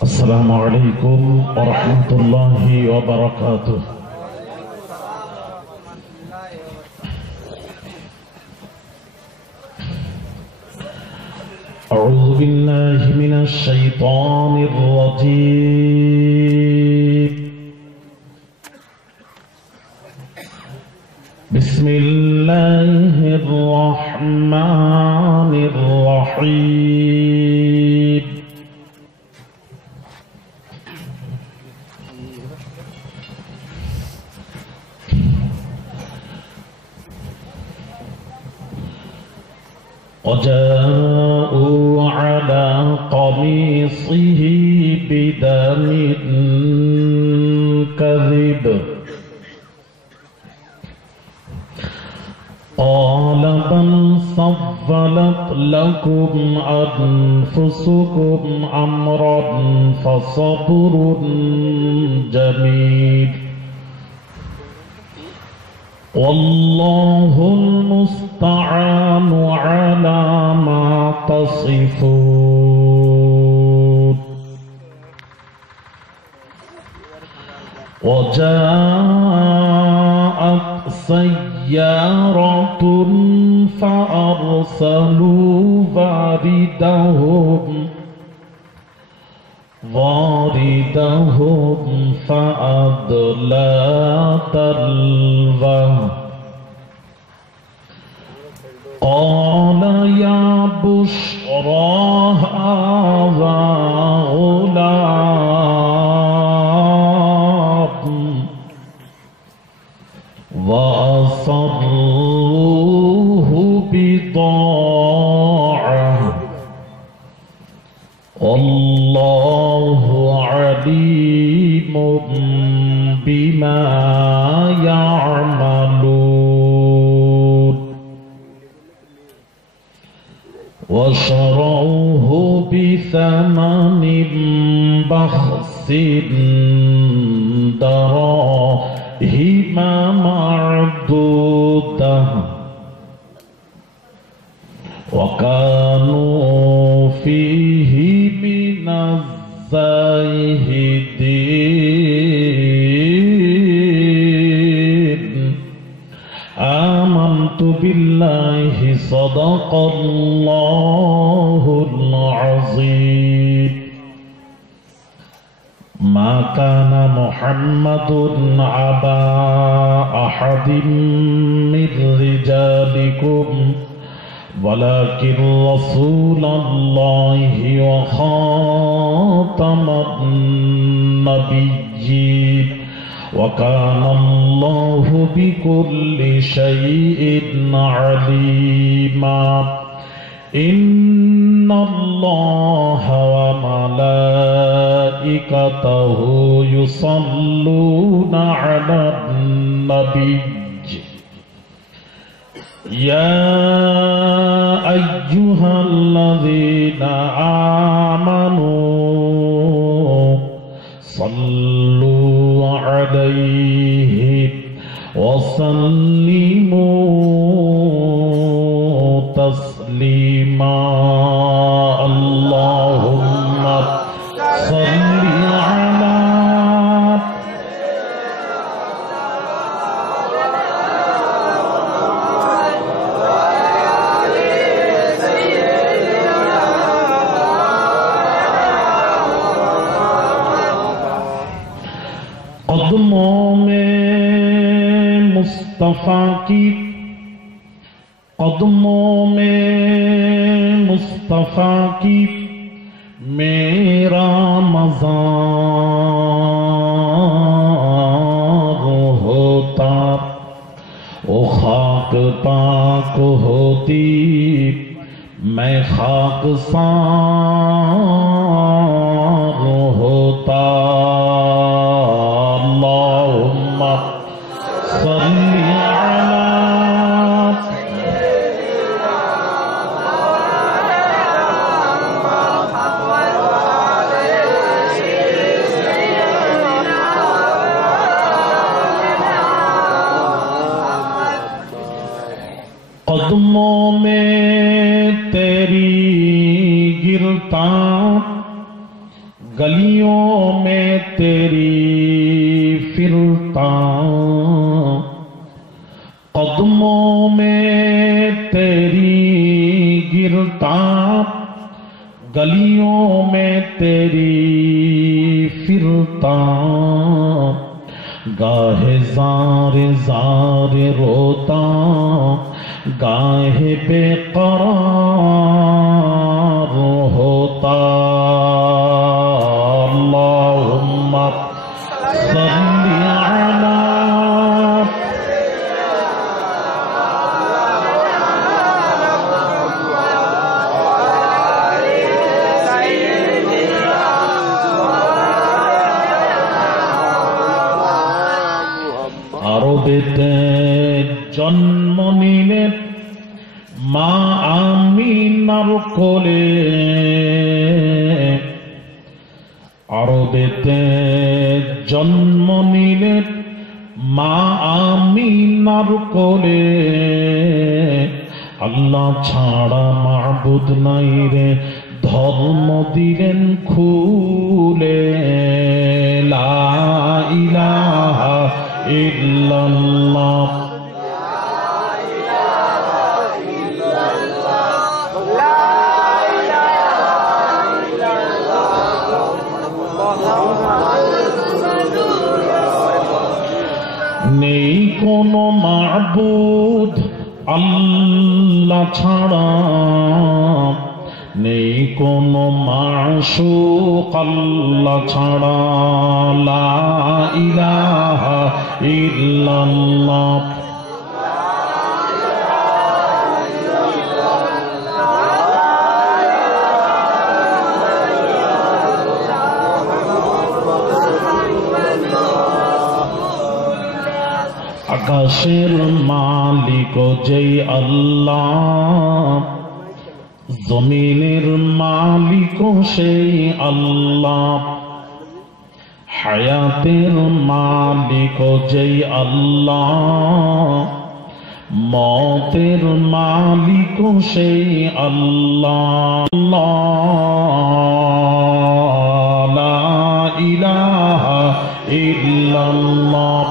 السلام عليكم ورحمة الله وبركاته. أعوذ بالله من الشيطان الرجيم. بسم الله الرحمن الرحيم. وجاءوا على قميصه بدم كذب قال بل سولت لكم أنفسكم أمرا فصبر جميل والله المستعان على ما تصفون. وجاءت سيارة فأرسلوا واردهم فأدلى دلوه قال يا بشرى هذا غلام وأسروه بضاعة والله عليم بما يعملون. وشروه بثمن بخس دراهم معدودة وكانوا فيه من الزاهدين. آمنت بالله صدق الله العظيم. ما كان محمد أبا أحد من رجالكم ولكن رسول الله وخاتم النبيين وكان الله بكل شيء عليما. إن الله وملائكته يصلون على النبي يا أيها الذين آمنوا صلوا عليه وسلموا تسليما. اللهم صل على कदमों में मुस्तफा की कदमों में मुस्तफा की मेरा मज़ार होता वो खाक पाक होती मैं खाकसार होता। कदमों में तेरी गिर गलियों में तेरी फिरता, कदमों में तेरी गिरता, गलियों में तेरी फिरता, गाहे ज़ारे ज़ारे रोता, गाहे बेक़रार होता। अल्लाहुम्मा सल्ली अला আরবেতে জন্ম নিলেন মা আমিনার কোলে, আরবেতে জন্ম নিলেন মা আমিনার কোলে, আল্লাহ ছাড়া মাবুদ নাই রে ধর্ম দিলেন খুলে, লা ইলাহা ইল্লাল্লাহ, নেই কোনো মাবুদ আল্লাহ ছাড়া, নেই কোনো মাশূক আল্লাহ ছাড়া, লা ইলাহা ইল্লাল্লাহ। আকাশের মালিক যেই আল্লাহ, জমিনের মালিক সেই আল্লাহ, হায়াতের মালিক যেই আল্লাহ, মতের মালিক সেই আল্লাহ, লা ইলাহা ইল্লাল্লাহ।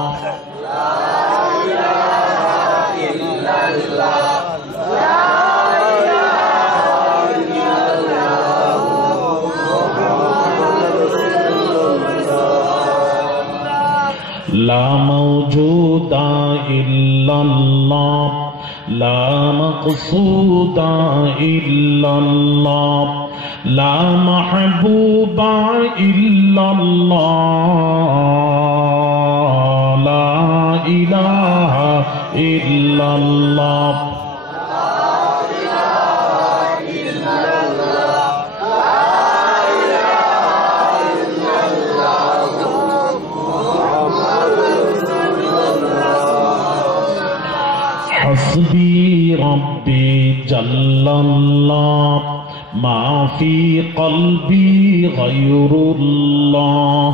لا موجود إلا الله، لا مقصود إلا الله، لا محبوب إلا الله، لا إله إلا الله. حسبي ربي جل الله، ما في قلبي غير الله،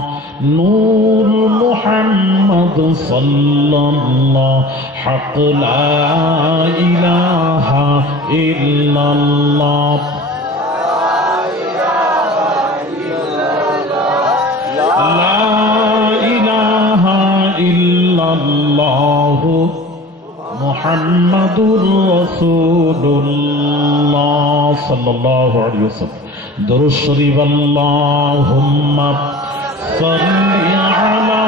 نور محمد صلى الله، حق لا إله إلا الله. لا إله إلا الله মুহাম্মাদুর রাসূলুল্লাহ সাল্লাল্লাহু আলাইহি ওয়াসাল্লাম। দরুদ শরীফ আল্লাহুম্মা সাল্লি আলা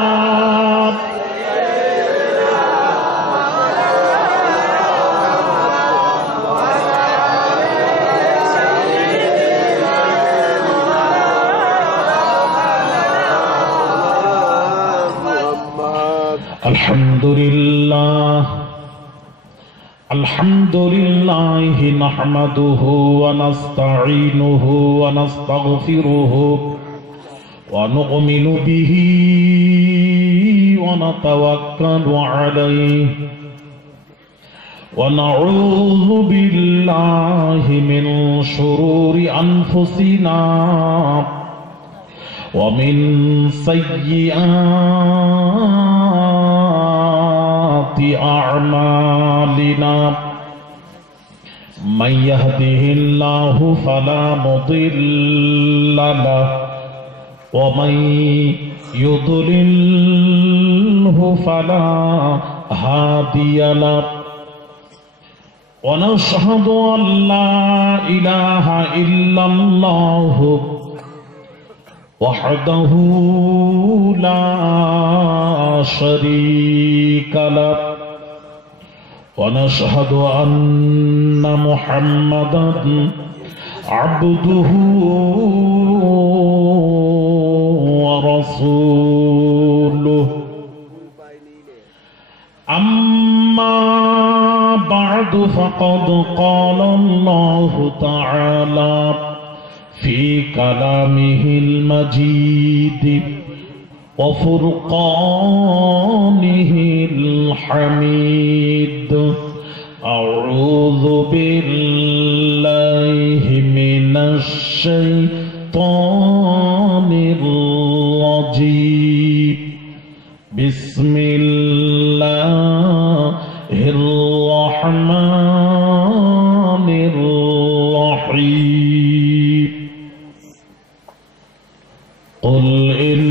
আলহামদুলিল্লাহ الحمد لله نحمده ونستعينه ونستغفره ونؤمن به ونتوكل عليه ونعوذ بالله من شرور أنفسنا ومن سيئات أعمالنا، من يهده الله فلا مضل له ومن يضلله فلا هادي له ونشهد أن لا إله إلا الله وحده لا شريك له ونشهد أن محمدا عبده ورسوله أما بعد فقد قال الله تعالى في كلامه المجيد وفرقانه الحميد أعوذ بالله من الشيطان الرجيم بسم الله الرحمن الرحيم قل إن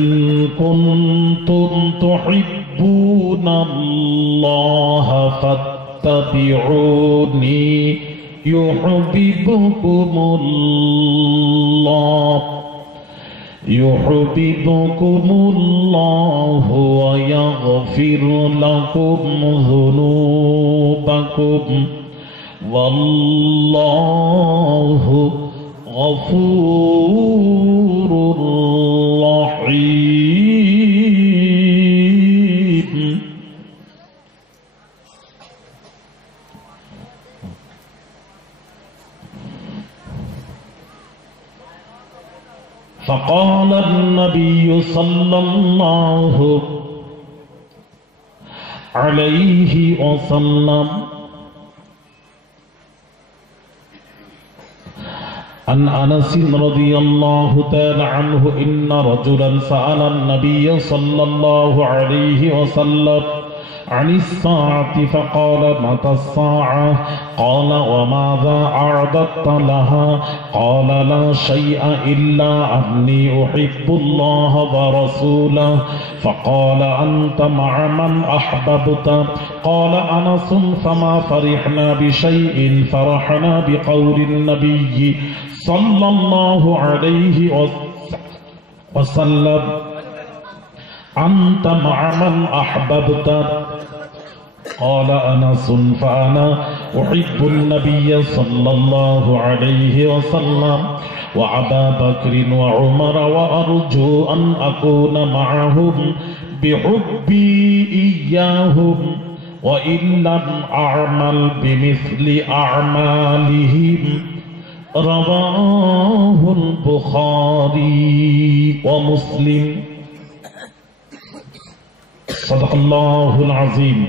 كنتم تحبون الله فاتبعوني يحببكم الله ويغفر لكم ذنوبكم والله غفور رحيم. فقال النبي صلى الله عليه وسلم عن أنس رضي الله تعالى عنه إن رجلا سأل النبي صلى الله عليه وسلم عن الساعة فقال متى الساعة قال وماذا أعددت لها قال لا شيء إلا أني أحب الله ورسوله فقال أنت مع من أحببت قال أنس فما فرحنا بشيء فرحنا بقول النبي صلى الله عليه وسلم أنت مع من أحببت قال أنس فأنا أحب النبي صلى الله عليه وسلم وأبا بكر وعمر وأرجو أن أكون معهم بحبي إياهم وإن لم أعمل بمثل أعمالهم رواه البخاري ومسلم صدق الله العظيم.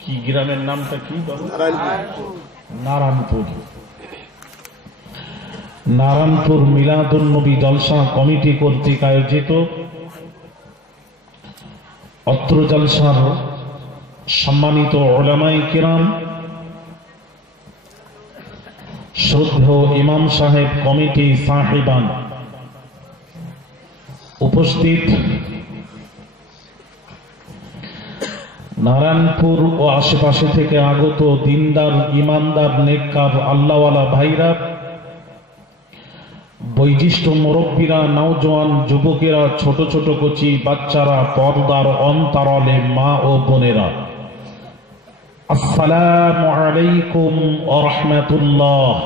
কি গ্রামের নামটা কি? নারায়ণপুর। নারায়ণপুর মিলাদুন নবী জলসা কমিটি কর্তৃক আয়োজিত অত্র জলসার সম্মানিত উলামায়ে কিরাম, শ্রদ্ধেয় ইমাম সাহেব, কমিটি সাহেবান, উপস্থিত নারায়ণপুর ও আশেপাশে থেকে আগত দিনদার, ইমানদার, নেককার, আল্লাহওয়ালা ভাইরা, বৈশিষ্ট্য মুরব্বীরা, নওজোয়ান যুবকেরা, ছোট ছোট কচি বাচ্চারা, পর্দার অন্তরালে মা ও বোনেরা, আসসালামু আলাইকুম ওয়া রাহমাতুল্লাহ।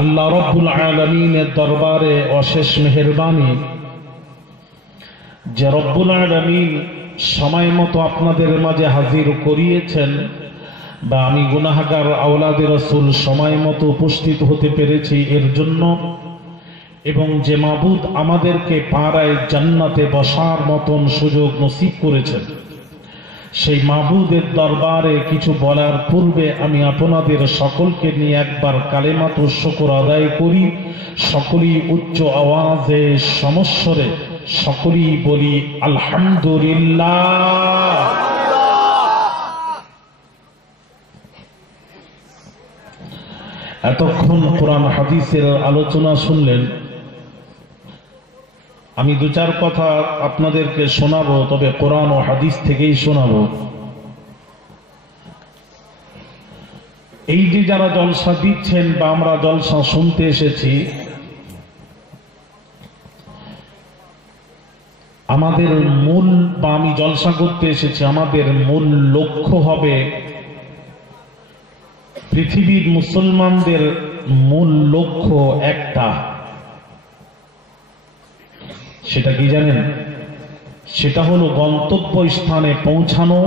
আল্লাহ রাব্বুল আলামিনের দরবারে অশেষ মেহেরবানি যে রব্বুল আলামিন সময় মতো আপনাদের মাঝে হাজির করিয়েছেন, বা আমি গুনাহগার আওলাদে রাসূল সময় মতো উপস্থিত হতে পেরেছি এর জন্য, এবং যে মাবুদ আমাদেরকে পাড়ায় জান্নাতে বসার মতন সুযোগ নসিব করেছেন, সেই মাবুদের দরবারে কিছু বলার পূর্বে আমি আপনাদের সকলকে নিয়ে একবার কালেমাতু শুকর আদায় করি। সকলেই উচ্চ আওয়াজে সমস্বরে সকলেই বলি আলহামদুলিল্লাহ। এতক্ষণ কোরআন হাদিসের আলোচনা শুনলেন। আমি দু চার কথা আপনাদেরকে শোনাবো, তবে কোরআন ও হাদিস থেকেই শোনাবো। এই যে যারা জলসা দিচ্ছেন বা আমরা জলসা শুনতে এসেছি, আমাদের মূল বা আমি জলসা করতে এসেছি, আমাদের মূল লক্ষ্য হবে পৃথিবীর মুসলমানদের মূল লক্ষ্য একটা। সেটা কি জানেন? সেটা হলো গন্তব্য স্থানে পৌঁছানো,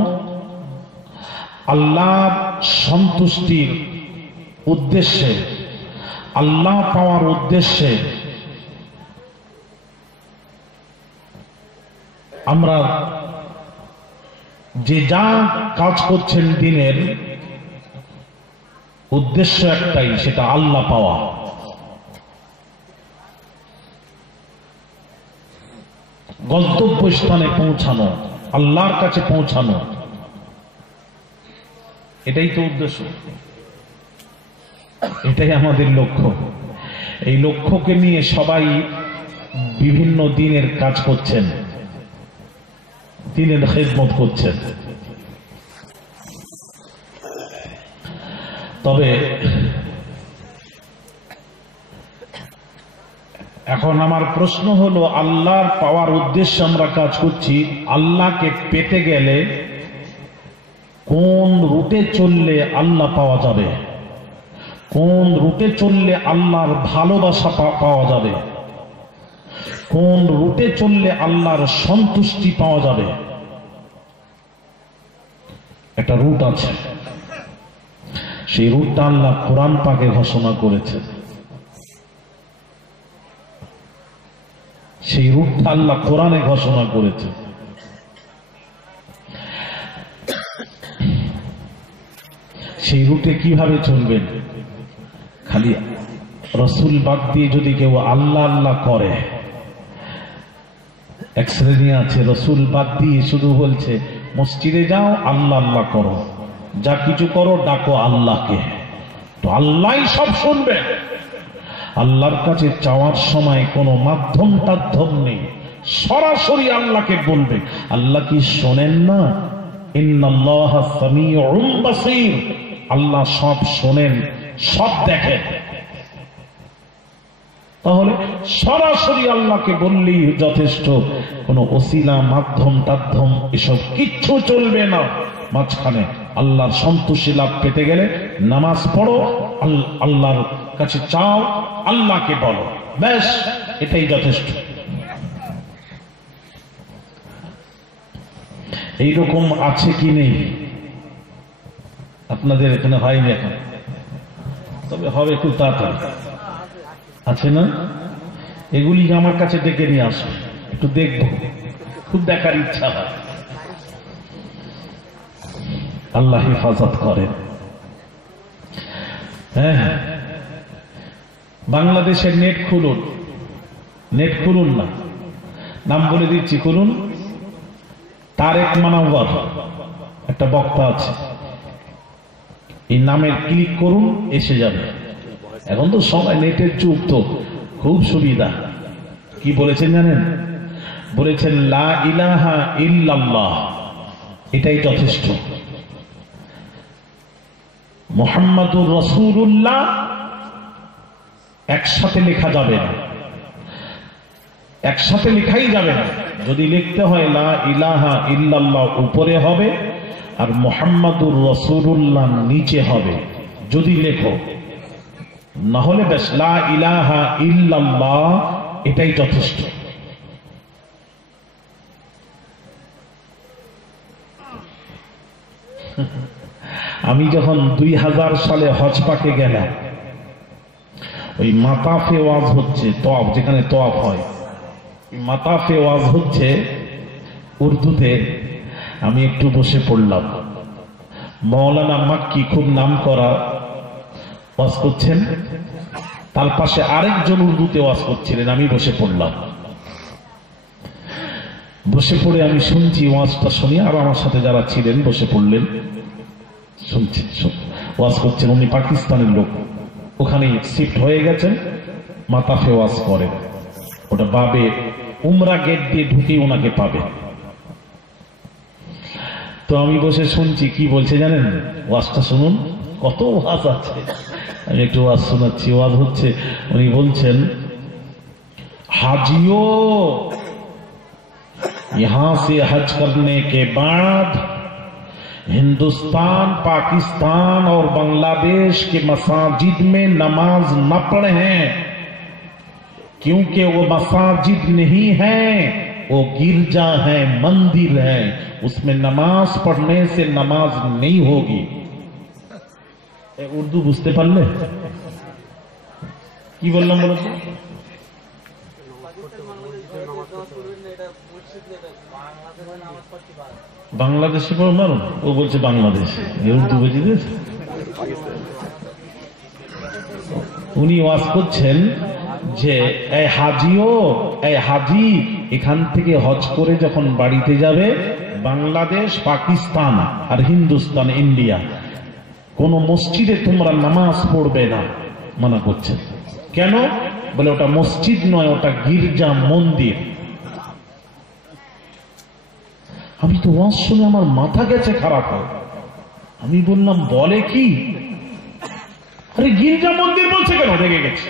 আল্লাহর সন্তুষ্টির উদ্দেশ্যে, আল্লাহ পাওয়ার উদ্দেশ্যে আমরা যে যা কাজ করছেন দিনের উদ্দেশ্য একটাই, সেটা আল্লাহ পাওয়া। গন্তব্য স্থানে পৌঁছানো, আল্লাহর কাছে পৌঁছানো, এটাই তো উদ্দেশ্য, এটাই আমাদের লক্ষ্য। এই লক্ষ্যকে নিয়ে সবাই বিভিন্ন দিনের কাজ করছেন, দিনের খেদমত করছেন। তবে এখন আমার প্রশ্ন হলো, আল্লাহর পাওয়ার উদ্দেশ্যে আমরা কাজ করছি, আল্লাহকে পেতে গেলে কোন রুটে চললে আল্লাহ পাওয়া যাবে, কোন রুটে চললে আল্লাহর ভালোবাসা পাওয়া যাবে, কোন রুটে চললে আল্লাহর সন্তুষ্টি পাওয়া যাবে, একটা রুট আছে। সেই রুটটা আল্লাহ কোরআন পাকে ঘোষণা করেছে, সেই রুটটা আল্লাহ কোরআনে ঘোষণা করেছে। সেই রুটে কিভাবে চলবেন? খালি রসুল বাদ দিয়ে যদি কেউ আল্লাহ আল্লাহ করে, এক শ্রেণী আছে রসুল বাদ দিয়ে শুধু বলছে মসজিদে যাও আল্লাহ আল্লাহ করো, যা কিছু করো ডাকো আল্লাহকে, তো আল্লাহই সব শুনবে। আল্লাহর কাছে চাওয়ার সময় কোনো মাধ্যম টাধ্যম নেই, সরাসরি আল্লাহকে বলবে। আল্লাহ কি শোনেন না? ইন্নাল্লাহা সামিউন বাসীর, আল্লাহ সব শোনেন, সব দেখেন। তাহলে সরাসরি আল্লাহকে বললেই যথেষ্ট, কোনো ওসিলা মাধ্যম টাধ্যম এসব কিচ্ছু চলবে না। মাঝখানে আল্লাহর সন্তুষ্টি লাভ পেতে গেলে নামাজ পড়ো, আল্লাহর কাছে চাও, আল্লাহকে বলো, ব্যাস এটাই যথেষ্ট। এইরকম আছে কি নেই আপনাদের এখানে? হয়নি এখন, তবে হবে খুব তাড়াতাড়ি। আছে না? এগুলি আমার কাছে ডেকে নিয়ে আসো, একটু দেখবো, খুব দেখার ইচ্ছা হয়। আল্লাহ হেফাজত করেন। হ্যাঁ, বাংলাদেশের নেট খুলুন, নেট খুলুন না, নাম বলে দিচ্ছি, খুলুন। তারেক মানাওয়ার একটা বক্তা আছে, এই নামের ক্লিক করুন, এসে যাবে। এখন তো সবাই নেটের যুগ, তো খুব সুবিধা। কি বলেছেন জানেন? বলেছেন লা ইলাহা ইল্লাল্লাহ, এটাই যথেষ্ট। মুহাম্মাদুর রাসূলুল্লাহ একসাথে লেখা যাবে না, একসাথে লেখাই যাবে না। যদি লিখতে হয় লা ইলাহা ইল্লাল্লাহ উপরে হবে, আর মুহাম্মাদুর রাসূলুল্লাহ নিচে হবে যদি লেখো, না হলে ব্যাস লা ইলাহা ইল্লাল্লাহ এটাই যথেষ্ট। আমি যখন 2000 সালে হজ পাকে গেলাম, ওই মাতাফে ওয়াজ হচ্ছে, তওয়াফ যেখানে তওয়াফ হয়, মাতাফে ওয়াজ হচ্ছে উর্দুতে। আমি একটু বসে পড়লাম, মৌলানা মাক্কি খুব নাম করা ওয়াজ করছেন, তার পাশে আরেকজন উর্দুতে ওয়াজ করছিলেন, আমি বসে পড়লাম। বসে পড়ে আমি শুনছি, ওয়াজটা শুনি, আর আমার সাথে যারা ছিলেন বসে পড়লেন, শুনছি। ওয়াজ করছেন, উনি পাকিস্তানের লোক, ওখানে শিফট হয়ে গেছেন, মাতাফে ওয়াজ করেন। ওটা বাবে উমরা গেট দিয়ে ঢুকে ওনাকে পাবে। তো আমি বসে শুনছি, কি বলছে জানেন? ওয়াজটা শুনুন, কত ওয়াজ আছে, আমি একটু ওয়াজ শোনাচ্ছি। ওয়াজ হচ্ছে, উনি বলছেন, हाजियों यहां से हज करने के बाद हिंदुस्तान, पाकिस्तान और बांग्लादेश के मसाजिद में नमाज न पढ़ें, क्योंकि वो मसाजिद नहीं है, वो गिरजा है, मंदिर है, उसमें नमाज पढ़ने से नमाज नहीं होगी। उर्दू बुझते पारले কি বললাম বলো তো? বাংলাদেশে পড়ো মারো, ও বলছে বাংলাদেশ, উর্দু বুঝিয়ে। উনি ওয়াজ করছেন যে এই হাজিও, এই হাজি এখান থেকে হজ করে যখন বাড়িতে যাবে, বাংলাদেশ, পাকিস্তান আর হিন্দুস্তান, ইন্ডিয়া, কোন মসজিদে তোমরা নামাজ পড়বে না, মানা করছে। কেন? বলে ওটা মসজিদ নয়, ওটা গির্জা, মন্দির। আমি তো ওয়াজ শুনে আমার মাথা গেছে খারাপ হয়। আমি বললাম, বলে কি? আরে গির্জা মন্দির বলছে কেন? রেগে গেছে।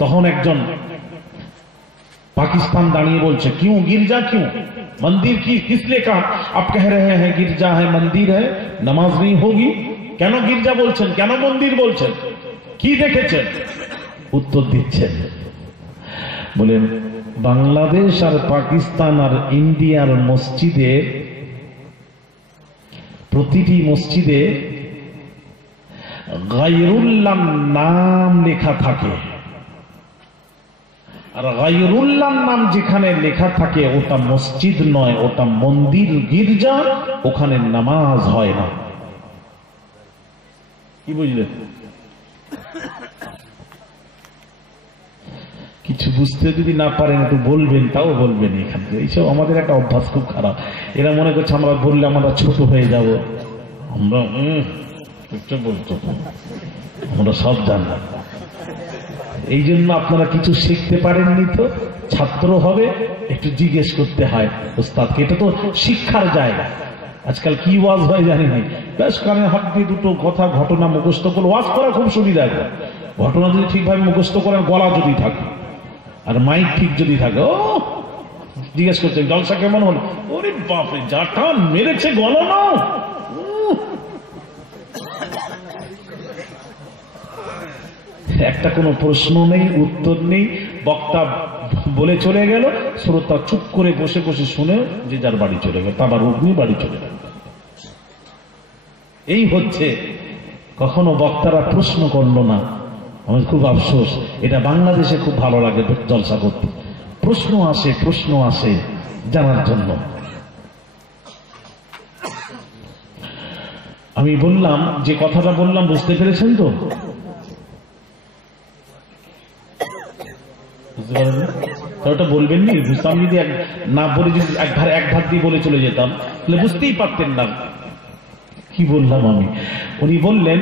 তখন একজন पाकिस्तान दानिये बोलছে, क्यों गिरजा, क्यों मंदिर की, किस लिए कहा? आप कह रहे हैं गिरजा है, मंदिर है, नमाज नहीं होगी, কেন गिरजा बोलছেন, কেন मंदिर बोलছেন, কি দেখেছেন? উত্তর দিচ্ছেন, বলেন বাংলাদেশ আর পাকিস্তান আর ইন্ডিয়ার মসজিদে, প্রতিটি মসজিদে গায়রুল্লাহ নাম লেখা থাকে, আর গায়রুল্লাহ নাম যেখানে লেখা থাকে ওটা মসজিদ নয়, ওটা মন্দির, গির্জা, ওখানে নামাজ হয় না। কি বুঝলেন? কিছু বুঝতে যদি না পারেন একটু বলবেন, তাও বলবেন। এখান থেকে এইসব আমাদের একটা অভ্যাস খুব খারাপ। এরা মনে করছে আমরা বললে আমরা ছোট হয়ে যাব, আমরা বলতো, আমরা সব জানলাম। এই জন্য আপনারা কিছু শিখতে পারেননি তো, ছাত্র হবে একটু জিজ্ঞেস করতে হয় ওস্তাদকে। এটা তো শিক্ষার জায়গা। আজকাল কি ওয়াজ হয় জানি না, বেশ কানে হাত দিয়ে দুটো কথা, ঘটনা মুখস্থ করে ওয়াজ করা খুব সুবিধা। ঘটনা যদি ঠিকভাবে মুখস্থ করেন, গলা যদি থাকে আর মাইক ঠিক যদি থাকে, ও জিজ্ঞেস করছে জলসা কেমন হল, ওরে বাপরে যা টান মেরেছে গলা নাও। একটা কোনো প্রশ্ন নেই, উত্তর নেই, বক্তা বলে চলে গেল, শ্রোতা চুপ করে বসে বসে শুনে যে যার বাড়ি চলে গেল, তারপর অগ্নি বাড়ি চলে গেল। এই হচ্ছে, কখনো বক্তারা প্রশ্ন করলো না। আমার খুব আফসোস, এটা বাংলাদেশে খুব ভালো লাগে জলসা করতে, প্রশ্ন আসে, প্রশ্ন আসে জানার জন্য। আমি বললাম, যে কথাটা বললাম বুঝতে পেরেছেন তো? বুঝতে পারেন? ওটা বলবেন নি, বুঝতাম। যদি না বলে যদি এক ধার দিয়ে বলে চলে যেতাম তাহলে বুঝতেই পারতেন না কি বললাম আমি। উনি বললেন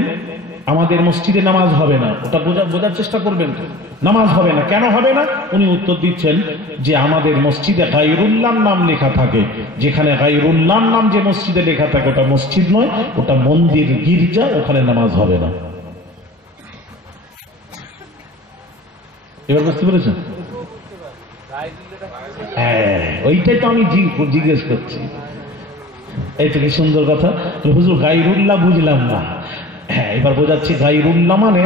আমাদের মসজিদে নামাজ হবে না, ওটা বোঝার চেষ্টা করবেন তো, নামাজ হবে না। কেন হবে না? উনি উত্তর দিচ্ছেন যে আমাদের মসজিদে গায়রুল্লাহ নাম লেখা থাকে, যেখানে গায়রুল্লাহ নাম যে মসজিদে লেখা থাকে ওটা মসজিদ নয়, ওটা মন্দির, গির্জা, ওখানে নামাজ হবে না। এবার বুঝতে পেরেছেন? হ্যাঁ, ওইটাই তো আমি জিজ্ঞেস করছি। এই তো কি সুন্দর কথা। হুজুর গায়রুল্লাহ বুঝলাম না। হ্যাঁ, এবার বোঝাচ্ছি, গায়রুল্লাহ মানে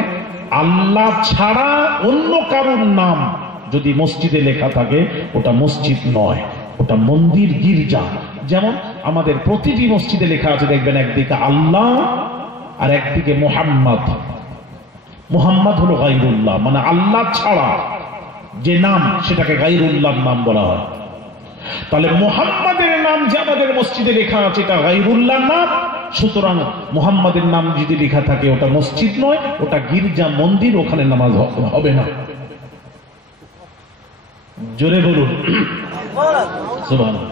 আল্লাহ ছাড়া অন্য কারোর নাম যদি মসজিদে লেখা থাকে ওটা মসজিদ নয়, ওটা মন্দির, গির্জা। যেমন আমাদের প্রতিটি মসজিদে লেখা আছে, দেখবেন একদিকে আল্লাহ আর একদিকে মোহাম্মদ। মোহাম্মদ হলো গায়রুল্লাহ, মানে আল্লাহ ছাড়া যে নাম সেটাকে গায়রুল্লাহ নাম বলা হয়। তাহলে মোহাম্মদের নাম যে আমাদের মসজিদে লেখা আছে এটা গায়রুল্লাহ নাম, সুতরাং মোহাম্মদের নাম যদি লেখা থাকে ওটা মসজিদ নয়, ওটা গির্জা, মন্দির, ওখানে নামাজ হবে না। জোরে বলুন সুবহানাল্লাহ।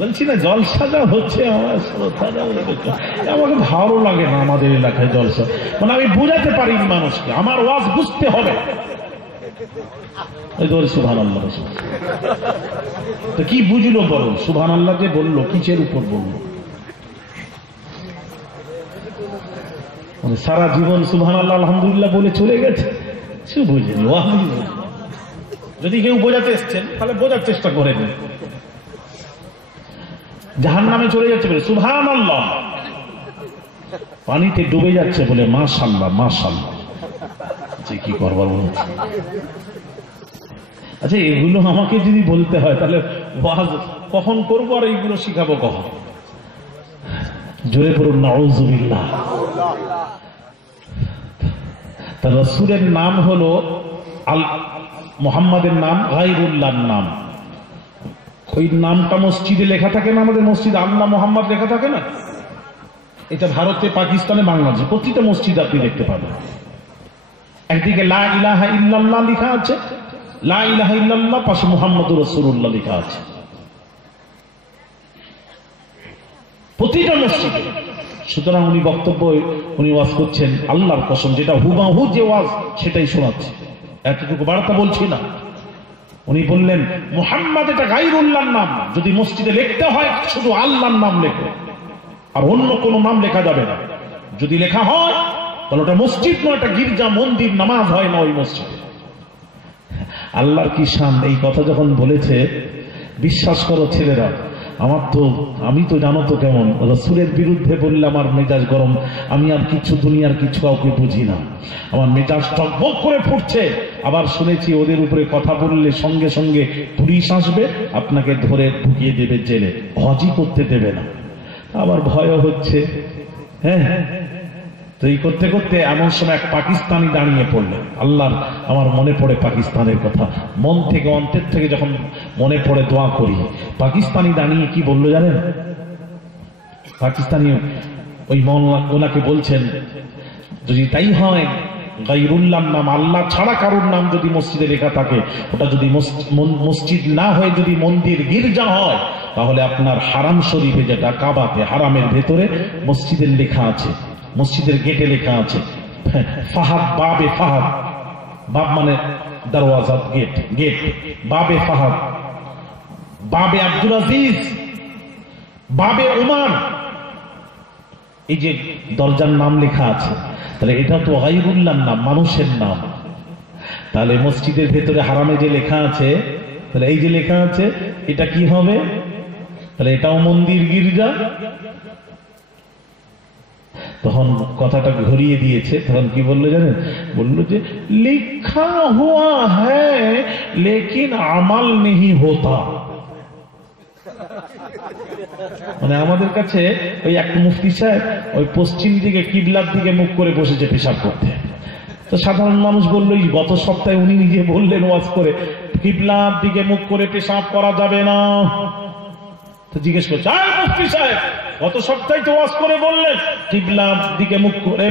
বলছি না জলসা যা হচ্ছে আমার শ্রোতারা আমাকে ভালো লাগে না আমাদের এলাকায় জলসা, মানে আমি বুঝাতে পারিনি মানুষকে, আমার ওয়াজ বুঝতে হবে। সুবহানাল্লাহ, তো কি বুঝলো বলো? সুবহানাল্লাহ যে বললো কিসের উপর বললো? সারা জীবন সুবহানাল্লাহ আলহামদুলিল্লাহ বলে চলে গেছে, সে বুঝেনি। যদি কেউ বোঝাতে এসছেন তাহলে বোঝার চেষ্টা করে দিন। জাহান্নামে চলে যাচ্ছে বলে সুবহানাল্লাহ, পানিতে ডুবে যাচ্ছে বলে মাশাআল্লাহ মাশাআল্লাহ, কি করবার বলুন? আচ্ছা, এগুলো আমাকে যদি বলতে হয় তাহলে ওয়াজ কখন করবো আর এইগুলো শিখাবো কখন? জোরে পড়ুন নাউযুবিল্লাহ। তার রাসূলের নাম হলো মুহাম্মাদের নাম গায়রুল্লাহর নাম। ওই নামটা মসজিদে লেখা থাকে না, আমাদের মসজিদে আল্লাহ মুহাম্মদ লেখা থাকে না? এটা ভারতে, পাকিস্তানে, বাংলাদেশে প্রতিটা মসজিদ আপনি দেখতে পাবেন। একদিকে লা ইলাহা ইল্লাল্লাহ লেখা আছে, লা ইলাহা ইল্লাল্লাহ পাশে মুহাম্মাদুর রাসূলুল্লাহ লেখা আছে, প্রতিটা মসজিদে। সুতরাং উনি বক্তব্য, উনি ওয়াজ করছেন আল্লাহর কসম, যেটা হুবাহু যে ওয়াজ সেটাই শোনাচ্ছে, এতটুকু বার্তা বলছি না। উনি বললেন মুহাম্মদ এটা গায়রুল্লাহর নাম, যদি মসজিদে লিখতে হয় শুধু আল্লাহর নাম লেখো, আর অন্য কোনো নাম লেখা যাবে না। যদি লেখা হয় তাহলে ওটা মসজিদ নয়, এটা গির্জা মন্দির, নামাজ হয় না ওই মসজিদে। আল্লাহর কি শান! এই কথা যখন বলেছে, বিশ্বাস করো ছেলেরা, আমি তো জানো তো কেমন, রাসূলের বিরুদ্ধে বললে আমার মেজাজ গরম, আমি আর কিছু দুনিয়ার কিছু কাউকে বুঝি না, আমার মেজাজ টকবক করে ফুটছে। আবার শুনেছি ওদের উপরে কথা বললে সঙ্গে সঙ্গে পুলিশ আসবে, আপনাকে ধরে ঢুকিয়ে দেবে জেলে, হজই করতে দেবে না। আবার ভয়ও হচ্ছে। হ্যাঁ, তো এই করতে করতে এমন সময় এক পাকিস্তানি দাঁড়িয়ে পড়লেন। আল্লাহর আমার মনে পড়ে পাকিস্তানের কথা, মন থেকে অন্তর থেকে যখন মনে পড়ে দোয়া করি। পাকিস্তানি দাঁড়িয়ে কি বললো জানেন? পাকিস্তানি ওই ওনাকে বলছেন, যদি তাই হয় গায়রুল্লাহর নাম, আল্লাহ ছাড়া কারোর নাম যদি মসজিদে লেখা থাকে, ওটা যদি মসজিদ না হয়ে যদি মন্দির গির্জা হয়, তাহলে আপনার হারাম শরীফে, যেটা কাবাতে হারামের ভেতরে, মসজিদের লেখা আছে, মসজিদের গেটে লেখা আছে ফাহাদ, বাবে ফাহাদ, বাব মানে দরওয়াজা, গেট, গেট বাবে ফাহাদ, বাবে আব্দুল আজিজ, বাবে উমার, এই যে দরজার নাম লেখা আছে, তাহলে এটা তো গায়রুল্লাহর নাম, মানুষের নাম। তাহলে মসজিদের ভেতরে হারামে যে লেখা আছে, তাহলে এই যে লেখা আছে এটা কি হবে? তাহলে এটাও মন্দির গির্জা। তখন কথাটা ঘুরিয়ে দিয়েছে, তখন কি বললো জানেন? বললো যে লিখা হুয়া হ্যায় লেকিন আমাল নেহি হোতা। মানে আমাদের কাছে ওই একটা মুফতি সাহেব ওই পশ্চিম দিকে কিবলার দিকে মুখ করে বসেছে পেশাব করতে। তো সাধারণ মানুষ বললো, গত সপ্তাহে উনি নিজে বললেন ওয়াজ করে, কিবলার দিকে মুখ করে পেশাব করা যাবে না। তো জিজ্ঞেস করছে, মুফতি সাহেব গত সপ্তাহে তো ওয়াজ করে বললেন কিবলার দিকে মুখ করে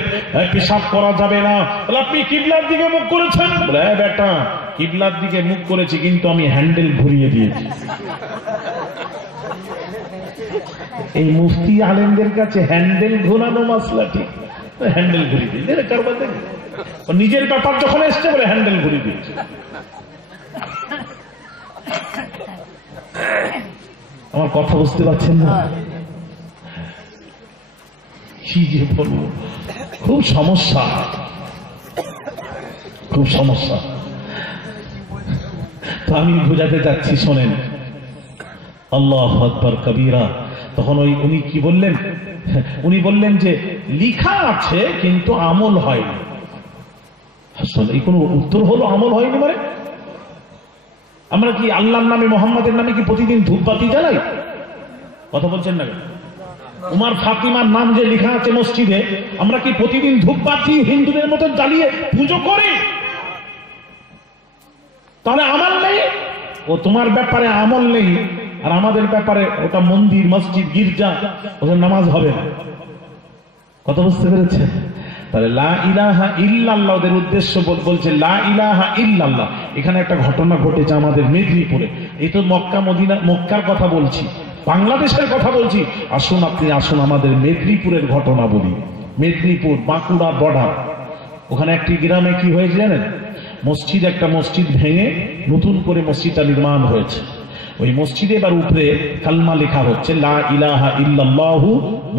পেশাব করা যাবে না, তাহলে আপনি কিবলার দিকে মুখ করেছেন? বলে বেটা, কিবলার দিকে মুখ করেছি, কিন্তু আমি হ্যান্ডেল ঘুরিয়ে দিয়েছি। এই মুফতি আলেমদের কাছে হ্যান্ডেল ঘোরানো মাসলা ঠিক, হ্যান্ডেল ঘুরিয়ে দিয়েছে। নিজের ব্যাপার যখন এসছে বলে হ্যান্ডেল ঘুরিয়ে দিয়েছে। আমার কথা বুঝতে পারছেন না? কি যে বলবো, খুব সমস্যা, খুব সমস্যা। তো আমি বোঝাতে চাচ্ছি, শোনেন, আল্লাহু আকবার কবীরা। তখন উনি কি বললেন? উনি বললেন যে লিখা আছে কিন্তু আমল হয়নি। আসলে এই কোন উত্তর হলো আমল হয়নি মানে? আমরা কি আল্লাহর নামে, মোহাম্মদের নামে কি প্রতিদিন ধূপবাতি জ্বালাই? কথা বলছেন না? উমার ফাতিমার নাম যে লেখা আছে মসজিদে, আমরা কি প্রতিদিন ধূপবাতি হিন্দুদের মতো জ্বালিয়ে পুজো করি? তাহলে আমল নেই। ও তোমার ব্যাপারে আমল নেই, আর আমাদের ব্যাপারে ওটা মন্দির, মসজিদ, গির্জা, ওদের নামাজ হবে না। কথা বুঝতে পেরেছেন? তাহলে লা ইলাহা ইল্লাল্লাহ, ওদের উদ্দেশ্য বলছে লা ইলাহা ইল্লাল্লাহ। এখানে একটা ঘটনা ঘটেছে আমাদের মেদিনীপুরে। এই তো মক্কা মদিনা, মক্কার কথা বলছি। বাংলাদেশের কথা বলছি। আসুন আপনি আসুন আমাদের মেদিনীপুরের ঘটনা বলি। মেদিনীপুর বাঁকুড়া বর্ডার, ওখানে একটি গ্রামে কি হয়েছে জানেন? মসজিদ, একটা মসজিদ ভেঙে নতুন করে মসজিদটা নির্মাণ হয়েছে। ওই মসজিদে এবার উপরে কালমা লেখা হচ্ছে, লা ইলাহা ইল্লাল্লাহু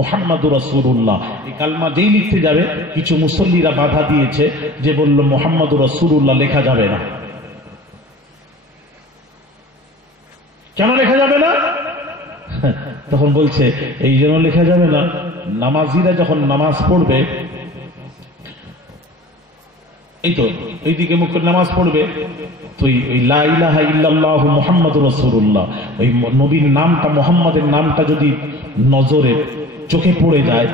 মুহাম্মাদুর রাসূলুল্লাহ। এই কালমা যেই লিখতে যাবে কিছু মুসল্লিরা বাধা দিয়েছে, যে বলল মুহাম্মাদুর রাসূলুল্লাহ লেখা যাবে না। কেন লেখা যাবে না? তখন বলছে এই জন্য লেখা যাবে না, নামাজিরা যখন নামাজ পড়বে, এই তো এইদিকে মুখ করে নামাজ পড়বে, তো এই লা ইলাহা ইল্লাল্লাহু মুহাম্মাদুর রাসূলুল্লাহ, ওই নবীর নামটা, মুহাম্মাদের নামটা যদি নজরে চোখে পড়ে যায়,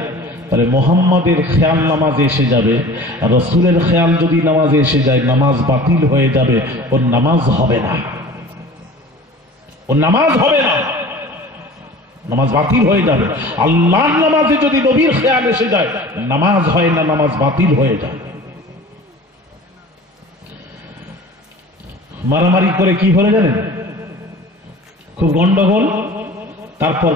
তাহলে মুহাম্মাদের খেয়াল নামাজে এসে যাবে, আর রাসূলের খেয়াল যদি নামাজে এসে যায় নামাজ বাতিল হয়ে যাবে, ওর নামাজ হবে না, ওর নামাজ হবে না, নামাজ বাতিল হয়ে যাবে। আল্লাহর নামাজে যদি নবীর খেয়াল এসে যায় নামাজ হয় না, নামাজ বাতিল হয়ে যায়। মারামারি করে কি হলো জানেন? খুব গন্ডগোল। তারপর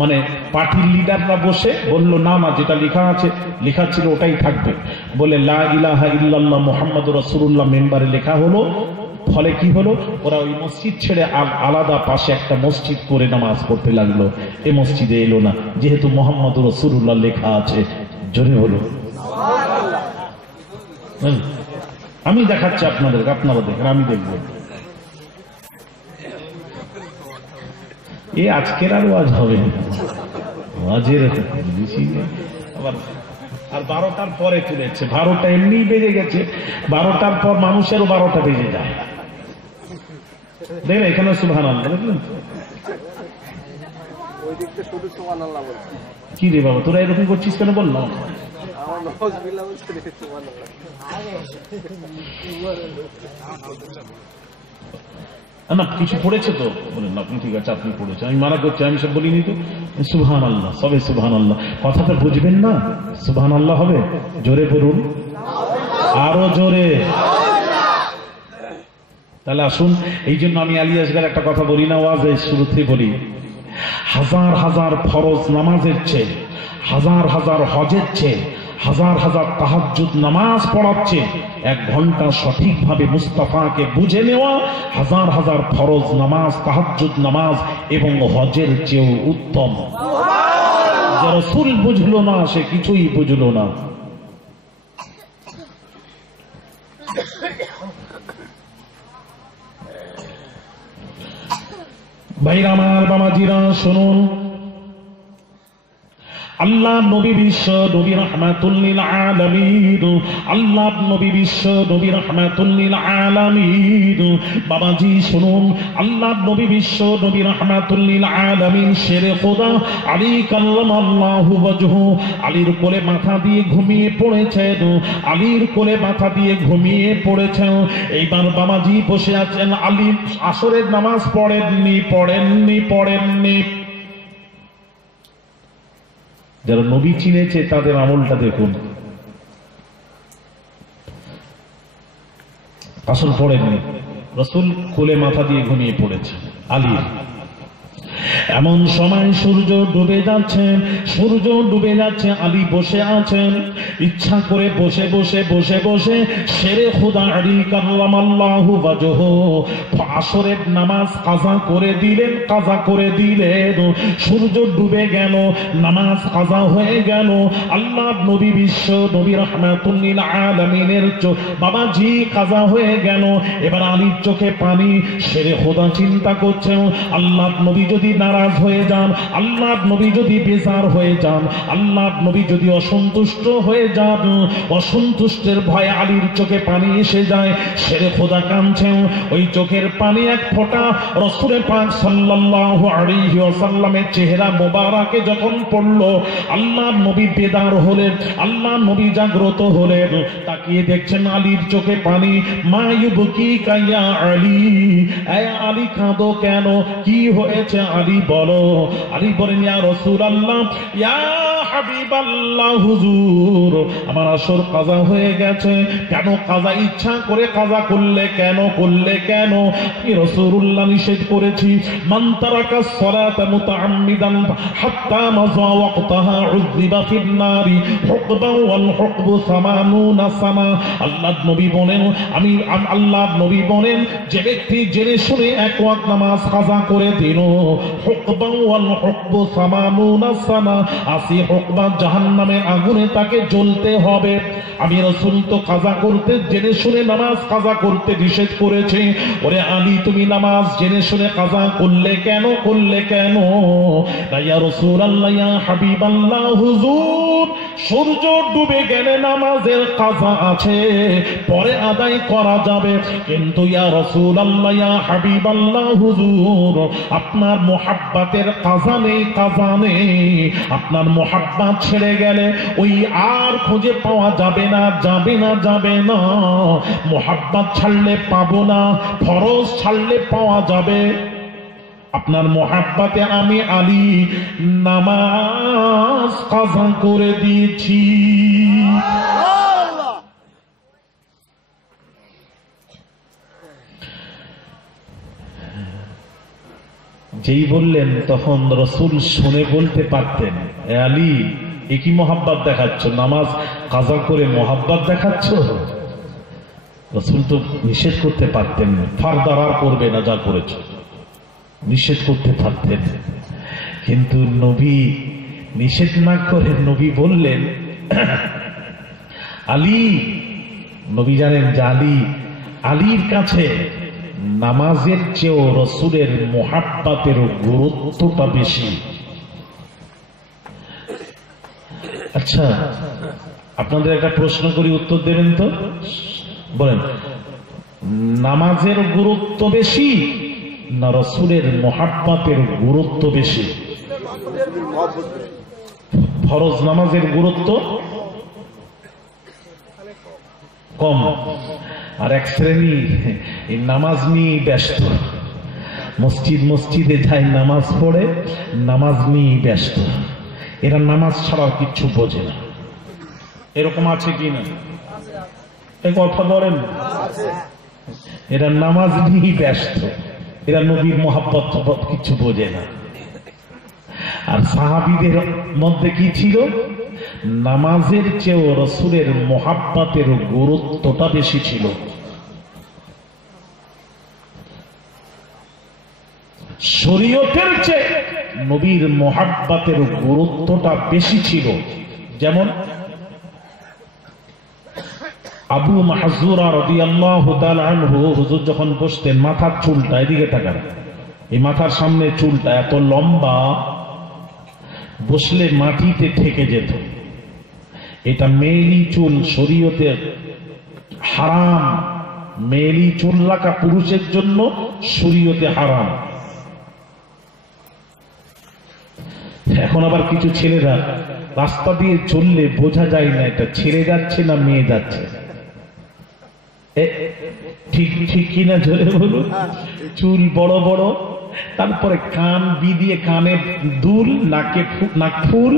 মানে পার্টির লিডাররা বসে বলল, না না, যেটা লেখা আছে, লেখা ছিল ওটাই থাকবে। বলে লা ইলাহা ইল্লাল্লাহ মুহাম্মাদুর রাসূলুল্লাহ মেম্বারে লেখা হলো। ফলে কি হলো, ওরা ওই মসজিদ ছেড়ে আলাদা পাশে একটা মসজিদ করে নামাজ পড়তে লাগলো। এ মসজিদে এলো না, যেহেতু মুহাম্মাদুর রাসূলুল্লাহ লেখা আছে। জোরে হলো আমি দেখাচ্ছি আপনাদের, আপনারা দেখেন, আমি দেখব। এ আজকের আর ওয়াজ হবে না, ওয়াজের আবার আর 12টার পরে তুলেছে। 12টা এমনি বেজে গেছে, 12টার পর মানুষেরও 12টা বেজে যায়। দেখলেন এখানে সুবহানাল্লাহ, দেখলেন কি রে বাবা, তোরা এরকম করছিস কেন? বললাম না, কিছু পড়েছে তো বলেন আপনি, ঠিক আছে আপনি পড়েছেন, আমি মানা করছি, আমি সব বলিনি তো। সুবহানাল্লাহ, সবে সুবহানাল্লাহ। কথাটা বুঝবেন না? সুবহানাল্লাহ হবে, জোরে পড়ুন, আরো জোরে। তাহলে আসুন, এই জন্য আমি আলী আসগার একটা কথা বলি না, ওয়াজের শুরুতে বলি, হাজার হাজার ফরজ নামাজের চেয়ে, হাজার হাজার হজের চেয়ে, হাজার হাজার তাহাজ্জুদ নামাজ পড়াচ্ছে 1 ঘন্টা সঠিকভাবে মুস্তাফাকে বুঝে নেওয়া হাজার হাজার ফরজ নামাজ, তাহাজ্জুদ নামাজ এবং হজের চেয়েও উত্তম। যে রাসূল বুঝলো না সে কিছুই বুঝলো না। ভাইরা আমার, বাবাজিরা শুনুন, আল্লাহ নবী বিশ্ব নবী রাহমাতুল লিল আলামিন, আল্লাহ নবী বিশ্ব নবী রাহমাতুল লিল আলামিন। বাবাজি শুনুন, আল্লাহ নবী বিশ্ব নবী রাহমাতুল লিল আলামিন শেরে খোদা আলী কাল্লামাল্লাহু ওয়াজহু আলীর কোলে মাথা দিয়ে ঘুমিয়ে পড়েছেন, আলীর কোলে মাথা দিয়ে ঘুমিয়ে পড়েছেন। এইবার বাবাজি বসে আছেন, আলী আসরের নামাজ পড়েননি। যারা নবী চিনেছে তাদের আমলটা দেখুন, আসল পড়েননি, রাসূল কোলে মাথা দিয়ে ঘুমিয়ে পড়েছে আলী। এমন সময় সূর্য ডুবে যাচ্ছে, আলী বসে আছেন, ইচ্ছা করে বসে শেরে খোদা আলী কাল্লামাল্লাহু ওয়াজহু আসরের নামাজ কাজা করে দিলেন। সূর্য ডুবে গেল, নামাজ কাজা হয়ে গেল। আল্লাহ নবী বিশ্ব নবী রাহমাতুল লিল আলামিনের বাবাজি কাজা হয়ে গেল। এবার আলীর চোখে পানি। শেরে খোদা চিন্তা করছেন, আল্লাহ নবী যদি নারাজ হয়ে যান, আল্লাহ নবী যদি বেজার হয়ে যান, আল্লাহ নবী যদি অসন্তুষ্ট হয়ে যান, অসন্তুষ্টের ভয়ে আলীর চোখে পানি এসে যায়। শেরে খোদা কাঁদছেন, ওই চোখের পানি এক ফোঁটা রাসূল পাক সাল্লাল্লাহু আলাইহি ওয়াসাল্লামের চেহারা মোবারকে যখন পড়ল, আল্লাহ নবী বেদার হলেন, আল্লাহ নবী জাগ্রত হলেন। তাকিয়ে দেখছেন আলীর চোখে পানি। মা ইউবকি কাইয়া আলী, এ আলী কাঁদো কেন? কি হয়েছে আলী বলো। আলী বলেন ইয়া রাসূলুল্লাহ, ইয়া হাবিবাল্লাহ, হুজুর আমার আসর কাজা হয়ে গেছে। কেন কাজা? ইচ্ছা করে কাজা করলে কেন? করলে কেন? আমি রাসূলুল্লাহ নিষেধ করেছি, মান তারাকা সালাতা মুতাআম্মিদান হাত্তা মাযা ওয়াক্তাহা উযিবা ফিন নারি হুকবান ওয়াল হুকবু 80 সানা। আল্লাহর নবী বলেন, আল্লাহর নবী বলেন, যে ব্যক্তি জেনে শুনে এক ওয়াক্ত নামাজ কাজা করে দিল, হুকবান ওয়াল হুকবু 80 সানা, 80 হুকবা জাহান্নামে আগুনে তাকে জ্বলতে হবে। আমি রাসূল তো কাজা করতে জেনে শুনে নামাজ কাজা করতে নিষেধ করেছি। ওরে আলী, তুমি নামাজ জেনে শুনে কাজা করলে কেন? করলে কেন? ইয়া রাসূলুল্লাহ, ইয়া হাবিবাল্লাহ, হুজুর সূর্য ডুবে গেলে নামাজের কাজা আছে, পরে আদায় করা যাবে। কিন্তু ইয়া রাসূলুল্লাহ, ইয়া হাবিবাল্লাহ, হুজুর আপনার মুহাব্বতের কাজা নেই, কাজা নেই। আপনার মুহাব্বত ছেড়ে গেলে ওই আর খুঁজে পাওয়া যাবে না, যাবে না, যাবে না। মুহাব্বত ছাড়লে পাবো না, ফরজ ছাড়লে পাওয়া যাবে। আপনার মুহাব্বতে আমি আলী নামাজ কাজা করে দিয়েছি। যেই বললেন তখন রাসূল শুনে বলতে পারতেন, এ আলী একই মোহাব্বত দেখাচ্ছ, নামাজ কাজা করে মোহাব্বত দেখাচ্ছ। রাসূল তো নিষেধ করতে পারতেন, ফারদার আর করবে না যা করেছ, নিষেধ করতে পারতেন। কিন্তু নবী নিষেধ না করে নবী বললেন, আলী, নবী জানেন যে আলীর কাছে নামাজের চেয়েও রাসূলের মুহাব্বতের গুরুত্বটা বেশি। আচ্ছা, আপনাদের একটা প্রশ্ন করি, উত্তর দেবেন তো? বলেন, নামাজের গুরুত্ব বেশি না রাসূলের মুহাব্বতের গুরুত্ব বেশি? ফরজ নামাজের গুরুত্ব কম, আর এক শ্রেণী এই নামাজ নিয়ে ব্যস্ত, মসজিদে যায়, নামাজ পড়ে, নামাজ নিয়ে ব্যস্ত। এরা নামাজ ছাড়া কিচ্ছু বোঝে না। এরকম আছে কি না? এই কথা বলেন। এরা নামাজ নিয়ে ব্যস্ত, এরা নবীর মুহাব্বত কিছু বোঝে না। আর সাহাবীদের মধ্যে কি ছিল? নামাজের চেয়েও রাসূলের মুহাব্বতের গুরুত্বটা বেশি ছিল। শরীয়তের চেয়ে নবীর মুহাব্বতের গুরুত্বটা বেশি ছিল। যেমন আবু মাহজুরা রাদিয়াল্লাহু তাআলা আনহু, হুজুর যখন বসতেন মাথার চুলটা এদিকে তাকান, এই মাথার সামনে চুলটা এত লম্বা, বসলে মাটিতে ঠেকে যেত। এটা মেয়েলি চুল, শরীয়তে হারাম। মেয়েলি চুল রাখা পুরুষের জন্য শরীয়তে হারাম। এখন আবার কিছু ছেলেরা রাস্তা দিয়ে চললে বোঝা যায় না এটা ছেলে যাচ্ছে না মেয়ে যাচ্ছে। ঠিক ঠিক কিনা জোরে বলুন। চুল বড় বড়, তারপরে কান বিদিয়ে, কানে দুল, নাকে নাক ফুল।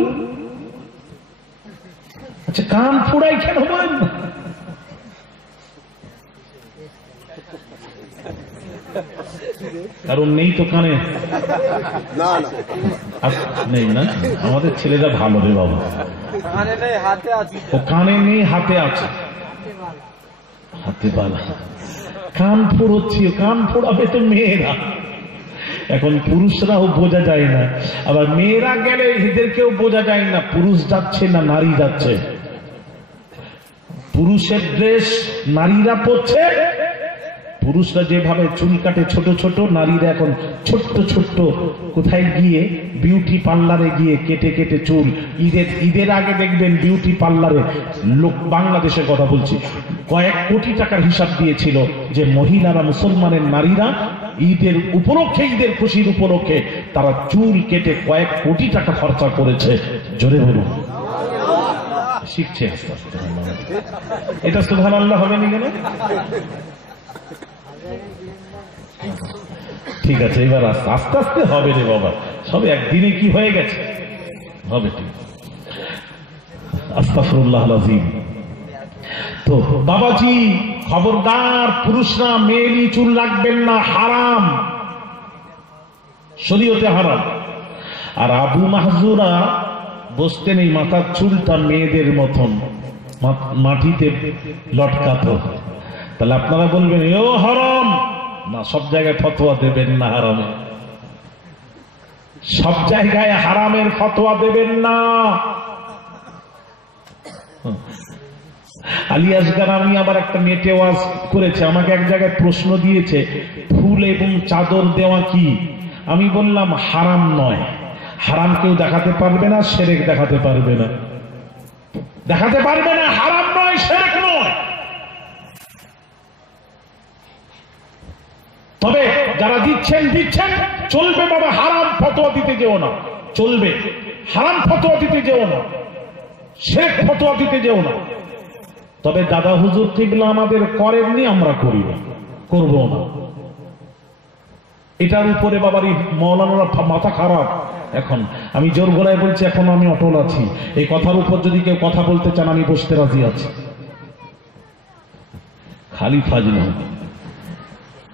আচ্ছা, কান ফুড়াই কেন বলেন? কারণ নেই তো কানে, নেই না? আমাদের ছেলেরা ভালো রে বাবা, ও কানে নেই হাতে আছে, হাতে বালা। কান ফুড়োচ্ছি, কান ফোড়াবে তো মেয়েরা। এখন পুরুষরাও বোঝা যায় না, আবার মেয়েরা গেলে এদেরকেও বোঝা যায় না পুরুষ যাচ্ছে না নারী যাচ্ছে। পুরুষের ড্রেস নারীরা পরছে, পুরুষরা যেভাবে চুল কাটে ছোট ছোট, নারীরা এখন ছোট্ট ছোট্ট কোথায় গিয়ে বিউটি পার্লারে গিয়ে কেটে কেটে চুল। ঈদের আগে দেখবেন বিউটি পার্লারে লোক, বাংলাদেশের কথা বলছি, কয়েক কোটি টাকার হিসাব দিয়েছিল যে মহিলারা, মুসলমানের নারীরা ঈদের উপলক্ষে, ঈদের খুশির উপলক্ষে তারা চুল কেটে কয়েক কোটি টাকা খরচা করেছে। জোরে বলুন। শিখছে আস্তে আস্তে। এটা সুবহানাল্লাহ হবে না কেন? ঠিক আছে, এবার আস্তে আস্তে হবে রে বাবা, সবে একদিনে কি হয়ে গেছে, হবে ঠিক। আস্তাগফিরুল্লাহ আযীম। তো বাবাজি খবরদার, পুরুষরা মেয়েলি চুল রাখবেন না, হারাম, শরীয়তে হারাম। আর আবু মাহজুরা বসতেন এই মাথার চুলটা মেয়েদের মতন মাটিতে লটকাতো। তাহলে আপনারা বলবেন এও হারাম না, সব জায়গায় ফতোয়া দেবেন না হারামে, সব জায়গায় হারামের ফতোয়া দেবেন না। আলী আসগার আমি আবার একটা নেটে ওয়াজ করেছে, আমাকে এক জায়গায় প্রশ্ন দিয়েছে ফুল এবং চাদর দেওয়া কি, আমি বললাম হারাম নয়, হারাম কেউ দেখাতে পারবে না, শিরক দেখাতে পারবে না, দেখাতে পারবে না, হারাম নয়, শিরক নয়। তবে যারা দিচ্ছেন দিচ্ছেন, চলবে বাবা, হারাম ফতোয়া দিতে যেও না, চলবে, হারাম ফতোয়া দিতে যেও না, শিরক ফতোয়া দিতে যেও না। তবে দাদা হুজুর কিবলা আমাদের করেননি, আমরা করি না, করব না। এটার উপরে বাবারই মৌলানারা মাথা খারাপ। এখন আমি জোর গলায় বলছি, এখন আমি অটল আছি, এই কথার উপর যদি কেউ কথা বলতে চান আমি বসতে রাজি আছি। খালি ফাজিল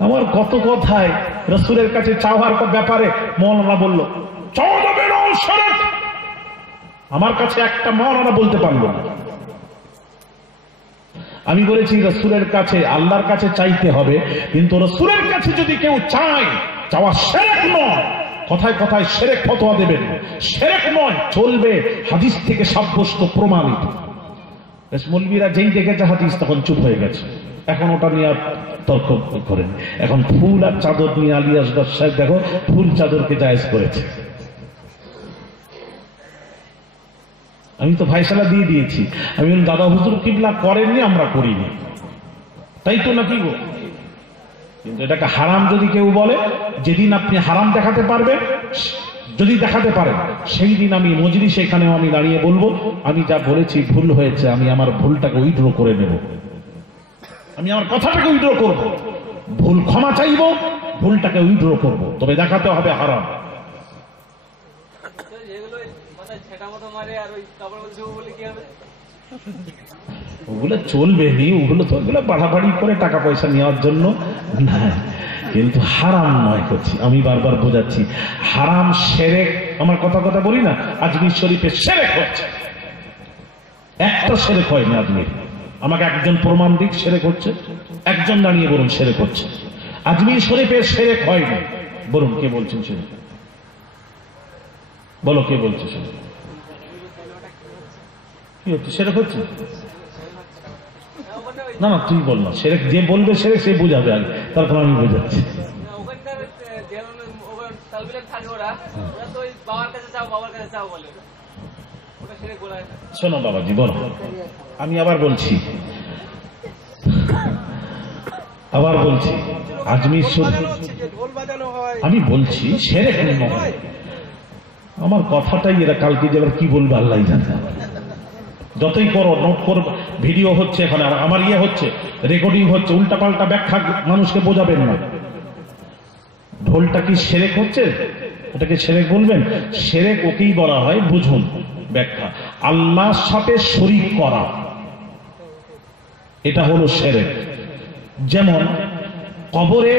আমার কত কথায় রাসূলের কাছে চাওয়ার ব্যাপারে মৌলানা বলল চাওয়া যাবে না, শিরক। আমার কাছে একটা মৌলানা বলতে পারলো না। আমি বলেছি রাসূলের কাছে, আল্লাহর কাছে চাইতে হবে, কিন্তু রাসূলের কাছে যদি কেউ চায়, চাওয়া শিরক নয়। কথায় কথায় শিরক ফতোয়া দেবেন, শিরক নয়, চলবে, হাদিস থেকে সাব্যস্ত প্রমাণিত। মৌলবীরা যেই দেখেছে হাদিস তখন চুপ হয়ে গেছে, এখন ওটা নিয়ে তর্ক করেন। এখন ফুল আর চাদর নিয়ে আলী আসগর সাহেব দেখো ফুল চাদরকে জায়েজ করেছে। আমি তো ফায়সালা দিয়ে দিয়েছি, আমি দাদা হুজুর কিবলা করেননি, আমরা করিনি, তাই তো নাকি গো? কিন্তু এটাকে হারাম যদি কেউ বলে, যেদিন আপনি হারাম দেখাতে পারবেন, যদি দেখাতে পারেন, সেই দিন আমি মজলিসে এখানেও আমি দাঁড়িয়ে বলবো আমি যা বলেছি ভুল হয়েছে, আমি আমার ভুলটাকে উইথড্র করে নেব, আমি আমার কথাটাকে উইথড্র করব, ভুল ক্ষমা চাইব, ভুলটাকে উইথড্র করব, তবে দেখাতে হবে হারাম। ওগুলো চলবে নি, ওগুলো তো ওগুলো বাড়াবাড়ি করে টাকা পয়সা নেওয়ার জন্য না, কিন্তু হারাম নয় করছি, আমি বারবার বোঝাচ্ছি হারাম শিরক। আমার কথা বলি না, আজমির শরীফে শিরক হচ্ছে, একটা শিরক হয় না আজমির, আমাকে একজন প্রমাণ দিক শিরক হচ্ছে, একজন দাঁড়িয়ে বলুন শিরক হচ্ছে। আজমির শরীফে শিরক হয় না, বলুন কে বলছেন শিরক, বলো কে বলছে শিরক, কি হচ্ছে শিরক হচ্ছে? না না তুই বল না, শিরক যে বলবে শিরক সে বুঝাবে আগে, তারপর আমি বোঝাচ্ছি। শোনো বাবাজি, বলো, আমি আবার বলছি আজমির শরীফ, আমি বলছি শিরক নয়, আমার কথাটাই এরা কালকে যে কি বলবে আল্লাহ জানে। যতই করো, নোট করো, ভিডিও হচ্ছে এখানে, আমার ইয়ে হচ্ছে, রেকর্ডিং হচ্ছে, উল্টাপাল্টা ব্যাখ্যা মানুষকে বোঝাবেন না। ঢোলটা কি শিরক হচ্ছে, ওটাকে শিরক বলবেন? শিরক ওকেই বলা হয়, বুঝুন ব্যাখ্যা, আল্লাহর সাথে শরীক করা, এটা হলো শিরক। যেমন কবরে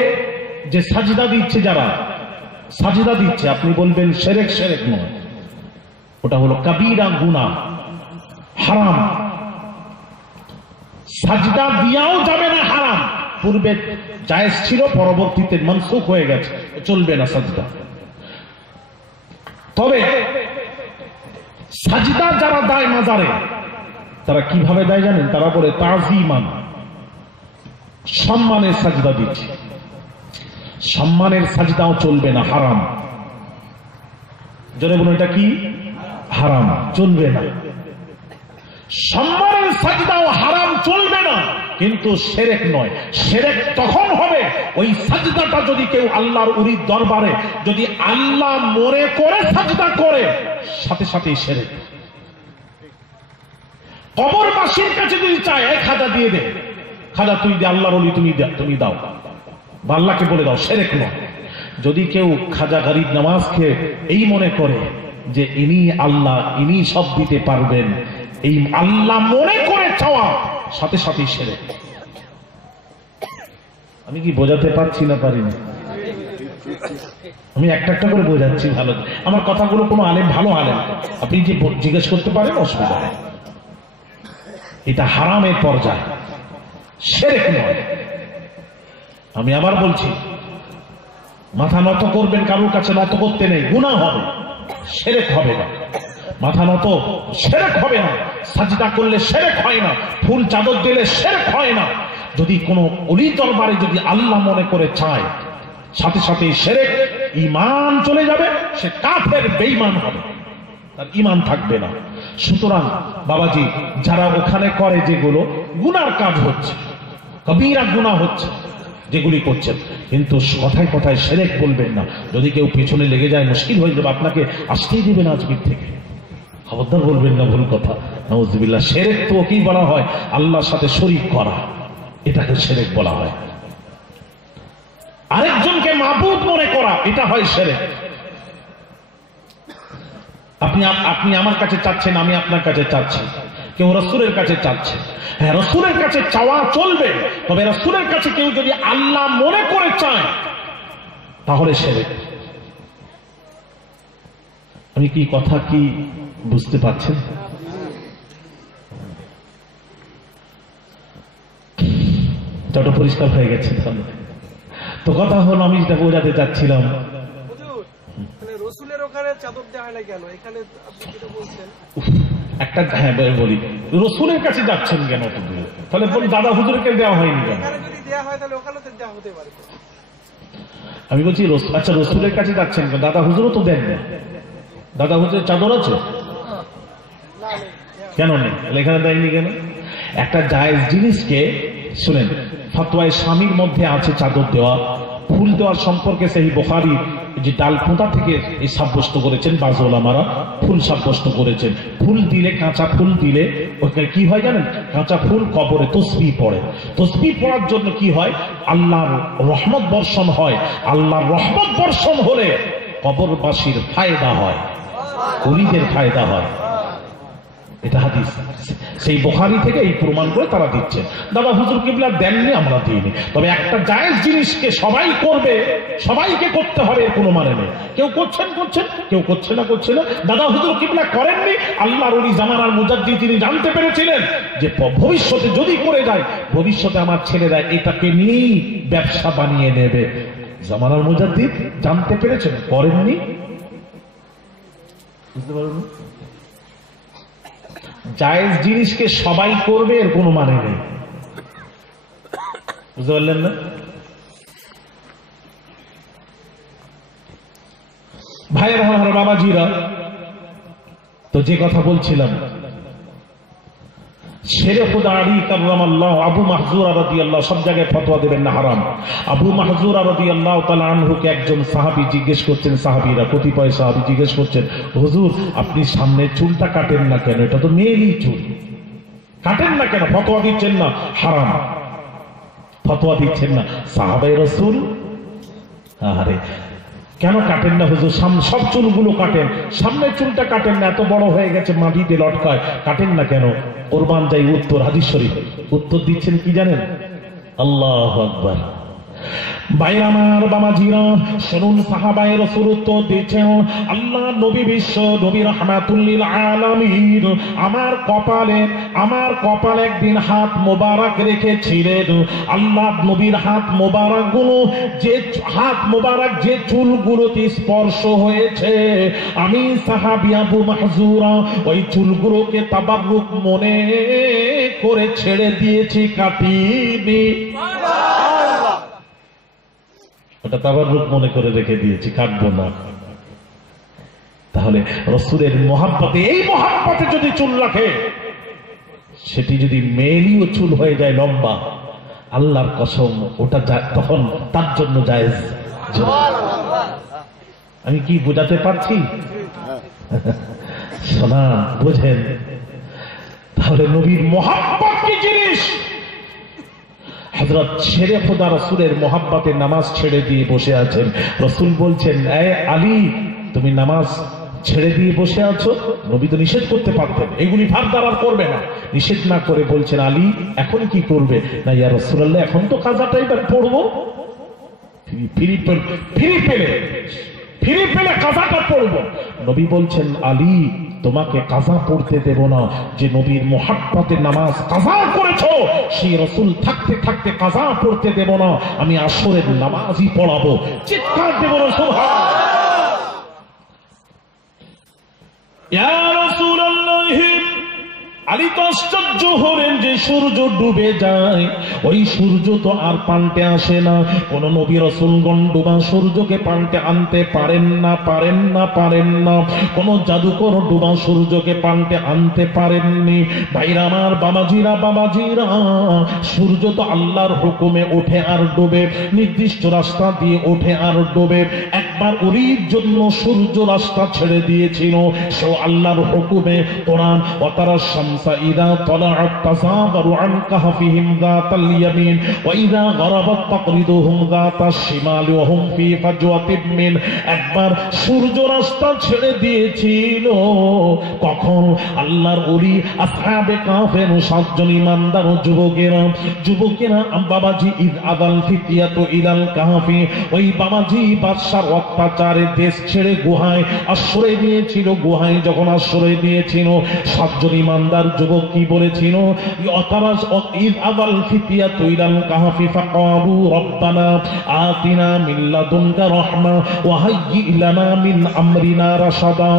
যে সাজদা দিচ্ছে, যারা সাজদা দিচ্ছে, আপনি বলবেন শিরক, শিরক নয়, ওটা হলো কবিরা গুনাহ, হারাম। সাজদা দিয়াও যাবে না, হারাম। পূর্বে জায়েজ ছিল, পরবর্তীতে মনসুখ হয়ে গেছে, চলবে না সাজদা। তবে সাজদা যারা দেয় মাজারে, তারা কিভাবে দেয় জানেন? তারা বলে তাজিমান, সম্মানের সাজদা দিচ্ছে, সম্মানের সাজদাও চলবে না, হারাম। জোরে বলুন এটা কি? হারাম, চলবে না। সম্মানের সাজদাও হারাম, চলবে না, কিন্তু শিরক নয়। শিরক তখন হবে ওই সাজদাটা যদি কেউ আল্লাহর উরির দরবারে, যদি আল্লাহ মনে করে সাজদা করে, সাথে সাথেই শিরক। কবরবাসীর কাছে যদি চায়, এক খাজা দিয়ে দে, খাজা তুই দে, আল্লাহর ওলি তুমি দাও, বা আল্লাহকে বলে দাও, শিরক নয়। যদি কেউ খাজা গরিব নওয়াজকে এই মনে করে যে ইনি আল্লাহ, ইনি সব দিতে পারবেন, এই আল্লাহ মনে করে চাওয়া সাথে সাথেই শিরক। আমি কি বোঝাতে পারছি না পারিনি? আমি একটা একটা করে বোঝাচ্ছি ভালো। আমার কথাগুলো কোনো আলেম, ভালো আলেম আপনি যে জিজ্ঞেস করতে পারেন, অসুবিধা নেই। এটা হারামের পর্যায়ে, শিরক নয়। আমি আবার বলছি, মাথা নত করবেন, কারোর কাছে নত করতে নেই, গুনাহ হবে, শিরক হবে না। মাথা নত শিরক হবে না, সাজদা করলে শিরক হয় না, ফুল চাদর দিলে শিরক হয় না। যদি কোনো ওলি দরবারে যদি আল্লাহ মনে করে চায়, সাথে সাথে শিরক, ঈমান চলে যাবে, সে কাফের, বেঈমান হবে, তার ঈমান থাকবে না। সুতরাং বাবাজি, যারা ওখানে করে যেগুলো গুনার কাজ হচ্ছে, কবিরা গুনাহ হচ্ছে যেগুলি করছেন, কিন্তু কথায় কথায় শিরক বলবেন না। যদি কেউ পেছনে লেগে যায়, মুশকিল হয়ে যাবে, আপনাকে আসতেই দিবেন আজকের থেকে। খবরদার বলবেন না ভুল কথা, নাউযুবিল্লাহ। শিরক তো কি বলা হয়? আল্লাহর সাথে শরীক করা, এটাকে শিরক বলা হয়। আরেকজনকে মাবুদ মনে করা, এটা হয় শিরক। আপনি আমার কাছে চাচ্ছেন, আমি আপনার কাছে চাচ্ছি, কেউ রাসূলের কাছে চাচ্ছে। হ্যাঁ, রাসূলের কাছে চাওয়া চলবে, তবে রাসূলের কাছে কেউ যদি আল্লাহ মনে করে চায়, তাহলে শিরক। আমি কি কথা কি বুঝতে পারছেন? যত পরিষ্কার হয়ে গেছে। তো কথা হলো, আমি যেটা বোঝাতে চাচ্ছিলাম, একটা হ্যাঁ বলি, রসুলের কাছে যাচ্ছেন কেন? তাহলে বলি দাদা হুজুরকে দেওয়া হয়নি কেন? আমি বলছি আচ্ছা, রসুলের কাছে যাচ্ছেন কেন? দাদা হুজুরও তো দেন না। দাদা হুজুরের চাদর আছে কেন নেই? এখানে দেয়নি কেন? একটা জায়েজ জিনিসকে শুনেন, ফতোয়ায়ে স্বামীর মধ্যে আছে চাদর দেওয়া, ফুল দেওয়ার সম্পর্কে সেই বুখারী যে ডাল পোঁতা থেকে এই সাব্যস্ত করেছেন, বাজ উলামারা ফুল সাব্যস্ত করেছেন। ফুল দিলে, কাঁচা ফুল দিলে ওখানে কি হয় জানেন? কাঁচা ফুল কবরে তসবিহ পড়ে। তসবিহ পড়ার জন্য কি হয়? আল্লাহর রহমত বর্ষণ হয়। আল্লাহর রহমত বর্ষণ হলে কবরবাসীর ফায়দা হয়, ওলিদের ফায়দা হয়। এটা হাদিস, সেই বুখারী থেকে এই প্রমাণ করে তারা দিচ্ছেন। দাদা হুজুর কিবলা দেননি, আমরা দিইনি। তবে একটা জায়েজ জিনিসকে সবাই করবে, সবাইকে করতে হবে, এর কোনো মানে নেই। কেউ করছেন, কেউ করছে না। দাদা হুজুর কিবলা করেননি। আল্লাহর ওলি জামানার মুজাদ্দিদ তিনি জানতে পেরেছিলেন যে ভবিষ্যতে যদি করে যায়, ভবিষ্যতে আমার ছেলেরা এটাকে নিয়েই ব্যবসা বানিয়ে নেবে। জামানার মুজাদ্দিদ জানতে পেরেছেন, করেননি। বুঝতে পারবেন? জায়েজ জিনিসকে সবাই করবে, এর কোনো মানে নেই। বুঝতে পারলেন না? ভাইয়েরা, আমার বাবাজিরা, তো যে কথা বলছিলাম, শেরে খুদা আলী কাররামাল্লাহু, আবু মাহজুরা রাদিয়াল্লাহু, সব জায়গায় ফতোয়া দেবেন না, হারাম। আবু মাহজুরা রাদিয়াল্লাহু তাআলা আনহুকে একজন সাহাবী জিজ্ঞেস করছেন, সাহাবীরা কতিপয় সাহাবী জিজ্ঞেস করছেন, হুজুর আপনি সামনে চুলটা কাটেন না কেন? এটা তো মেয়েরই চুল, কাটেন না কেন? ফতোয়া দিচ্ছেন না, হারাম। ফতোয়া দিচ্ছেন না। সাহাবায়ে রাসূল, আরে কেন কাটেন না হুজুর? সব চুলগুলো কাটেন, সামনের চুলটা কাটেন না, এত বড় হয়ে গেছে, মাটিতে লটকায়, কাটেন না কেন? কোরবান যাই উত্তর, হাদিস শরীফ উত্তর দিচ্ছেন কি জানেন? আল্লাহু আকবার। ভাইরা আমার, বাবাজিরা শুনুন, সাহাবায়ে রাসূল উত্তর দিচ্ছেন, আল্লাহ নবী, বিশ্ব নবী রাহমাতুল লিল আলামিন আমার কপালে একদিন হাত মোবারক রেখেছিলেন। আল্লাহ নবীর হাত মোবারক গুলো, যে হাত মোবারক যে চুলগুলোতে স্পর্শ হয়েছে, আমি সাহাবী আবু মাহজুরা ওই চুলগুলোকে তাবাররুক মনে করে ছেড়ে দিয়েছি, কাটিনি। ওটা তাবাররুক মনে করে রেখে দিয়েছি, কাটবো না। তাহলে রাসূলের মহব্বতে, এই মহব্বতে যদি চুল রাখে, সেটি যদি মেয়েলিও চুল হয়ে যায় লম্বা, আল্লাহর কসম ওটা তখন তার জন্য জায়েজ। আমি কি বোঝাতে পারছি? শোনা, বোঝেন? তাহলে নবীর মহব্বত কি জিনিস? হযরত শেরে খোদা রাসূলের মোহাব্বতে নামাজ ছেড়ে দিয়ে বসে আছেন। রাসূল বলছেন, এ আলী, তুমি নামাজ ছেড়ে দিয়ে বসে আছো? নবী তো নিষেধ করতে পারতেন, এগুলি ফারদার আর করবে না। নিষেধ না করে বলছেন, আলী এখন কি করবে? না ইয়া রাসূলুল্লাহ, এখন তো কাজাটা এবার পড়বো, ফিরি পেলে কাজাটা পড়বো। নবী বলছেন, আলী তোমাকে কাজা পড়তে দেব না। যে নবীর মুহাব্বতে নামাজ কাজা করেছো, সেই রাসূল থাকতে থাকতে কাজা পড়তে দেব না, আমি আসরের নামাজই পড়াবো। চিৎকার দেব না সুবহানাল্লাহ। ইয়া রাসূলুল্লাহ, আলী তো আশ্চর্য হলেন যে সূর্য ডুবে যায়, ওই সূর্য তো আর পাল্টে আসে না। কোন নবী রাসূলগণ ডুবা সূর্যকে পাল্টে আনতে পারেন না। কোন জাদুকর ডুবা সূর্যকে পাল্টে আনতে পারেননি। ভাইরা আমার, বাবাজিরা, সূর্য তো আল্লাহর হুকুমে ওঠে আর ডুবে, নির্দিষ্ট রাস্তা দিয়ে ওঠে আর ডুবে। একবার ওরির জন্য সূর্য রাস্তা ছেড়ে দিয়েছিল, সে আল্লাহর হুকুমে কোরআন ওয়াতারা শামসা ইযা তালাআত তাযাবারু আন কাহফিহিম যাতাল ইয়ামিন ওয়া ইযা গরাবাত তাকরিদুহুম যাতাশ শিমাল ওয়া হুম ফি ফাজওয়াতিন মিন। একবার সূর্য রাস্তা ছেড়ে দিয়েছিল। কখন? আল্লাহর ওলি আসহাবে কাহফের 7 জন ইমানদার যুবকেরা বাবাজি, ইদ আদাল ফিতিয়াতু ইলাল কাহফি, ওই বাবাজি বাদশার অত্যাচারে দেশ ছেড়ে গুহায় আশ্রয় নিয়েছিল। গুহায় যখন আশ্রয় নিয়েছিল, 7 জন ইমানদার যুবক কি বলেছিল? ইদ আদাল ফিতিয়াতু ইলাল কাহফি ফাকালু রব্বানা আতিনা মিন লাদুনকা রাহমা ওয়া হায়্যি লানা মিন আমরিনা রাশাদা।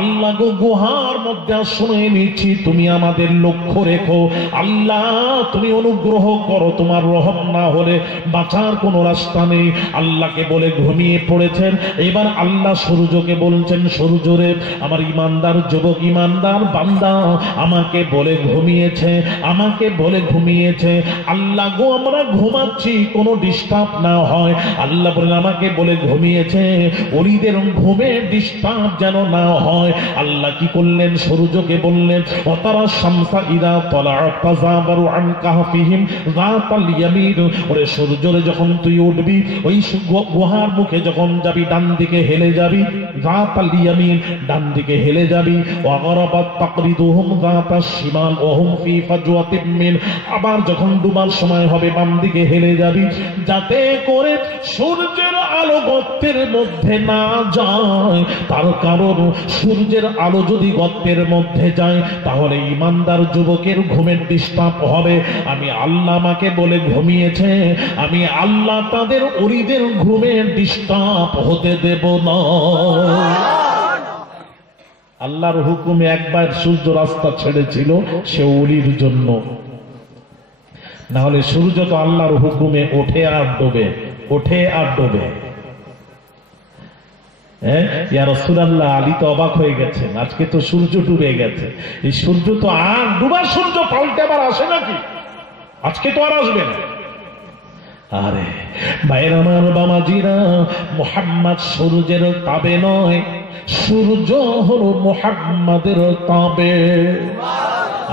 আল্লাহ গো, গুহার মধ্যে আশ্রয় নিয়েছি, তুমি আমাদের লক্ষ্য রেখো। আল্লাহ তুমি অনুগ্রহ করো, তোমার রহম না হলে বাঁচার কোনো রাস্তা নেই। আল্লাহকে বলে ঘুমিয়ে পড়েছেন। এবার আল্লাহ সূর্যকে বলছেন, সূর্য রে, আমার ইমানদার যুবক, ইমানদার বান্দা আমাকে বলে ঘুমিয়েছে। আল্লাহ গো, আমরা ঘুমাচ্ছি, কোনো ডিস্টার্ব না হয়। আল্লাহ বলেন, আমাকে বলে ঘুমিয়েছে, ওলিদের ঘুমে ডিস্টার্ব যেন না হয়। আল্লাহ কি করলেন? সূর্যকে বললেন, ওয়াতারা শামসা ইযা তালাআত তাযাবারু আন কাহফিহিম যাতাল ইয়ামিন। ওরে সূর্য রে, যখন তুই উঠবি, ওই গুহার মুখে যখন যাবি, ডান দিকে হেলে যাবি, যাতাল ইয়ামিন, ডান দিকে হেলে যাবি। ওয়া গরাবাত তাকরিদুহুম যাতাশ শিমাল ওয়া হুম ফি ফাজওয়াতিন মিন। আবার যখন ডুবার সময় হবে, বাম দিকে হেলে যাবি, যাতে করে সূর্যের আলো গর্তের মধ্যে না যায়। তার কারণ সূর্যের আলো যদি গর্তের মধ্যে যায়, তাহলে ইমানদার যুবকের ঘুমের ডিস্টার্ব হবে। আমি আল্লাহ আমাকে বলে ঘুমিয়েছে, আমি আল্লাহ তাদের ওলিদের ঘুমের ডিস্টার্ব হতে দেব না। আল্লাহর হুকুমে একবার সূর্য রাস্তা ছেড়েছিল, সে ওলির জন্য। না হলে সূর্য তো আল্লাহর হুকুমে ওঠে আর ডোবে। ইয়া রাসূলুল্লাহ, আলী তো অবাক হয়ে গেছেন, আজকে তো সূর্য ডুবে গেছে। এই সূর্য তো আর ডুবার সূর্য পাল্টে আবার আসে নাকি? আজকে তো আর আসবে না। আরে ভাইরা আমার, বাবাজিরা, মুহাম্মদ সূর্যের তাবে নয়, সূর্য হলো মুহাম্মাদের তাবে।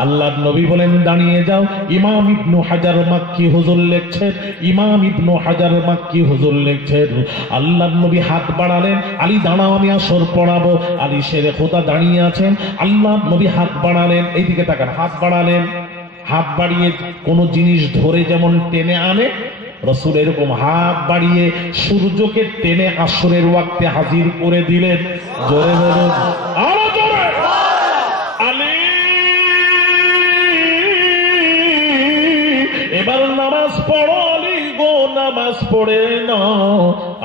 আল্লাহর নবী বলেন, দাঁড়িয়ে যাও। ইমাম ইবনু হাজার মাক্কি হুজুর লিখছেন, আল্লাহর নবী হাত বাড়ালেন, আলী দাঁড়াও, আমি আসর পড়াবো। আলী শেরে খোদা দাঁড়িয়ে আছেন, আল্লাহর নবী হাত বাড়ালেন, এইদিকে তাকান, হাত বাড়ালেন। হাত বাড়িয়ে কোন জিনিস ধরে যেমন টেনে আনে, রাসূল এরকম হাত বাড়িয়ে সূর্যকে টেনে আসরের ওয়াক্তে হাজির করে দিলেন। জোরে বলুন, আরো জোরে। আলী এবার নামাজ পড়ো, আলী গো, নামাজ পড়ে না।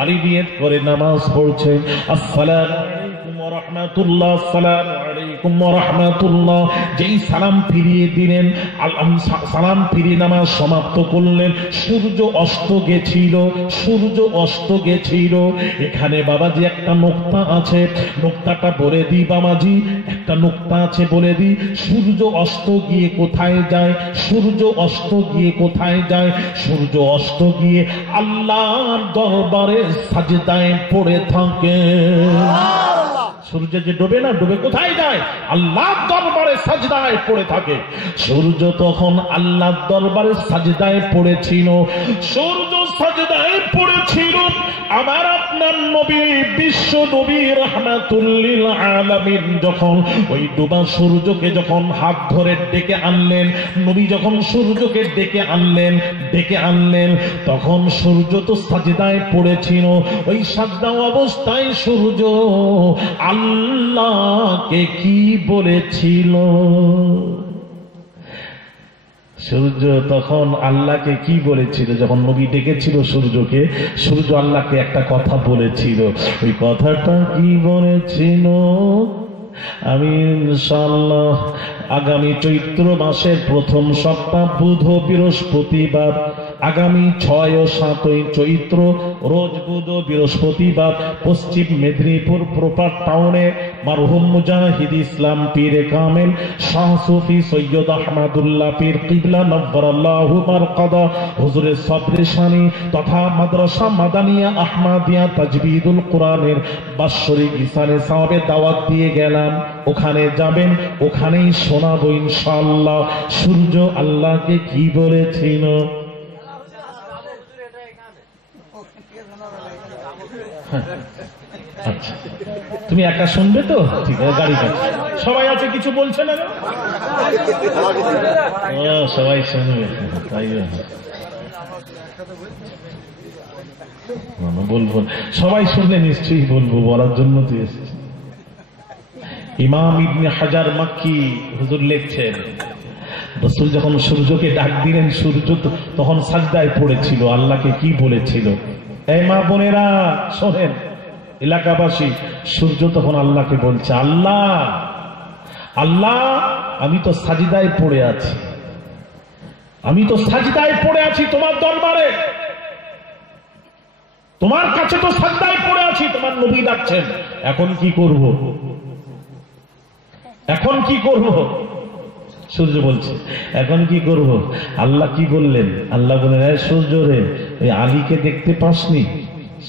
আলী নিয়ত করে নামাজ পড়ছে। আসসালামু আলাইকুম ওয়া রাহমাতুল্লাহ, আসসালামু আলাইকুম ওয়া রাহমাতুল্লাহ। যেই সালাম ফিরিয়ে দিলেন, সালাম ফিরিয়ে নামাজ সমাপ্ত করলেন, সূর্য অস্ত গেছিল। এখানে বাবাজি একটা নুকতা আছে, নুকতাটা বলে দিই বাবাজি, একটা নুকতা আছে বলে দিই। সূর্য অস্ত গিয়ে কোথায় যায়? সূর্য অস্ত গিয়ে আল্লাহর দরবারে সাজদায় পড়ে থাকে। সূর্য যে ডোবে না, ডুবে কোথায় যায়? আল্লাহর দরবারে সাজদায় পড়ে থাকে। সূর্য তখন আল্লাহর দরবারে সাজদায় পড়েছিল। সূর্য সাজদায় পড়েছিল। আমার আপনার নবী, বিশ্ব নবী রাহমাতুল লিল আলামিন যখন ওই ডোবা সূর্যকে যখন হাত ধরে ডেকে আনলেন, নবী যখন সূর্যকে ডেকে আনলেন তখন সূর্য তো সাজদায় পড়েছিল। ওই সাজদা অবস্থায় সূর্য আল্লাহকে কি বলেছিল? সূর্য তখন আল্লাহকে কি বলেছিল? যখন নবী ডেকেছিল সূর্যকে, সূর্য আল্লাহকে একটা কথা বলেছিল। ওই কথাটা কি বলেছিল? আমি ইনশাআল্লাহ আগামী চৈত্র মাসের প্রথম সপ্তাহ বুধ ও বৃহস্পতিবার, আগামী 6 ও 7 চৈত্র রোজ বুধ ও বৃহস্পতিবার পশ্চিম মেদিনীপুর প্রপার টাউনে মারহুম মুজাহিদ ইসলাম পীরে কামেল শাহ সুফি সৈয়দ আহমদুল্লাহ পীর কিবলা নব্বরাল্লাহু মারকাদা হুজুরে সবরে শানি তথা মাদ্রাসা মাদানিয়া আহমদিয়া তাজবিদুল কোরআনের বাৎসরিক ইসানে সাওয়াবে দাওয়াত দিয়ে গেলাম। ওখানে যাবেন, ওখানেই শোনাবো ইনশাআল্লাহ সূর্য আল্লাহকে কি বলেছিল। আচ্ছা, তুমি একা শুনবে তো? ঠিক আছে, গাড়ি কাছে সবাই আছে, কিছু বলছে না? সবাই শুনবে, তাই বলবো, সবাই শুনলে নিশ্চয়ই বলবো, বলার জন্য তো এসেছি। ইমাম ইবনে হাজার মাক্কি হুজুর লিখছেন, রাসূল যখন সূর্যকে ডাক দিলেন, সূর্য তখন সাজদায় পড়েছিল। আল্লাহকে কি বলেছিল? এই মা বোনেরা শোনেন, এলাকাবাসী, সূর্য তখন আল্লাহকে বলছে, আল্লাহ আল্লাহ আমি তো সাজদায় পড়ে আছি, আমি তো সাজদায় পড়ে আছি তোমার দরবারে, তোমার কাছে তো সাজদায় পড়ে আছি। তোমার নবী ডাকছেন, এখন কি করব? এখন কি করব? সূর্য বলছে এখন কি করব? আল্লাহ কি বললেন? আল্লাহ বললেন, এই সূর্য রে, ওই আলীকে দেখতে পাসনি?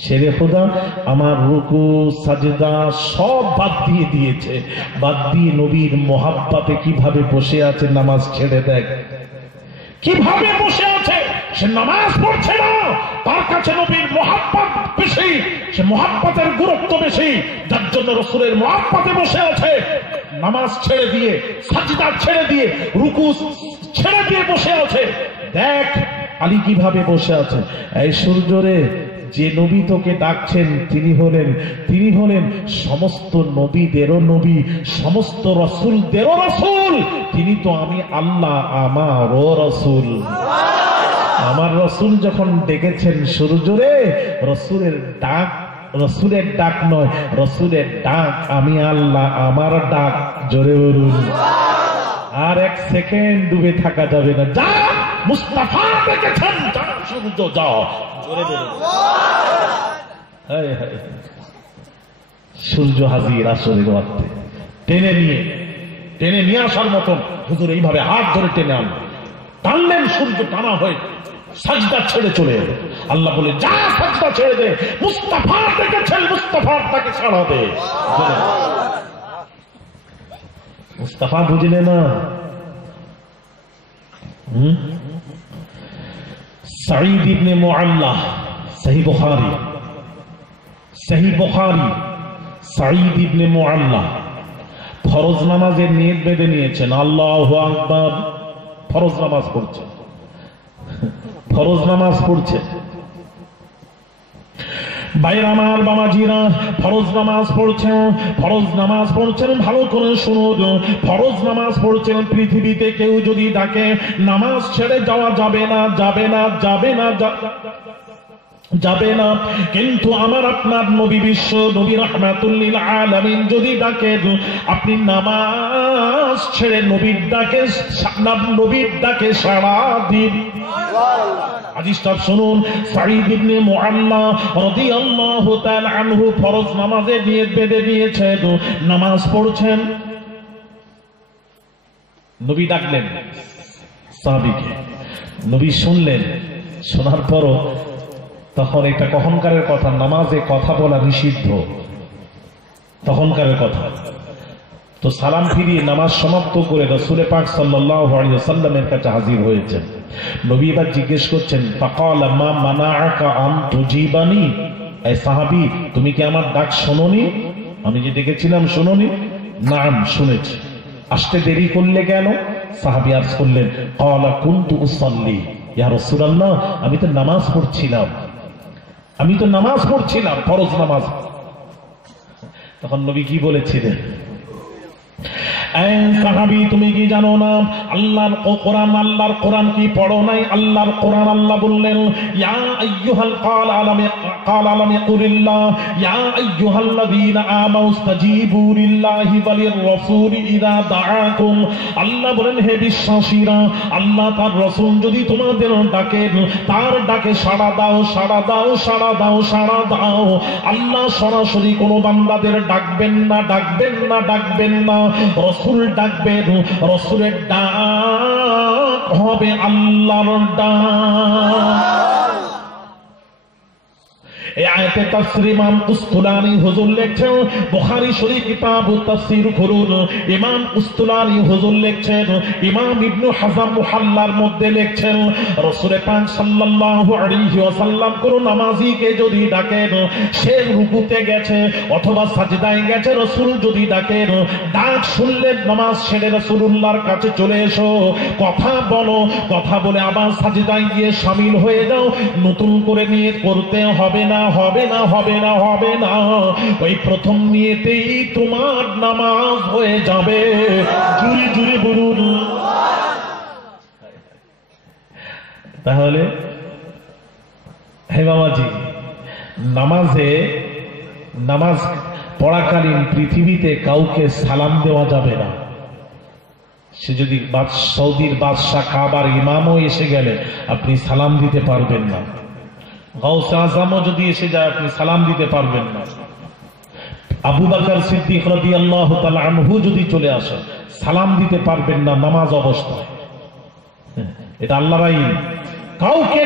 শেরে খোদা আমার রুকু সাজদা সব বাদ দিয়ে দিয়েছে, বাদ দিয়ে নবীর মোহাব্বতে কিভাবে বসে আছে, নামাজ ছেড়ে দেখ কিভাবে বসে আছে। সে নামাজ পড়ছে না, তার কাছে নবীর মোহাব্বত বেশি, সে মোহাব্বতের গুরুত্ব বেশি, যার জন্য রাসূলের মোহাব্বতে বসে আছে। নামাজ ছেড়ে দিয়ে, সাজদা ছেড়ে দিয়ে, রুকু ছেড়ে দিয়ে বসে আছে। দেখ আলী কিভাবে বসে আছে। এই সূর্য রে, যে নবী তোকে ডাকছেন তিনি হলেন সমস্ত নবীদেরও নবী, সমস্ত রাসূলদেরও রাসূল। তিনি তো আমি আল্লাহ আমারও রাসূল। আমার রাসূল যখন ডেকেছেন সূর্য রে, রাসূলের ডাক নয়, রাসূলের ডাক আমি আল্লাহ আমার ডাক। জোরে বলুন। আর এক সেকেন্ড ডুবে থাকা যাবে না। যা মুস্তাফা ডেকেছেন, যা সূর্য যাও। জোরে বলুন। সূর্য হাজির আসরের অর্থে। টেনে নিয়ে আসার মতন হুজুর এইভাবে হাত ধরে টেনে আনলেন, টানলেন, সূর্য টানা হয়ে সাজদা ছেড়ে চলে এলো। আল্লাহ বলে, যা সাজদা ছেড়ে দে, মুস্তাফা ডেকেছেন, মুস্তাফার তাকে ছাড়া দে। মুস্তাফা বুঝলে না? সাঈদ ইবনে মুআল্লা, সহিহ বুখারী, সাঈদ ইবনে মুআল্লা ফরজ নামাজের নিয়ত বেঁধে নিয়েছেন। আল্লাহু আকবার, ফরজ নামাজ পড়ছে, ফরজ নামাজ পড়ছে। ভাইরা আমার, বাবাজিরা, ফরজ নামাজ পড়ছেন, ভালো করে শুনুন। ফরজ নামাজ পড়ছেন। পৃথিবীতে কেউ যদি ডাকে, নামাজ ছেড়ে যাওয়া যাবে না। কিন্তু আমার আপনার নবী, বিশ্ব নবী রাহমাতুল লিল আলামিন যদি ডাকে, আপনি নামাজ ছেড়ে নবীর ডাকে সাড়া দিন। হাদিসটা শুনুন। সাঈদ ইবনে মুআল্লা রাদিয়াল্লাহু তাআলা আনহু ফরজ নামাজে নিয়ত বেঁধে নিয়েছেন, নামাজ পড়ছেন। নবী ডাকলেন সাহাবীকে, নবী শুনলেন। শোনার পরও তখন এটা কখনকারের কথা, নামাজে কথা বলা নিষিদ্ধ। তখনকার কথা। তো সালাম ফিরিয়ে নামাজ সমাপ্ত করে রাসূল পাক সাল্লাল্লাহু আলাইহি ওয়াসাল্লামের কাছে হাজির হয়েছেন। নবী এবার জিজ্ঞেস করছেন, ফাকাল মা মানাআকা আন তুজিবানি, এই সাহাবী তুমি কি আমার ডাক শোনোনি? আমি যে ডেকেছিলাম শোনোনি? নাম শুনেছি। আসতে দেরি করলে কেন? সাহাবী আরজ করলেন, ক্বালা কুনতু উসাল্লি, ইয়া রাসূলুল্লাহ আমি তো নামাজ পড়ছিলাম, ফরজ নামাজ। তখন নবী কি বলেছিলেন? সাহাবী তুমি কি জানো না আল্লাহর কোরআন কি পড়ো নাই? আল্লাহর কোরআন আল্লাহ বললেন, ইয়া আইয়ুহাল ক্বাল আলাম ইয়াকুলিল্লাহ ইয়া আইয়ুহাল্লাযীনা আমানু ইসতাজীবু লিল্লাহি ওয়ালির রাসূলি ইযা দাআকুম। আল্লাহ বলেন, হে বিশ্বাসীরা, আল্লাহ তার রাসূল যদি তোমাদের ডাকেন, তার ডাকে সাড়া দাও। আল্লাহ সরাসরি কোনো বান্দাদের ডাকবেন না। রাসূল ডাকবেন, রাসূলের ডাক হবে আল্লাহর ডাক। এই আয়াতে তাফসীর ইমাম কুস্তুলানী হুজুর লিখছেন, বুখারী শরীফ কিতাবুত তাফসীর খুলুন, ইমাম কুস্তুলানী হুজুর লিখছেন, ইমাম ইবনে হাজাম মুহাল্লার মধ্যে লিখছেন, রাসূল পাক সাল্লাল্লাহু আলাইহি ওয়াসাল্লাম কোন নামাজীকে যদি ডাকেন, সে রুকুতে গেছে অথবা সাজদায় গেছে, রাসূল যদি ডাকেন, ডাক শুনলে নামাজ ছেড়ে রাসূলুল্লাহর কাছে চলে এসো, কথা বলে আবার সাজদায় গিয়ে শামিল হয়ে যাও। নতুন করে নিয়ত করতে হবে না। ওই প্রথম নিয়তেই তোমার নামাজ হয়ে যাবে। জুরি বলুন। তাহলে হে বাবাজি, নামাজ পড়াকালীন পৃথিবীতে কাউকে সালাম দেওয়া যাবে না। সে যদি সৌদির বাদশাহ কাবার ইমামও এসে গেলে আপনি সালাম দিতে পারবেন না। গাউসে আজমও যদি এসে যায় আপনি সালাম দিতে পারবেন না। আবু বকর সিদ্দিক রাদিয়াল্লাহু তাআলা আনহু যদি চলে আসে সালাম দিতে পারবেন না নামাজ অবস্থায়। এটা আল্লাহর আইন। কাউকে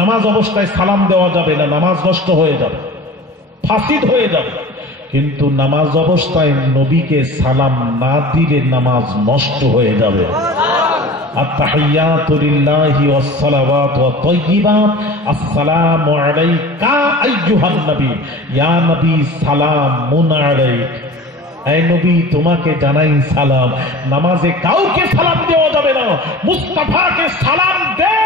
নামাজ অবস্থায় সালাম দেওয়া যাবে না, নামাজ নষ্ট হয়ে যাবে, ফাসিদ হয়ে যাবে। কিন্তু নামাজ অবস্থায় নবীকে সালাম না দিলে নামাজ নষ্ট হয়ে যাবে। আত-তাহিয়াতু লিল্লাহি ওয়াস-সালাওয়াতু ওয়াত-তাইয়্যিবাত, আসসালামু আলাইকা আইয়ুহান নবী, ইয়া নবী সালামুন আলাইক, এই নবী তোমাকে জানাই সালাম। নামাজে কাউকে সালাম দেওয়া যাবে না। মুস্তাফাকে সালাম দে,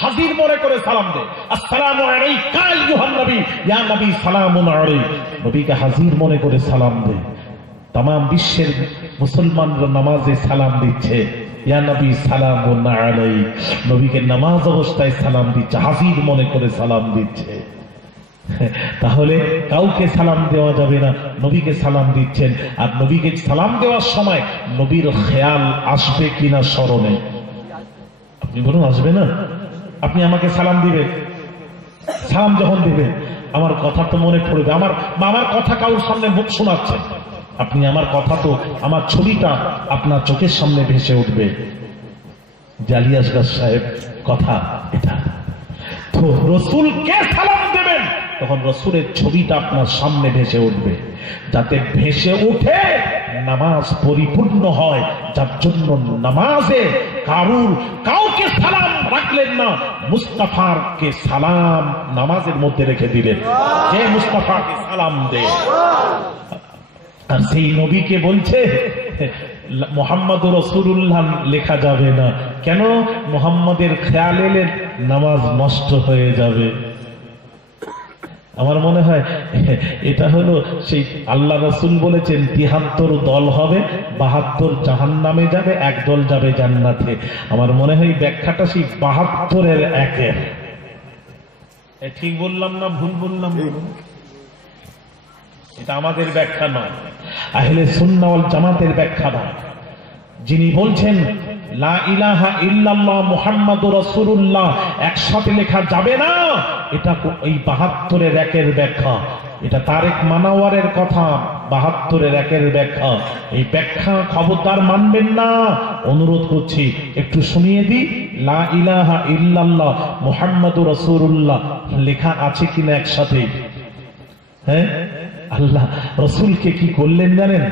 হাজির মনে করে সালাম দে। আসসালামু আলাইকা আইয়ুহান নবী, ইয়া নবী সালামুন আলাইক, নবীকে হাজির মনে করে সালাম দে। तमाम বিশ্বের মুসলমানরা নামাজে সালাম দিচ্ছে, ইয়া নবী সালামুন আলাইক, নবীকে নামাজ অবস্থায় সালাম দিচ্ছে, হাজির মনে করে সালাম দিচ্ছে। তাহলে কাউকে সালাম দেওয়া যাবে না, নবীকে সালাম দিচ্ছেন। আর নবীকে সালাম দেওয়ার সময় নবীর খেয়াল আসবে কিনা স্মরণে? আপনি বলুন আসবে না? আপনি আমাকে সালাম দিবেন, সালাম যখন দিবেন আমার কথা তো মনে পড়বে, আমার কথা কারোর সামনে মুখ শোনাচ্ছে, আপনি আমার কথা তো, আমার ছবিটা আপনার চোখের সামনে ভেসে উঠবে। আলী আসগর সাহেব কথা এটা তো, রসুলকে সালাম দেবেন তখন রসুলের ছবিটা আপনার সামনে ভেসে উঠবে, যাতে ভেসে উঠে নামাজ পরিপূর্ণ হয়। যার জন্য নামাজে কাউকে সালাম রাখলেন না, মুস্তাফাকে সালাম নামাজের মধ্যে রেখে দিলেন, যে মুস্তাফাকে সালাম দে। আর সেই নবীকে বলছে মুহাম্মদুর রাসূলুল্লাহ লেখা যাবে না। কেন? মুহাম্মদের খেয়াল এলে নামাজ নষ্ট হয়ে যাবে। আমার মনে হয় এটা হলো সেই আল্লাহ রাসূল বলেছেন ৭৩ দল হবে, ৭২ জাহান্নামে যাবে, এক দল যাবে জান্নাতে। আমার মনে হয় ব্যাখ্যাটা সেই ৭২-এর ১-এর। ঠিক বললাম না ভুল বললাম? এটা আমাদের ব্যাখ্যা নয়, আহলে সুন্নাহ ওয়াল জামাতের ব্যাখ্যা নয়। যিনি বলছেন লা ইলাহা ইল্লাল্লাহ মুহাম্মাদুর রাসূলুল্লাহ একসাথে লেখা যাবে না, এটা এই ৭২-এর ১-এর ব্যাখ্যা। এটা তারেক মানাওয়ারের কথা, ৭২-এর ১-এর ব্যাখ্যা। এই ব্যাখ্যা খবরদার মানবেন না, অনুরোধ করছি একটু শুনিয়ে দিই। লা ইলাহা ইল্লাল্লাহ মুহাম্মাদুর রাসূলুল্লাহ লেখা আছে কিনা একসাথে? হ্যাঁ, আল্লাহ রসুলকে কি করলেন জানেন?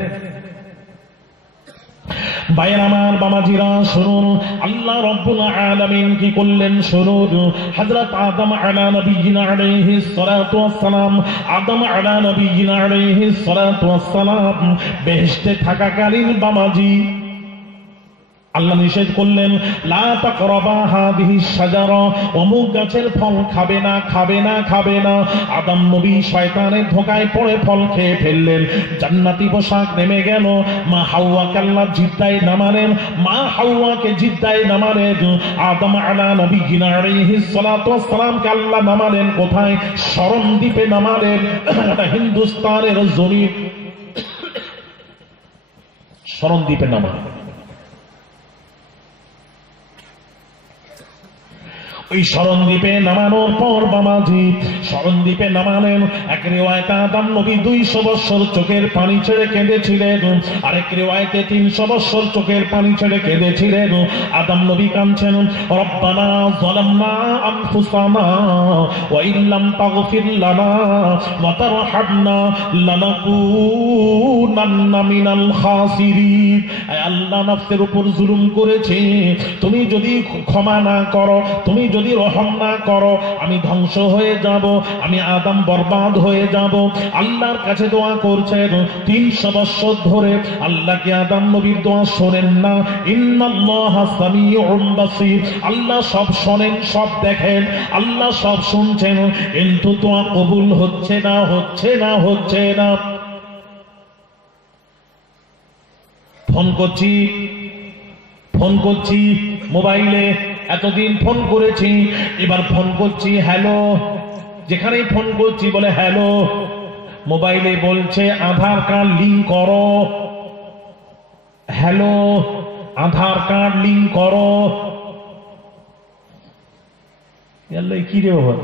ভাইয়ের আমার, বাবাজিরা শুনুন, আল্লাহ রাব্বুল আলামিন কি করলেন শুনুন। হযরত আদম আলা নবিয়িনা আলাইহিস সালাতু ওয়াস সালাম, আদম আলা নবিয়িনা আলাইহিস সালাতু ওয়াস সালাম বেহেশতে থাকাকালীন বাবাজি আল্লাহ নিষেধ করলেন, লা তাকরাবা হাদিহিস শাজারা, অমুক গাছের ফল খাবে না, খাবে না, খাবে না। আদম নবী শয়তানের ধোঁকায় পড়ে ফল খেয়ে ফেললেন। জান্নাতি পোশাক নেমে গেল। মা হাওয়াকে আল্লাহ জিদ্দায় নামালেন, মা হাওয়াকে জিদ্দায় নামালেন। আদম আলা নবিয়িনা আলাইহিস সালাতু ওয়াস সালামকে আল্লাহ নামালেন কোথায়? শরম দ্বীপে নামালেন। এটা হিন্দুস্তানের জমিন, শরম দ্বীপে নামালেন। ওই শরণদ্বীপে নামানোর পর বাবাজি শরণদ্বীপে নামালেন। এক রিওয়ায়েতে আদম নবী 200 বছর চোখের পানি ছেড়ে কেঁদেছিলেন, আরেক রিওয়ায়েতে 300 বছর চোখের পানি ছেড়ে কেঁদেছিলেন। আদম নবী কাঁদছেন, রব্বানা যালামনা আনফুসানা ওয়া ইল্লাম তাগফির লানা ওয়া তারহামনা লানাকুনান্না মিনাল খাসিরিন। আল্লাহ, নফসের উপর জুলুম করেছি, তুমি যদি ক্ষমা না করো, তুমি যদি রহম না করো, আমি ধ্বংস হয়ে যাব, আমি আদম বরবাদ হয়ে যাব। আল্লাহর কাছে দোয়া করছেন 300 বছর ধরে। আল্লাহ কি আদম নবীর দোয়া শোনেন না? ইন্নাল্লাহা সামিউন বাসীর, আল্লাহ সব শোনেন, সব দেখেন, আল্লাহ সব শুনছেন, কিন্তু দোয়া কবুল হচ্ছে না, হচ্ছে না, হচ্ছে না। ফোন করছি মোবাইলে, এতদিন ফোন করেছি, এবার ফোন করছি হ্যালো, যেখানেই ফোন করছি বলে হ্যালো। মোবাইলে বলছে আধার কার্ড লিংক করো, হ্যালো আধার কার্ড লিংক করো। কি রে বাবা?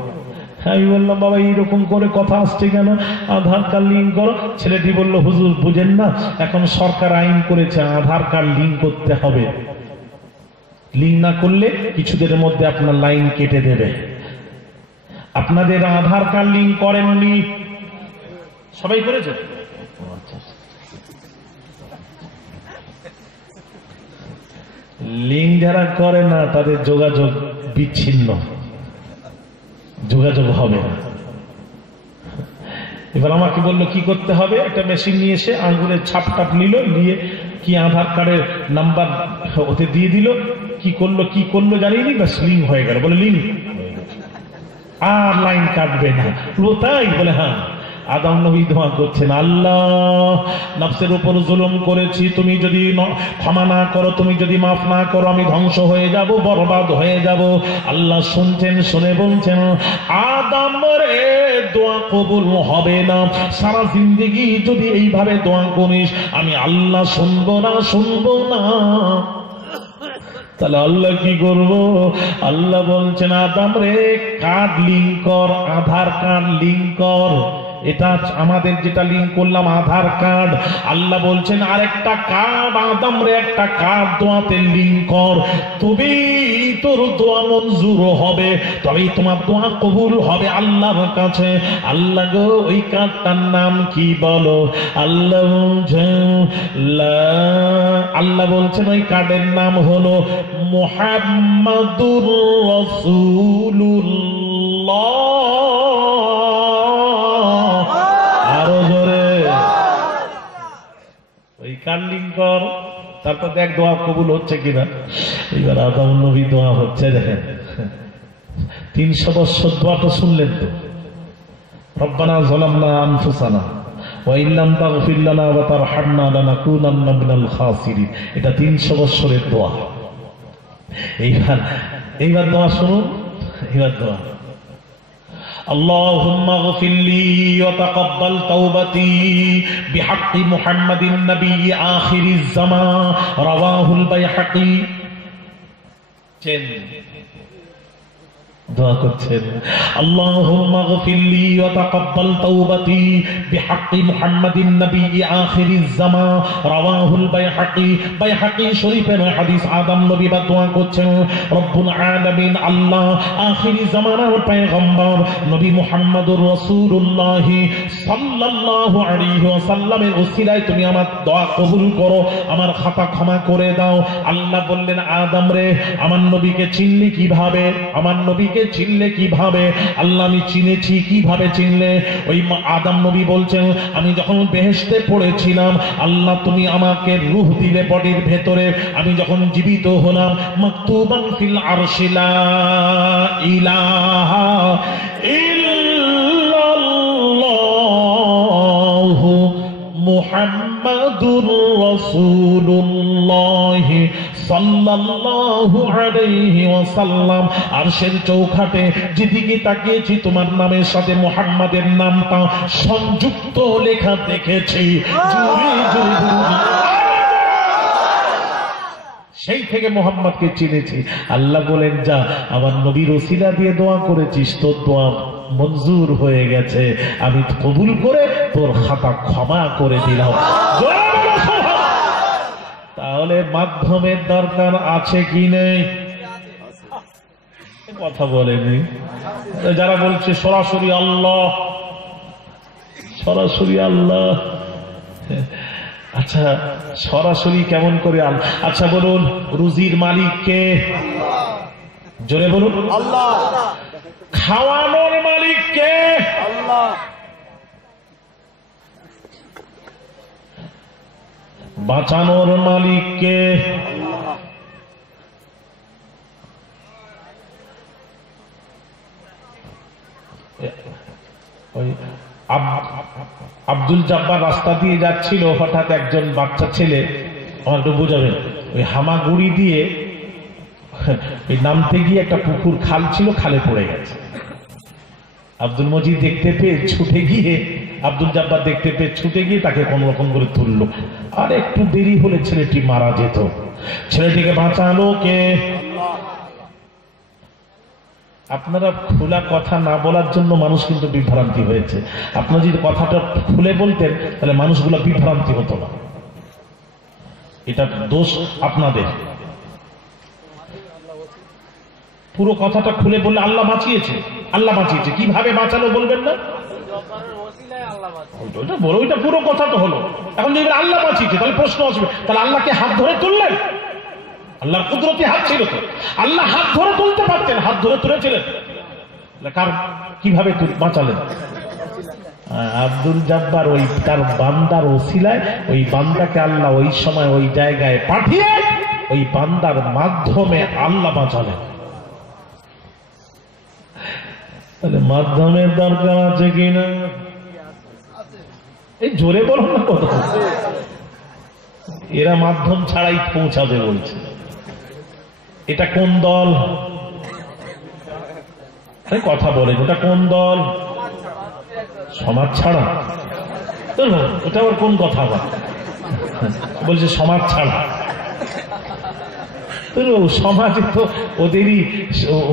আমি বললাম, বাবা এইরকম করে কথা আসছে কেন? আধার কার্ড লিংক করো। ছেলেটি বলল, হুজুর বুঝেন না, এখন সরকার আইন করেছে আধার কার্ড লিংক করতে হবে, লিংক না করলে কিছুদিনের মধ্যে আপনার লাইন কেটে দেবে। আপনাদের আধার কার্ড লিংক করেননি? সবাই করেছে? লিংক যারা করে না তাদের যোগাযোগ বিচ্ছিন্ন, যোগাযোগ হবে না। এবার আমাকে বললো কি করতে হবে, একটা মেশিন নিয়ে এসে আঙ্গুলের ছাপ নিল, নিয়ে কি আধার কার্ডের নাম্বার ওতে দিয়ে দিল, কি করলো জানিনি, ব্যাস লিংক হয়ে গেল। বলে লিংক আর লাইন কাটবে না। তাই? বলে হ্যাঁ। আদম নবী দোয়া করছেন, আল্লাহ নফসের উপর জুলুম করেছি, তুমি যদি ক্ষমা না করো, তুমি যদি মাফ না করো, আমি ধ্বংস হয়ে যাব, বরবাদ হয়ে যাব। আল্লাহ শুনছেন, শুনে বলছেন, আদম রে দোয়া কবুল হবে না, সারা জিন্দেগি যদি এইভাবে দোয়া করিস, আমি আল্লাহ শুনবো না, শুনবো না। তাহলে আল্লাহ কি করব? আল্লাহ বলছেন, আদম রে কার্ড লিংক কর, আধার কার্ড লিংক কর। এটা আমাদের যেটা লিংক করলাম আধার কার্ড, আল্লাহ বলছেন আরেকটা কার্ড, আদম রে একটা কার্ড দোয়াতে লিংক কর, তবেই তোর দোয়া মঞ্জুর হবে, তবেই তোমার দোয়া কবুল হবে আল্লাহর কাছে। আল্লাহ গো, ওই কার্ডটার নাম কি বলো? আল্লাহ বলছেন ওই কার্ডের নাম হলো মুহাম্মাদুর রাসূলুল্লাহ। কার্লিং কর, তারপর দেখ দোয়া কবুল হচ্ছে কিনা। এবার আদম নবী দোয়া হচ্ছে, দেখেন 300 বছর দোয়াটা শুনলেন তো, রব্বানা যালামনা আনফুসানা ওয়া ইল্লাম তাগফির লানা ওয়া তারহামনা লানাকুনান্না মিনাল খাসিরিন। এটা 300 বছরের দোয়া। এইবার দোয়া শুনুন, এইবার দোয়া, اللهم اغفر لي وتقبل توبتي بحق محمد النبي آخر الزمان رواه البيهقي। দোয়া করছেন, আল্লাহুম্মা গফিরলি ওয়া তাকাব্বাল তাওবাতি বিহাক্কি মুহাম্মাদিন নবী আখিরিজ জামান, রাওয়াহুল বাইহাকি শরীফের হাদিস। আদম নবী বা দোয়া করছেন, রব্বুল আলামিন আল্লাহ আখিরি জামানার পয়গম্বর নবী মুহাম্মদুর রাসূলুল্লাহ সাল্লাল্লাহু আলাইহি ওয়াসাল্লামের ওসিলায় তুমি আমার দোয়া কবুল করো, আমার খাতা ক্ষমা করে দাও। আল্লাহ বললেন, আদম রে, আমার নবীকে চিনলি কিভাবে? আমার নবীকে চিনলে কিভাবে? আল্লাহ, আমি চিনেছি। কিভাবে চিনলে? ওই আদম নবী বলছেন, আমি যখন বেহেশতে পড়েছিলাম, আল্লাহ তুমি আমাকে রূহ দিলে বডির ভেতরে, আমি যখন জীবিত হলাম, মাকতুবান ফিল আরশি লা ইলাহা ইল্লাল্লাহু মুহাম্মাদুর রাসূলুল্লাহ সাল্লাল্লাহু আলাইহি ওয়াসাল্লাম। আরশের চৌখাটে যেদিকে তাকিয়েছি তোমার নামের সাথে মুহাম্মাদের নামটা সংযুক্ত লেখা দেখেছি। জোরে জোরে সেই থেকে মুহাম্মদকে চিনেছি। আল্লাহ বলেন, যা আমার নবীর ওসিলা দিয়ে দোয়া করেছিস, তোর দোয়া মঞ্জুর হয়ে গেছে, আমি কবুল করে তোর খাতা ক্ষমা করে দিলাম। তাহলে মাধ্যমের দরকার আছে কি নেই? কথা বলেনি। যারা বলছে সরাসরি আল্লাহ, সরাসরি আল্লাহ, আচ্ছা সরাসরি কেমন করে আল্লাহ? আচ্ছা বলুন, রুজির মালিক কে? জোরে বলুন। আল্লাহ। খাওয়ানোর মালিক কে? আল্লাহ। বাঁচানোর মালিক কে? আব্দুল জব্বার রাস্তা দিয়ে যাচ্ছিল, হঠাৎ একজন বাচ্চা ছেলে, আমার একটু বোঝাবেন, ওই হামাগুড়ি দিয়ে ওই নামতে গিয়ে একটা পুকুর খাল ছিল, খালে পড়ে গেছে। আব্দুল মজিদ দেখতে পেয়ে ছুটে গিয়ে, আব্দুল জব্বার দেখতে পেয়ে ছুটে গিয়ে তাকে কোন রকম করে তুললো। আর একটু দেরি হলে ছেলেটি মারা যেত। ছেলেটিকে বাঁচালো কে? আপনারা খোলা কথা না বলার জন্য মানুষ কিন্তু বিভ্রান্তি হয়েছে। আপনারা যদি কথাটা খুলে বলতেন, তাহলে মানুষগুলো বিভ্রান্তি হতো না। এটা দোষ আপনাদের। পুরো কথাটা খুলে বললে আল্লাহ বাঁচিয়েছে, আল্লাহ বাঁচিয়েছে, কিভাবে বাঁচালো বলবেন না? ওইটা বলো, ওইটা পুরো কথা তো হলো। এখন যদি আল্লাহ বাঁচিয়েছে, তাহলে প্রশ্ন আসবে, তাহলে আল্লাহকে হাত ধরে তুললেন? আল্লাহর কুদরতি হাত ছিল তো, আল্লাহ হাত ধরে তুলতে পারতেন, হাত ধরে তুলেছিলেন, কার কিভাবে বাঁচালেন? আব্দুল জব্বার ওই তার বান্দার ওসিলায় ওই বান্দাকে আল্লাহ ওই সময় ওই জায়গায় পাঠিয়ে ওই বান্দার মাধ্যমে আল্লাহ বাঁচালেন। তাহলে মাধ্যমের দরকার আছে কিনা? এই জোরে বলো না কথা। এরা মাধ্যম ছাড়াই পৌঁছাবে বলছে। এটা কোন দল? কথা বলেন, ওটা কোন দল? সমাজ ছাড়া। ওটা আবার কোন কথা? বলছে সমাজ ছাড়া। সমাজে তো ওদেরই,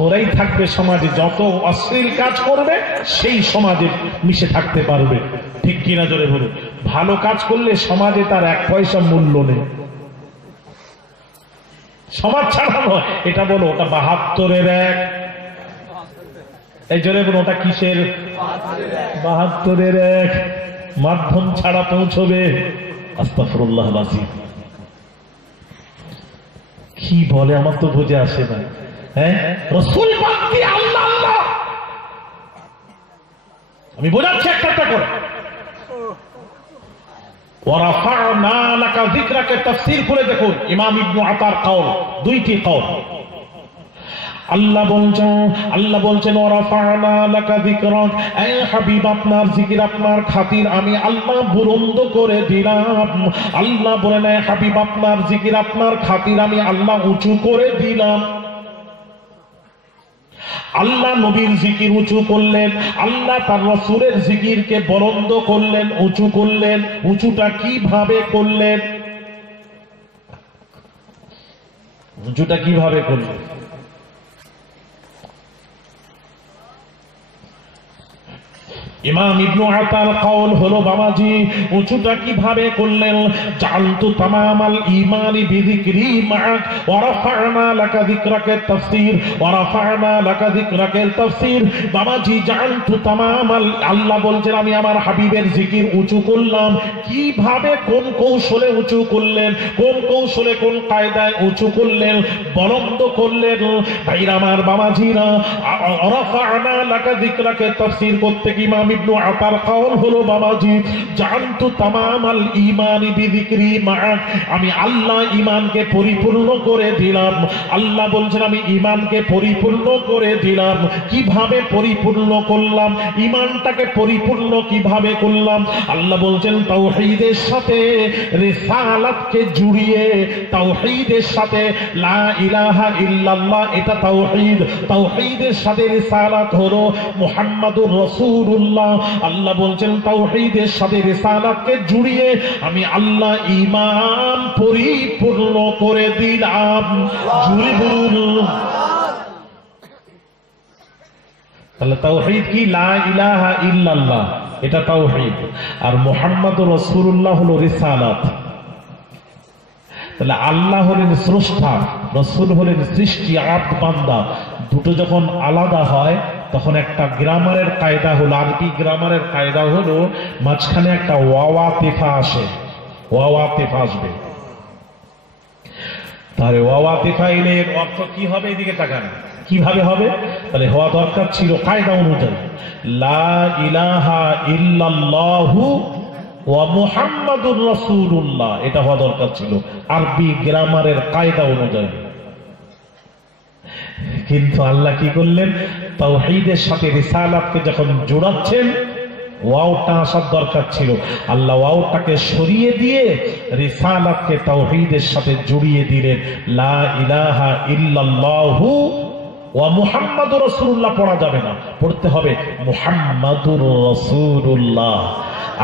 ওরাই থাকবে সমাজে, যত অশ্লীল কাজ করবে সেই সমাজে মিশে থাকতে পারবে। ঠিক কিনা জোরে বলুন। ভালো কাজ করলে সমাজে তার এক পয়সা মূল্য নেই। সমাজ ছাড়া নয়, এটা বলো ওটা ৭২-এর ১। এই জোরে বলুন, ওটা কিসের? ৭২-এর ১। মাধ্যম ছাড়া পৌঁছবে। আস্তাগফিরুল্লাহ আল-আযীম। কি বলে আমার তো বুঝে আসে না। হ্যাঁ, রাসূল পাক দিয়ে আল্লাহ আল্লাহ। আমি বোঝাচ্ছি একটা একটা করে। ওয়ারাফা'না লাকা যিকরাকে তাফসীর করে দেখুন, ইমাম ইবনে আতার কওল, দুইটি কওল। আল্লাহ বলছেন ওয়ারাফা'না লাকা যিকরাক, হে হাবিব আপনার জিকির, আপনার খাতির আমি আল্লাহ বুলন্দ করে দিলাম। আল্লাহ বলেন, হে হাবিব আপনার জিকির, আপনার খাতির আমি আল্লাহ উঁচু করে দিলাম। আল্লাহ নবীর জিকির উঁচু করলেন, আল্লাহ তার রাসূলের জিকিরকে বলন্দ করলেন, উঁচু করলেন। উঁচুটা কিভাবে করলেন? উঁচুটা কিভাবে করলেন? ইমাম ইবনু আতার কওল হলো বাবাজি উঁচুটা কিভাবে করলেন, জাআলতু তামামাল ঈমানি বিযিকরি মা'আক ওয়া রাফা'না লাকা যিকরাকা তাফসীর ওয়া রাফা'না লাকা যিকরাকা তাফসীর। বাবাজি জাআলতু তামামাল, আল্লাহ বলছেন আমি আমার হাবিবের জিকির উঁচু করলাম। কিভাবে, কোন কৌশলে উঁচু করলেন, কোন কৌশলে কোন কায়দায় উঁচু করলেন, বলন্দ করলেন। ভাইরা আমার বাবাজিরা, রাফা'না লাকা যিকরাকা তাফসীর করতে কি ইমাম ইবনু আতার কওল হলো বাবাজি জাআলতু তামামাল ঈমানি বিযিকরি মা'আক, আমি আল্লাহ ঈমানকে পরিপূর্ণ করে দিলাম। আল্লাহ বলছেন আমি ঈমানকে পরিপূর্ণ করে দিলাম। কিভাবে পরিপূর্ণ করলাম, ঈমানটাকে পরিপূর্ণ কিভাবে করলাম? আল্লাহ বলছেন তাওহীদের সাথে রিসালাতকে জুড়িয়ে, তাওহীদের সাথে লা ইলাহা ইল্লাল্লাহ, এটা তাওহীদ, তাওহীদের সাথে রিসালাত হলো মুহাম্মাদুর রাসূলুল্লাহ। আল্লাহ বলছেন তাওহীদের সাথে রিসালাতকে জুড়িয়ে আমি আল্লাহ ঈমান পরিপূর্ণ করে দিলাম। জুড়ে বলুন। তাহলে তাওহীদ কি? লা ইলাহা ইল্লাল্লাহ, এটা তাওহীদ। আর মুহাম্মাদুর রাসূলুল্লাহ হলো রিসালাত। তাহলে আল্লাহ হলেন স্রষ্টা, রাসূল হলেন সৃষ্টি, আব্দ বান্দা। দুটো যখন আলাদা হয় তখন একটা গ্রামারের কায়দা হলো, আরবি গ্রামারের কায়দা হলো মাঝখানে একটা ওয়াওয়া তেফা আসে, ওয়াওয়া তেফা আসবে। তাহলে ওয়াওয়া তেফা এলে এর অর্থ কি হবে? এদিকে তাকান, কিভাবে হবে? তাহলে হওয়া দরকার ছিল কায়দা অনুযায়ী লা ইলাহা ইল্লাল্লাহু ওয়া মুহাম্মাদুর রাসূলুল্লাহ, এটা হওয়া দরকার ছিল আরবি গ্রামারের কায়দা অনুযায়ী। কিন্তু আল্লাহ কি করলেন? তাওহীদের সাথে রিসালাতকে যখন জোড়াচ্ছেন, ওয়াওটা আসার দরকার ছিল, আল্লাহ ওয়াওটাকে সরিয়ে দিয়ে রিসালাতকে তাওহীদের সাথে জড়িয়ে দিলেন। লা ইলাহা ইল্লাল্লাহু ওয়া মুহাম্মাদুর রাসূলুল্লাহ পড়া যাবে না, পড়তে হবে মুহাম্মাদুর রাসূলুল্লাহ।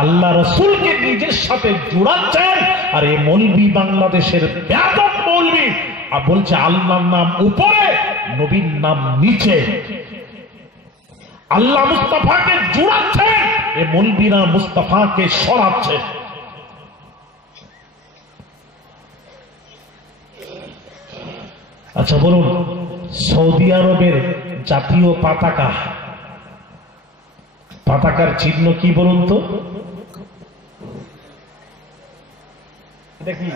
আল্লাহ রাসূলকে নিজের সাথে জোড়াচ্ছেন। আর এই মৌলবি বাংলাদেশের ব্যাপক মৌলবি আর বলছে আল্লাহর নাম উপরে, নবীর নাম নিচে। আল্লাহ মুস্তাফাকে জোড়াচ্ছে, এ মৌলবীরা মুস্তাফাকে সরাচ্ছে। আচ্ছা বলুন, সৌদি আরবের জাতীয় পতাকা, পতাকার চিহ্ন কি বলুন তো? দেখি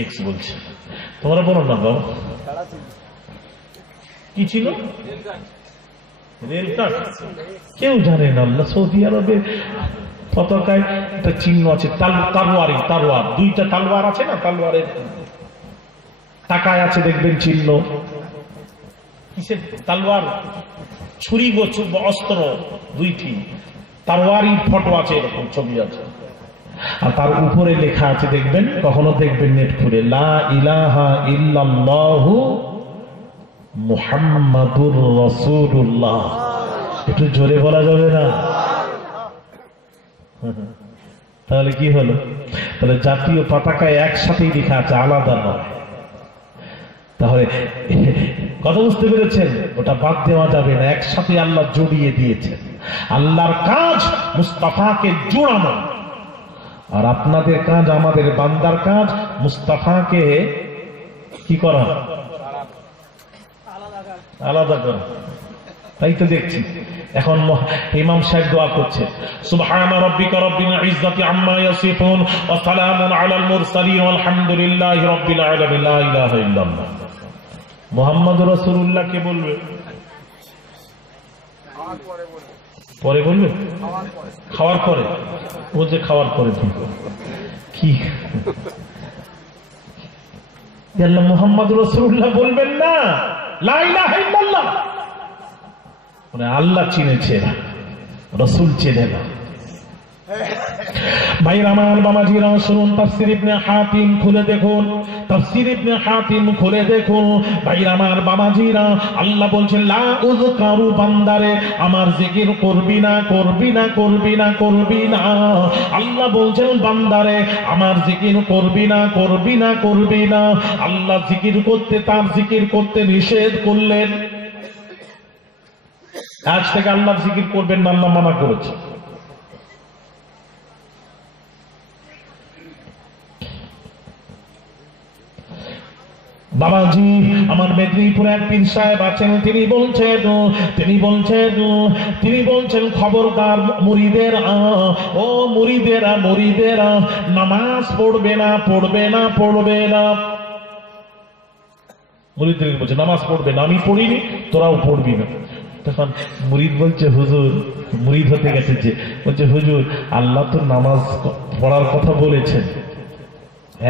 এক্স বলছে, তোমরা বলো না বাবু কি ছিল? Rail card. কেউ জানে না। আল্লাহ সৌদি আরবের পতাকায় একটা চিহ্ন আছে, তালোয়ারি, তালোয়ার, দুইটা তালোয়ার আছে না, তালোয়ারের টাকায় আছে দেখবেন চিহ্ন। কিসের তালোয়ার? ছুরি অস্ত্র দুইটি, তালোয়ারি ফটো আছে, এরকম ছবি আছে। আর তার উপরে লেখা আছে দেখবেন, কখনো দেখবেন নেট খুলে, লা ইলাহা ইল্লাল্লাহু মুহাম্মাদুর রাসূলুল্লাহ। একটু জোরে বলা যাবে না? তাহলে কি হলো? তাহলে জাতীয় পতাকায় একসাথেই লেখা আছে, আলাদা নয়। তাহলে কথা বুঝতে পেরেছেন? ওটা বাদ দেওয়া যাবে না, একসাথে আল্লাহ জড়িয়ে দিয়েছেন। আল্লাহর কাজ মুস্তাফাকে জোড়ানো, আর আপনাদের কাজ, আমাদের বান্দার কাজ মুস্তাফাকে কি করা? আলাদা করা। তাই তো দেখছি এখন ইমাম সাহেব দোয়া করছে, সুবহান রাব্বিকা রাব্বিল ইজ্জাতি আম্মা ইয়াসিফুন ওয়া সালামুন আলাল মুরসালিন ওয়ালহামদুলিল্লাহি রাব্বিল আলামিন, লা ইলাহা ইল্লাল্লাহ। মুহাম্মদুর রাসূলুল্লাহ কে বলবে? পরে বলবে? খাওয়ার পরে। ও যে খাওয়ার পরে কি আল্লাহ মুহাম্মদুর রাসূলুল্লাহ বলবেন না, লা ইলাহা ইল্লাল্লাহ। মানে আল্লাহ চিনেছে না, রাসূল চেনে না। ভাইরা আমার, বাবাজিরা শুনুন, তাফসীর ইবনে হাতিম খুলে দেখুন, তাফসীর ইবনে হাতিম খুলে দেখুন। ভাইরা আমার, বাবাজিরা, আল্লাহ বলছেন লা উযকারু, বান্দারে আমার জিকির করবি না, করবি না, করবি না, করবি না। আল্লাহ বলছেন বান্দারে আমার জিকির করবি না, করবি না, করবি না। আল্লাহ জিকির করতে, তার জিকির করতে নিষেধ করলেন। আজ থেকে আল্লাহ জিকির করবেন না, আল্লাহ মানা করেছে। বাবাজি আমার মেদিনীপুরে এক পীর সাহেব আছেন, তিনি বলছেন খবরদার মুরিদেরা, ও মুরিদেরা নামাজ পড়বে না। মুরিদদের বলছে নামাজ পড়বে না, আমি পড়িনি তোরাও পড়বি না। তখন মুরিদ বলছে হুজুর, মুরিদ হতে গেছে যে, বলছে হুজুর আল্লাহ তো নামাজ পড়ার কথা বলেছেন।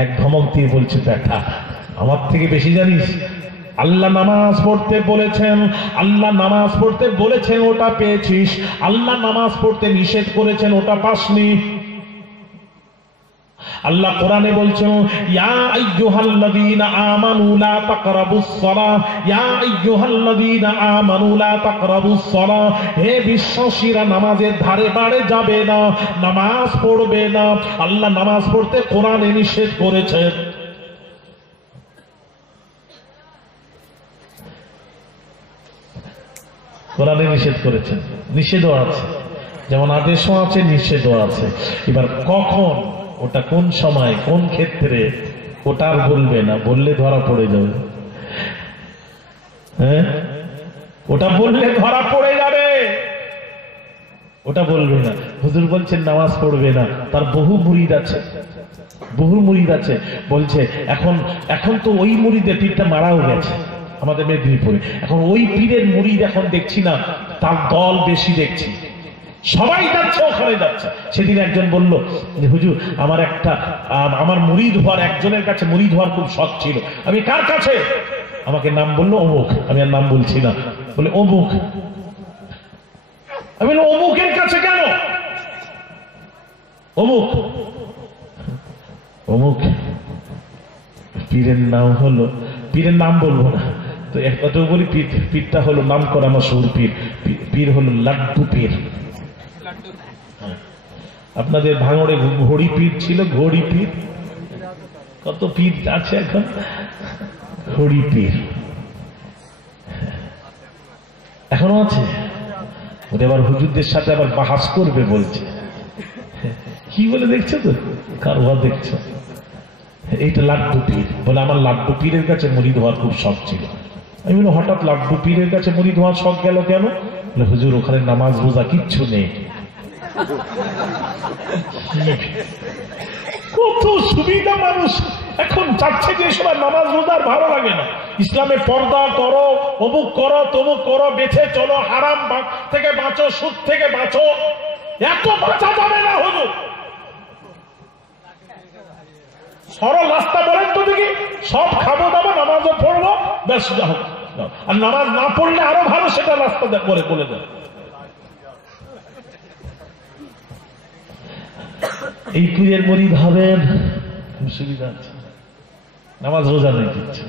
এক ধমক দিয়ে বলছে ব্যাটা আমার থেকে বেশি জানিস? আল্লাহ নামাজ পড়তে বলেছেন, ওটা পেয়েছিস। আল্লাহ নামাজ পড়তে নিষেধ করেছেন, ওটা পাসনি। আল্লাহ কোরআনে বলছেন ইয়া আইয়ুহাল্লাযীনা আমানু লা তাকরাবুস সালাহ, ইয়া আইয়ুহাল্লাযীনা আমানু লা তাকরাবুস সালাহ, হে বিশ্বাসীরা নামাজের ধারে বাড়ে যাবে না, নামাজ পড়বে না। আল্লাহ নামাজ পড়তে কোরআনে নিষেধ করেছেন। কোরআনে নিষেধ করেছেন, নিষেধও আছে, যেমন আদেশও আছে, নিষেধও আছে। এবার কখন, ওটা কোন সময়, কোন ক্ষেত্রে, ওটা আর বলবে না, বললে ধরা পড়ে যাবে। হ্যাঁ, ওটা বললে ধরা পড়ে যাবে, ওটা বলবে না। হুজুর বলছেন নামাজ পড়বে না, তার বহু মুরিদ আছে, বলছে এখন তো ওই মুরিদের পীরটা মারাও গেছে আমাদের মেদিনীপুরে। এখন ওই পীরের মুরিদ এখন দেখছি না, তার দল বেশি দেখছি, সবাই যাচ্ছে, ওখানে যাচ্ছে। সেদিন একজন বলল যে হুজুর আমার মুরিদ হওয়ার, একজনের কাছে মুরিদ হওয়ার খুব শখ ছিল। আমি কার কাছে? আমাকে নাম বললো অমুক, আমি আর নাম বলছি না, বলে অমুক। আমি বললাম অমুকের কাছে কেন? অমুক পীরের নাম হলো, পীরের নাম বলবো না তো একটু বলি, পীরটা হলো নাম করা মশহুর পীর হলো লাড্ডু পীর। আপনাদের ভাঙড়ে ঘড়ি পীর ছিল, ঘড়ি পীর, কত পীর আছে এখন, ঘড়ি পীর এখনো আছে। ওদের আবার হুজুরদের সাথে আবার বাহাস করবে বলছে, কি বলে দেখছো তো, কারবার দেখছো, এইটা লাড্ডু পীর। বলে আমার লাড্ডু পীরের কাছে মুরিদ হওয়ার খুব শখ ছিল। আমি বলি হঠাৎ লাড্ডু পীরের কাছে মুরিদ হওয়ার শখ গেল কেন? বলে হুজুর ওখানে নামাজ রোজা কিচ্ছু নেই। কত সুবিধা মানুষ এখন চাচ্ছে যে সবার নামাজ রোজার ভালো লাগে না। ইসলামে পর্দা করো, অমুক করো, তমুক করো, বেঁচে চলো, হারাম থেকে বাঁচো, সুদ থেকে বাঁচো, এত বাঁচা যাবে না। হুজুর সরল রাস্তা বলেন তো দেখি, সব খাবো দাবো, নামাজও পড়বো, ব্যাস যাও। আর নামাজ না পড়লে আরো ভালো, সেটা রাস্তা বলে দেয়। এই পীরের মুরিদ হবেন, সুবিধা আছে, নামাজ রোজা নেই কিচ্ছু।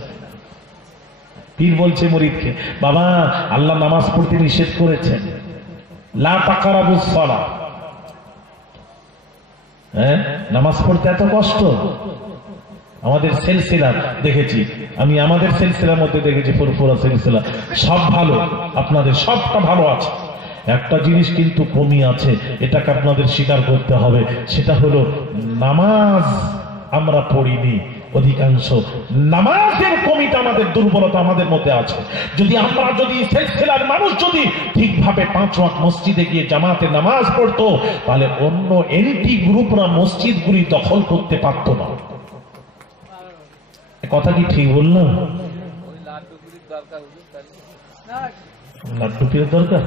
পীর বলছে মুরিদকে, বাবা আল্লাহ নামাজ পড়তে নিষেধ করেছেন, লা তাকরাবুস সালাহ। হ্যাঁ, নামাজ পড়তে এত কষ্ট। আমাদের সিলসিলা দেখেছি, আমি আমাদের সিলসিলার মধ্যে দেখেছি, পুরোপুরা সিলসিলা সব ভালো, আপনাদের সবটা ভালো আছে। একটা জিনিস কিন্তু কমি আছে, এটাকে আপনাদের স্বীকার করতে হবে, সেটা হলো নামাজ আমরা পড়িনি। অধিকাংশ নামাজের কমিটা, আমাদের দুর্বলতা আমাদের মধ্যে আছে। যদি সিলসিলার মানুষ যদি ঠিকভাবে 5 ওয়াক্ত মসজিদে গিয়ে জামাতে নামাজ পড়তো, তাহলে অন্য এন্টি গ্রুপরা মসজিদগুলি দখল করতে পারত না। কথা কি ঠিক বললাম? লাড্ডু পীরের দরকার,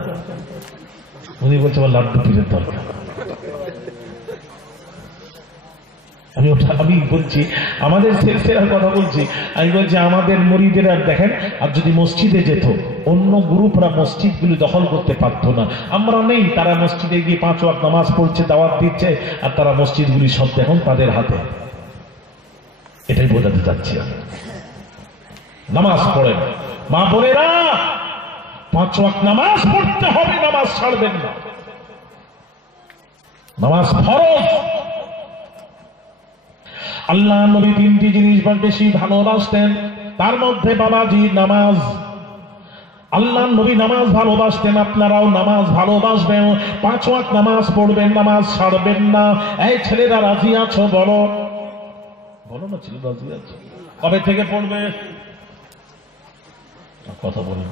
উনি বলছে লাড্ডু পীরের দরকার। আমি বলছি আমাদের সিলসিলার কথা বলছি, আমি বলছি আমাদের মুরিদেরা দেখেন, আর যদি মসজিদে যেত, অন্য গ্রুপরা মসজিদগুলি দখল করতে পারতো না। আমরা নেই, তারা মসজিদে গিয়ে 5 ওয়াক্ত নামাজ পড়ছে, দাওয়াত দিচ্ছে, আর তারা মসজিদগুলি সব এখন তাদের হাতে। এটাই বোঝাতে চাচ্ছি। নামাজ পড়েন মা বোনেরা, 5 ওয়াক্ত নামাজ পড়তে হবে, নামাজ ছাড়বেন না, নামাজ ফরজ। আল্লাহ নবী 3টি জিনিস বেশি ভালোবাসতেন, তার মধ্যে বাবাজি নামাজ। আল্লাহ নবী নামাজ ভালোবাসতেন, আপনারাও নামাজ ভালোবাসবেন, 5 ওয়াক্ত নামাজ পড়বেন, নামাজ ছাড়বেন না। এই ছেলেরা রাজি আছো? বলো বলো না, ছেলে রাজি আছো? কবে থেকে পড়বে? কথা বলেন,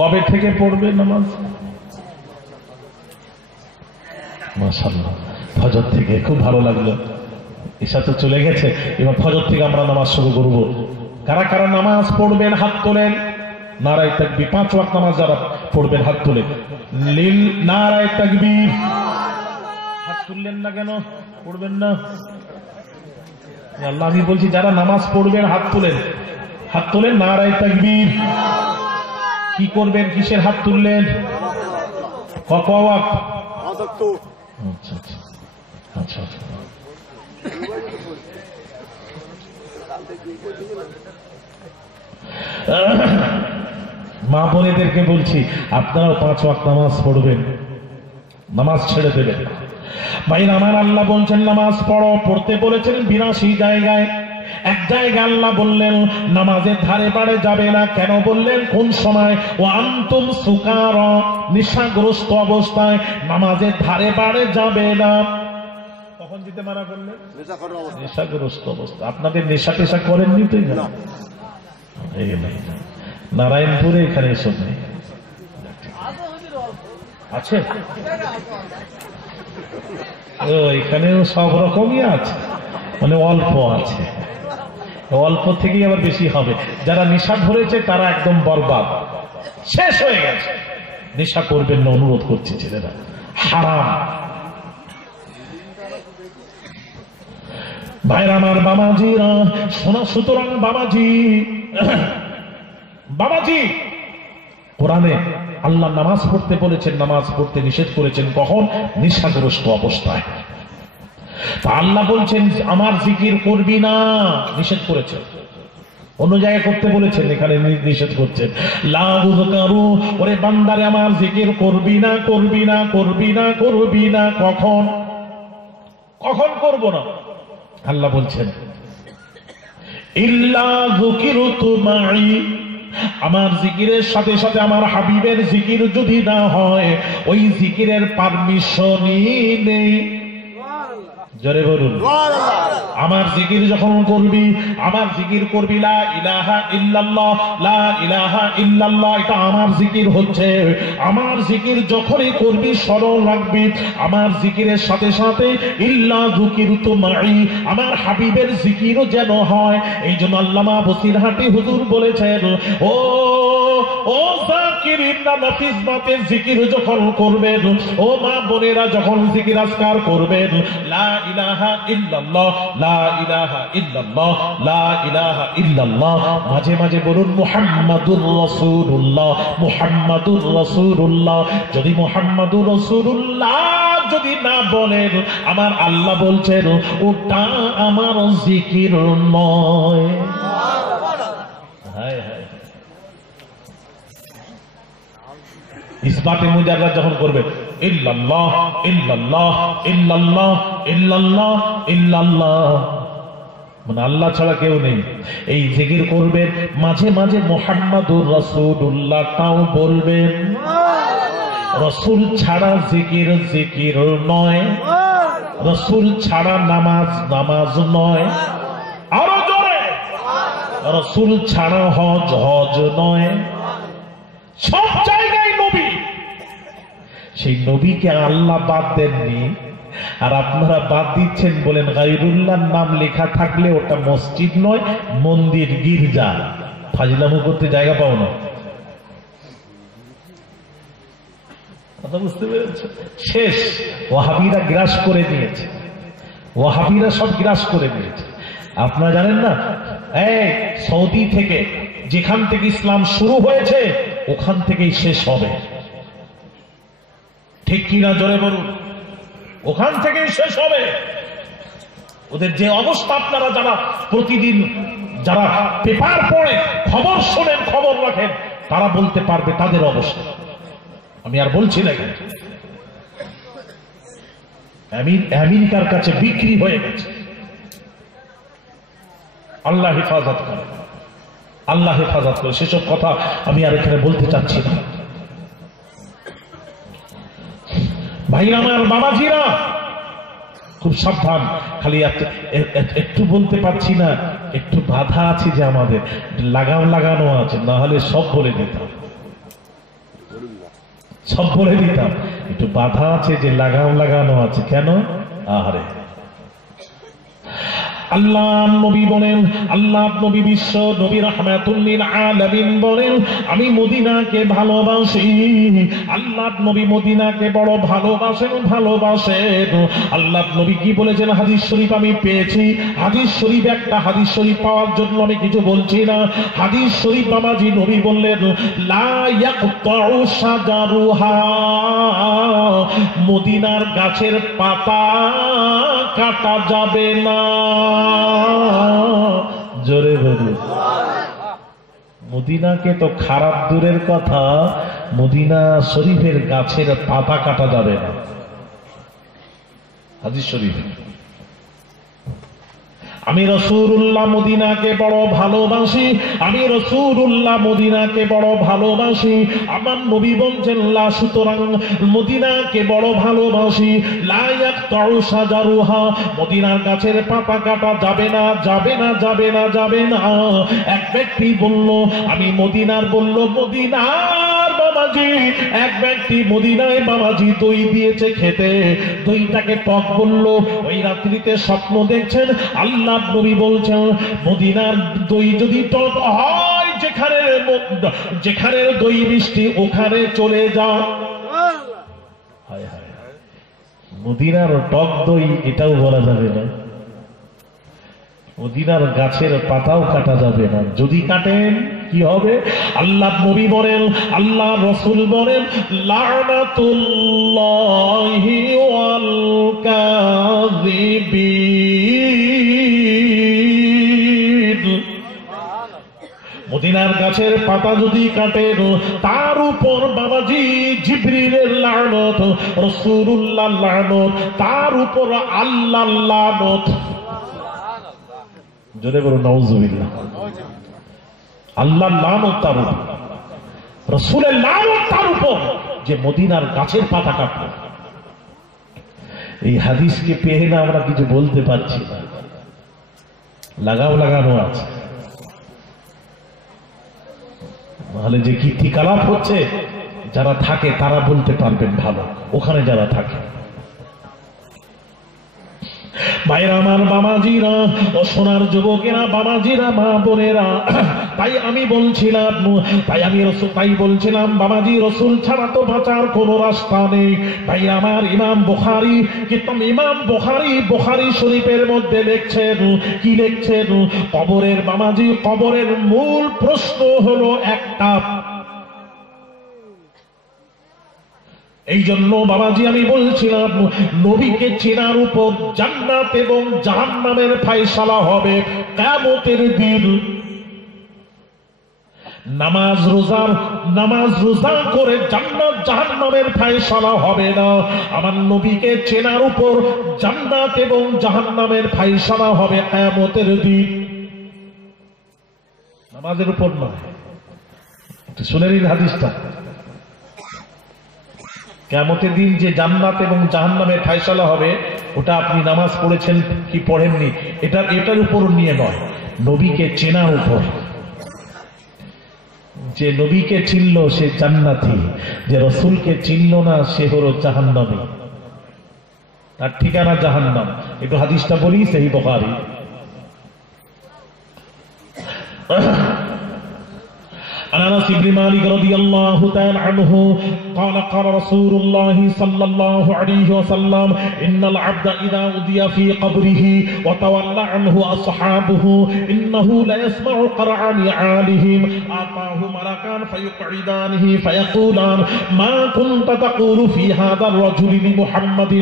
কবে থেকে পড়বে নামাজ? মাশাআল্লাহ, ফজর থেকে। খুব ভালো লাগলো। ঈশা তো চলে গেছে, এবার ফজর থেকে আমরা নামাজ শুরু করব। কারা কারা নামাজ পড়বেন হাত তোলেন। নারায়ে তাকবীর। 5 ওয়াক্ত নামাজ যারা পড়বেন হাত তোলেন। লিল নারায়ে তাকবীর। হাত তুললেন না কেন? পড়বেন না? আল্লাহ, আমি বলছি যারা নামাজ পড়বেন হাত তোলেন, হাত তোলেন। নারায়ে তাকবীর। কি করবেন? কিসের হাত তুললেন? কত ওয়াক্ত? আচ্ছা আচ্ছা আচ্ছা আচ্ছা। মা বোনেদেরকে বলছি, আপনারাও 5 ওয়াক্ত নামাজ পড়বেন, নামাজ ছেড়ে দেবেন। ভাই আমার, আল্লাহ বলছেন নামাজ পড়ো। পড়তে বলেছেন 82 জায়গায়। এক জায়গায় আল্লাহ বললেন নামাজের ধারে পারে যাবে না। কেন বললেন? কোন সময়? ও আনতুম সুকারা, নেশাগ্রস্ত অবস্থায় নামাজের ধারে পারে যাবে না। কখন যেতে মানা করলেন? নেশাগ্রস্ত অবস্থা। আপনাদের নেশা টেশা করেননি তো? নারায়ণপুরে এখানে এসব নেই, আছে? ও, এখানেও সব রকমই আছে, মানে অল্প আছে। অল্প থেকেই আবার বেশি হবে। যারা নেশা ধরেছে তারা একদম বরবাদ, শেষ হয়ে গেছে। নেশা করবেন না, অনুরোধ করছে ছেলেরা, হারাম। ভাইরা আমার, বাবাজিরা শোনা। সুতরাং বাবাজি, কোরআনে আল্লাহ নামাজ পড়তে বলেছেন, নামাজ পড়তে নিষেধ করেছেন। কখন? নেশাগ্রস্ত অবস্থায়। তা আল্লাহ বলছেন আমার জিকির করবি না, নিষেধ করেছেন। অন্য জায়গায় করতে বলেছেন, এখানে নিষেধ করছেন। লা তুযকারু, ওরে বান্দারে আমার জিকির করবি না, করবি না, করবি না, করবি না। কখন কখন করব না? আল্লাহ বলছেন ইল্লা যুকিরতু মাই, আমার জিকিরের সাথে সাথে আমার হাবিবের জিকির যদি না হয়, ওই জিকিরের পারমিশনই নেই। জোরে বলুন। আমার জিকির যখন করবি, আমার জিকির করবি লা ইলাহা ইল্লাল্লাহ, লা ইলাহা ইল্লাল্লাহ, এটা আমার জিকির হচ্ছে। আমার জিকির যখনই করবি স্মরণ রাখবি, আমার জিকিরের সাথে সাথে ইল্লা যুকিরতু মাই, আমার হাবিবের জিকিরও যেন হয়। এই জন্য আল্লামা বসিরহাটি হুজুর বলেছেন, ও যাকিরিনা নাফিস বাতের জিকির যখন করবেন, ও মা বোনেরা যখন জিকির আজকার করবেন, লা ইলাহা ইল্লাল্লাহ, লা ইলাহা ইল্লাল্লাহ, লা ইলাহা ইল্লাল্লাহ, মাঝে মাঝে বলুন মুহাম্মাদুর রাসূলুল্লাহ, মুহাম্মাদুর রাসূলুল্লাহ। যদি মুহাম্মাদুর রাসূলুল্লাহ যদি না বলেন, আমার আল্লাহ বলছেন ওটা আমার জিকির নয়। হায় হায়। ইসবাতে মুজাররাদ যখন করবেন, ইল্লাল্লাহ ইল্লাল্লাহ ইল্লাল্লাহ ইল্লাল্লাহ ইল্লাল্লাহ, মানে আল্লাহ ছাড়া কেউ নেই, এই জিকির করবেন। মাঝে মাঝে মুহাম্মাদুর রাসূলুল্লাহ তাও বলবেন। রাসূল ছাড়া জিকির জিকির নয়, রাসূল ছাড়া নামাজ নামাজ নয়। আরো জোরে, রাসূল ছাড়া হজ হজ নয়। সব জায়গায় নবী, সেই নবীকে আল্লাহ বাদ দেননি, আর আপনারা বাদ দিচ্ছেন। বলেন গায়রুল্লাহর নাম লেখা থাকলে ওটা মসজিদ নয়, মন্দির, গির্জা। ফাজলামো করতে জায়গা পাও না। কথা বুঝতে পেরেছ? শেষ। ওয়াহাবিরা গ্রাস করে দিয়েছে, ওয়াহাবিরা সব গ্রাস করে দিয়েছে। আপনারা জানেন না, এই সৌদি থেকে যেখান থেকে ইসলাম শুরু হয়েছে ওখান থেকেই শেষ হবে। ঠিক কিনা? জোরে বলুন। ওখান থেকেই শেষ হবে। ওদের যে অবস্থা, আপনারা যারা প্রতিদিন যারা পেপার পড়ে, খবর শোনেন, খবর রাখেন, তারা বলতে পারবে তাদের অবস্থা। আমি আর বলছি না, আমেরিকার কাছে বিক্রি হয়ে গেছে। আল্লাহ হেফাজত করে, আল্লাহ হেফাজত করে। সেসব কথা আমি আর এখানে বলতে চাচ্ছি না। ভাইরা আমার, বাবাজিরা, খুব সাবধান। খালি একটু বলতে পারছি না, একটু বাধা আছে যে আমাদের লাগানো আছে, না হলে সব বলে দিতাম, একটু বাধা আছে যে লাগানো আছে। কেন? আহারে, আল্লাহ নবী বলেন, আল্লাহ নবী বিশ্ব নবী রাহমাতুল লিল আলামিন বলেন, আমি মদিনাকে ভালোবাসি। আল্লাহ নবী মদিনাকে বড় ভালোবাসেন। আল্লাহ নবী কি বলেছেন হাদিস শরীফ আমি পেয়েছি। হাদিস শরীফ, একটা হাদিস শরীফ পাওয়ার জন্য আমি কিছু বলছি না। হাদিস শরীফ বাবাজি নবী বললেন, লা ইয়াকতাউ শাজারুহা, মদিনার গাছের পাতা কাটা যাবে না। জোরে বলুন। মদিনাকে তো খারাপ দূরের কথা, মদিনা শরীফের গাছের পাতা কাটা যাবে না। হাদিস শরীফ। আমি রাসূলুল্লাহ মদিনাকে বড় ভালোবাসি। আমার নবী বলছেন, লা, সুতরাং মদিনাকে বড় ভালোবাসি। লা ইয়াকতাউ শাজারুহা, মদিনার গাছের পাতা কাটা যাবে না। এক ব্যক্তি বলল, আমি মদিনার, বাবাজি, এক ব্যক্তি মদিনায় বাবাজি দই দিয়েছে খেতে, দইটাকে টক বলল। ওই রাত্রিতে স্বপ্ন দেখছেন, আল্লাহ নবী বলছেন, মদিনার দই যদি টক হয়, যেখানে দই মিষ্টি ওখানে চলে যাও। মদিনার টক দই এটাও বলা যাবে না, মদিনার গাছের পাতাও কাটা যাবে না। যদি কাটেন কি হবে? আল্লাহ নবী বলেন, আল্লাহ রাসূল বলেন, লানাতুল্লাহি ওয়াল কাযিবিন। মদিনার গাছের পাতা যদি কাটেন, তার উপর বাবাজি জিবরিলের লানত, রাসূলুল্লাহর লানত, তার উপর আল্লাহর লানত। জোরে বলুন নাউজুবিল্লাহ। আল্লাহর লানত তার উপর, রাসূলের লানত তার উপর, যে মদিনার গাছের পাতা কাটলো। এই হাদিসকে পেয়ে না আমরা কিছু বলতে পারছি না, লাগানো আছে। তাহলে যে কীর্তিকলাপ হচ্ছে, যারা থাকে তারা বলতে পারবেন ভালো, ওখানে যারা থাকে। ভাইরা আমার, বাবাজিরা ও সোনার যুবকেরা, বাবাজিরা, মা বোনেরা, তাই আমি বলছিলাম বাবাজি, রসুল ছাড়া তো বাঁচার কোনো রাস্তা নেই। ভাই আমার, ইমাম বুখারী শরীফের মধ্যে কি লিখছেন? কবরের মূল প্রশ্ন হলো একটা। এই জন্য বাবাজি আমি বলছিলাম, নবীকে চেনার উপর জান্নাত এবং জাহান্নামের ফায়সালা হবে কিয়ামতের দিন। নামাজ রোজা করে জান্নাত জাহান্নামের ফায়সালা হবে না। আমার নবীকে চেনার উপর জান্নাত এবং জাহান্নামের ফায়সালা হবে কিয়ামতের দিন, নামাজের উপর নয়। শুনে নিন হাদিসটা। কিয়ামতের দিন যে জান্নাত এবং জাহান্নামের ফায়সালা হবে, ওটা আপনি নামাজ পড়েছেন কি পড়েননি এটার উপর নিয়ে নয়, নবীকে চেনার উপর। যে নবীকে চিনল সে জান্নাতি, যে রসুলকে চিনল না সে হলো জাহান্নামী, তার ঠিকানা জাহান্নাম। একটু হাদিসটা বলি, সহিহ বুখারী। عن انس بن مالك رضي الله تعالى عنه قال قال رسول الله صلى الله عليه وسلم ان العبد اذا أودي في قبره وتولى عنه اصحابه انه لا يسمع قرع نعالهم اتاه ملكان فيقعدانه فيقولان ما كنت تقول في هذا الرجل لمحمد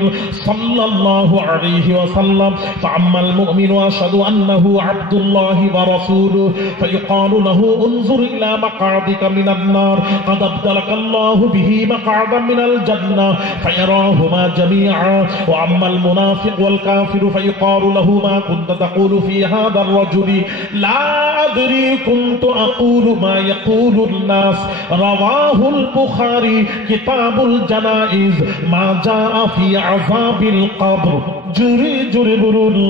صلى الله عليه وسلم فاما المؤمن واشهد انه عبد الله ورسوله فيقال له انظر الى مقعدك من النار قد أبدلك الله به مقعدا من الجنة فيراهما جميعا وأما المنافق والكافر فيقال له ما كنت تقول في هذا الرجل لا أدري كنت أقول ما يقول الناس رواه البخاري كتاب الجنائز ما جاء في عذاب القبر জুরি জুরি বলুন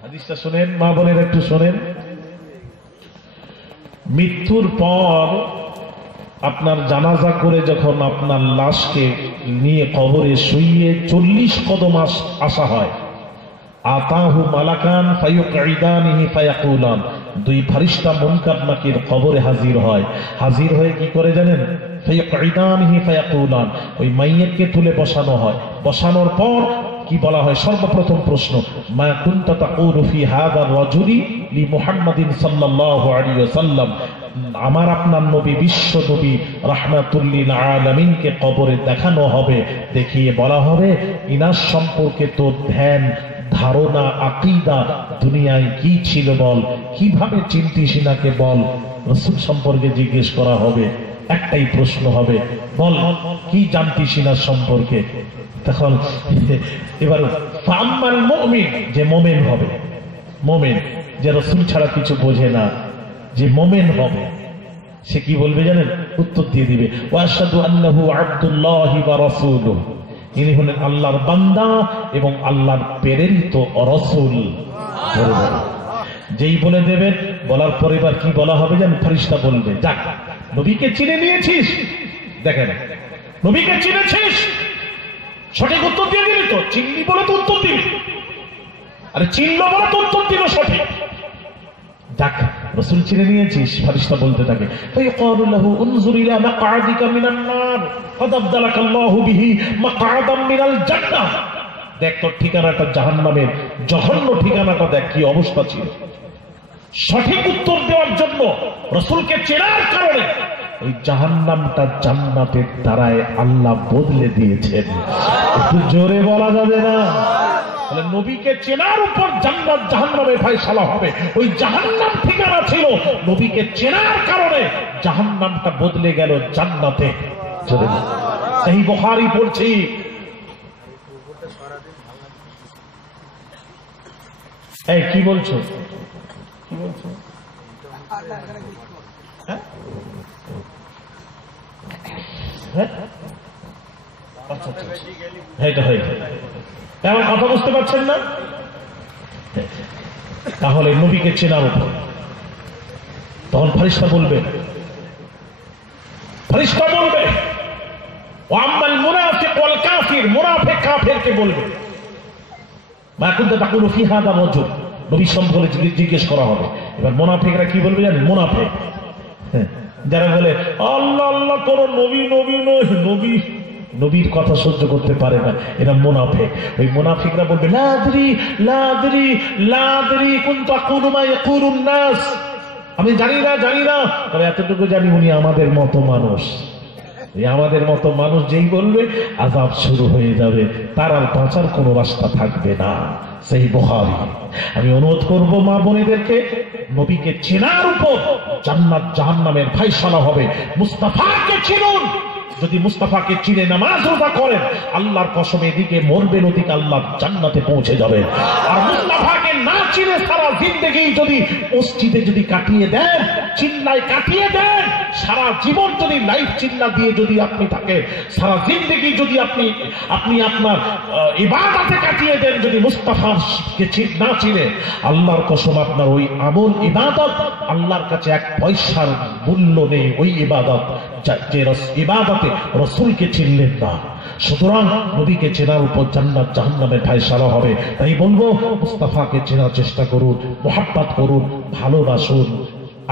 হাদিসটা শুনেন মা বোনের একটু শুনেন মৃত্যুর পর আপনার জানাজা করে যখন আপনার লাশকে নিয়ে কবরে শুইয়ে 40 কদম আসা হয় আতাহু মালাকান ফায়ুকঈদানিহি ফায়াকুলান দুই ফেরেশতা মুনকার নাকির কবরে হাজির হয় হাজির হয়ে কি করে জানেন ফায়ুকঈদানিহি ফায়াকুলান ওই মাইয়িতকে তুলে বসানো হয় বসানোর পর কি বলা হয় সর্বপ্রথম প্রশ্ন মা কুনতা তাকুলু ফি হাযা রাজুলি লি মুহাম্মাদিন সাল্লাল্লাহু আলাইহি ওয়াসাল্লাম আমার আপনার নবী বিশ্ব নবী রাহমাতুল লিল আলামিনকে কবরে দেখানো হবে দেখিয়ে বলা হবে ইনার সম্পর্কে তো ধ্যান ধারণা আকীদা দুনিয়ায় কি ছিল বল কিভাবে চিনতিস ইনাকে বল রাসূল সম্পর্কে জিজ্ঞেস করা হবে একটাই প্রশ্ন হবে বল কি জানতিস ইনার সম্পর্কে তখন এবার ফাম্মাল মুমিন যে মুমিন হবে মুমিন যে রাসূল ছাড়া কিছু বোঝে না যে মুমিন হবে সে কি বলবে জানেন উত্তর দিয়ে দিবে ওয়া আশহাদু আন্নাহু আব্দুল্লাহি ওয়া রাসূলুহু ইনি হলেন আল্লাহর বান্দা এবং আল্লাহর প্রেরিত রাসূল যেই বলে দেবেন বলার পরে এবার কি বলা হবে জানেন ফেরেশতা বলবে যাক নবীকে চিনে নিয়েছিস দেখেন নবীকে চিনেছিস সঠিক উত্তর দিয়ে দিলি তো চিনলি বলে তো উত্তর দিবি আরে চিনলো বলে তো উত্তর দিল সঠিক যাক রাসূল চিনে নিয়েছিস ফেরেশতা বলতে থাকে ফায়াকুলু লাহু উনজুর ইলা মাকআদিকা মিনান নার ক্বাদ আবদালাকাল্লাহু বিহি মাকআদাম মিনাল জান্নাহ দেখ তোর ঠিকানাটা জাহান্নামের জঘন্য ঠিকানাটা দেখ কি অবস্থা ছিল সঠিক উত্তর দেওয়ার জন্য রাসূলকে চেনার কারণে ওই জাহান্নামটা জান্নাতের দ্বারায় আল্লাহ বদলে দিয়েছেন একটু জোরে বলা যাবে না তাহলে নবীকে চেনার উপর জান্নাত জাহান্নামের ফয়সালা হবে ওই জাহান্নাম ঠিকানা ছিল নবীকে চেনার কারণে জাহান্নামটা বদলে গেল জান্নাতে জোরে সহিহ বুখারী পড়ছি এই কি বলছো কি বলছো এমন কথা বুঝতে পারছেন না তাহলে নবীকে চেনার উপর তখন ফেরেশতা বলবে ওয়াম্মাল মুনাফিক ওয়াল কাফির মুনাফিক কাফিরকে বলবে মা কুনতা তাকুলু ফি হাযা রাজুল নবী সম্পর্কে জিজ্ঞেস করা হবে এবার মুনাফিকরা কি বলবে জানেন মুনাফিক যারা বলে আল্লাহ আল্লাহ করো নবী নবী নবী নবীর কথা সহ্য করতে পারে না এরা মুনাফিক ওই মুনাফিকরা বলবে লা আদরি লা আদরি লা আদরি কুনতু আকুলু মা ইয়াকুলুন নাস আমি জানি না তবে এতটুকু জানি উনি আমাদের মতো মানুষ এই আমাদের মতো মানুষ যেই বলবে আযাব শুরু হয়ে যাবে তার আর বাঁচার কোনো রাস্তা থাকবে না সেই বুখারী আমি অনুরোধ করব মা বোনেদেরকে নবীকে চেনার উপর জান্নাত জাহান্নামের ফয়সালা হবে মুস্তাফাকে চিনুন যদি মুস্তাফাকে চিনে নামাজ রোজা করেন আল্লাহর কসম এদিকে মরবেন ওদিকে আল্লাহর জান্নাতে পৌঁছে যাবেন আর মুস্তাফাকে না চিনে সারা জিন্দেগি যদি মসজিদে যদি কাটিয়ে দেন চিল্লায় কাটিয়ে দেন সারা জীবন যদি লাইফ চিল্লা দিয়ে যদি আপনি থাকেন সারা জিন্দেগি যদি আপনি আপনার ইবাদতে কাটিয়ে দেন যদি মুস্তাফাকে না চিনে আল্লাহর কসম আপনার ওই আমল ইবাদত আল্লাহর কাছে এক পয়সার মূল্য নেই ওই ইবাদত যে ইবাদতে রাসূলকে চিনলেন না সুতরাং নবীকে চেনার উপর জান্নাত জাহান্নামের ফয়সালা হবে তাই বলবো মুস্তাফাকে চেনার চেষ্টা করুন মুহাব্বত করুন ভালোবাসুন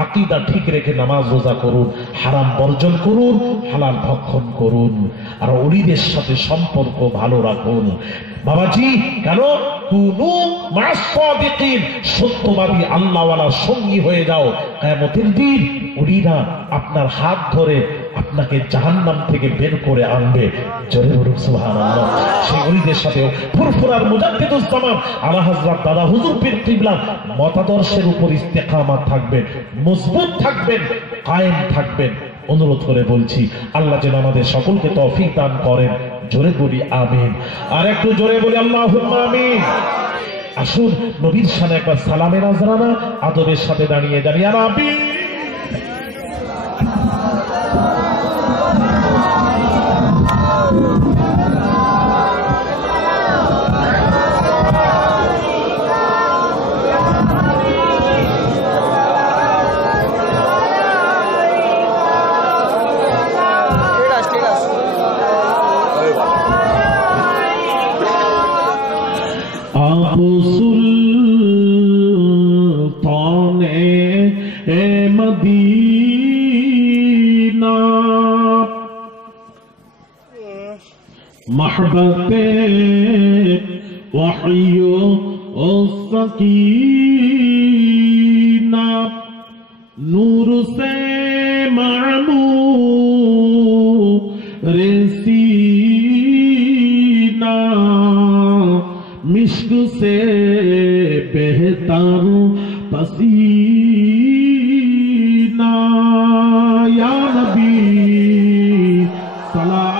আকীদা ঠিক রেখে নামাজ রোজা করুন হারাম বর্জন করুন হালাল ভক্ষণ করুন আর ওলিদের সাথে সম্পর্ক ভালো রাখুন বাবাজি কেন কুনু মা'আস সাদিকিন সত্যবাদী আল্লাহওয়ালা সঙ্গী হয়ে যাও কিয়ামতের দিন ওলিরা আপনার হাত ধরে আপনাকে জাহান্নাম থেকে বের করে আনবে। জোরে বলুন সুবহানাল্লাহ। সেই ওলিদের সাথে ফুরফুরার মুজাদ্দিদুস জামান আলা হযরত দাদা হুজুর পীর কিবলা মতাদর্শের উপর ইস্তেকামাত থাকবেন, মজবুত থাকবেন, কায়েম থাকবেন। অনুরোধ করে বলছি আল্লাহ যেন আমাদের সকলকে তৌফিক দান করেন। জোরে বলি আমিন। আর একটু জোরে বলি আল্লাহুম্মা আমিন। আসুন নবীর শানে একবার সালামে নাজরানা আদবের সাথে দাঁড়িয়ে দাঁড়িয়ে আমিন। मदीना महबते वहियो सकीना नूर से मामूर सीना मिश्क से बेहतर पसीना या नबी सलाम।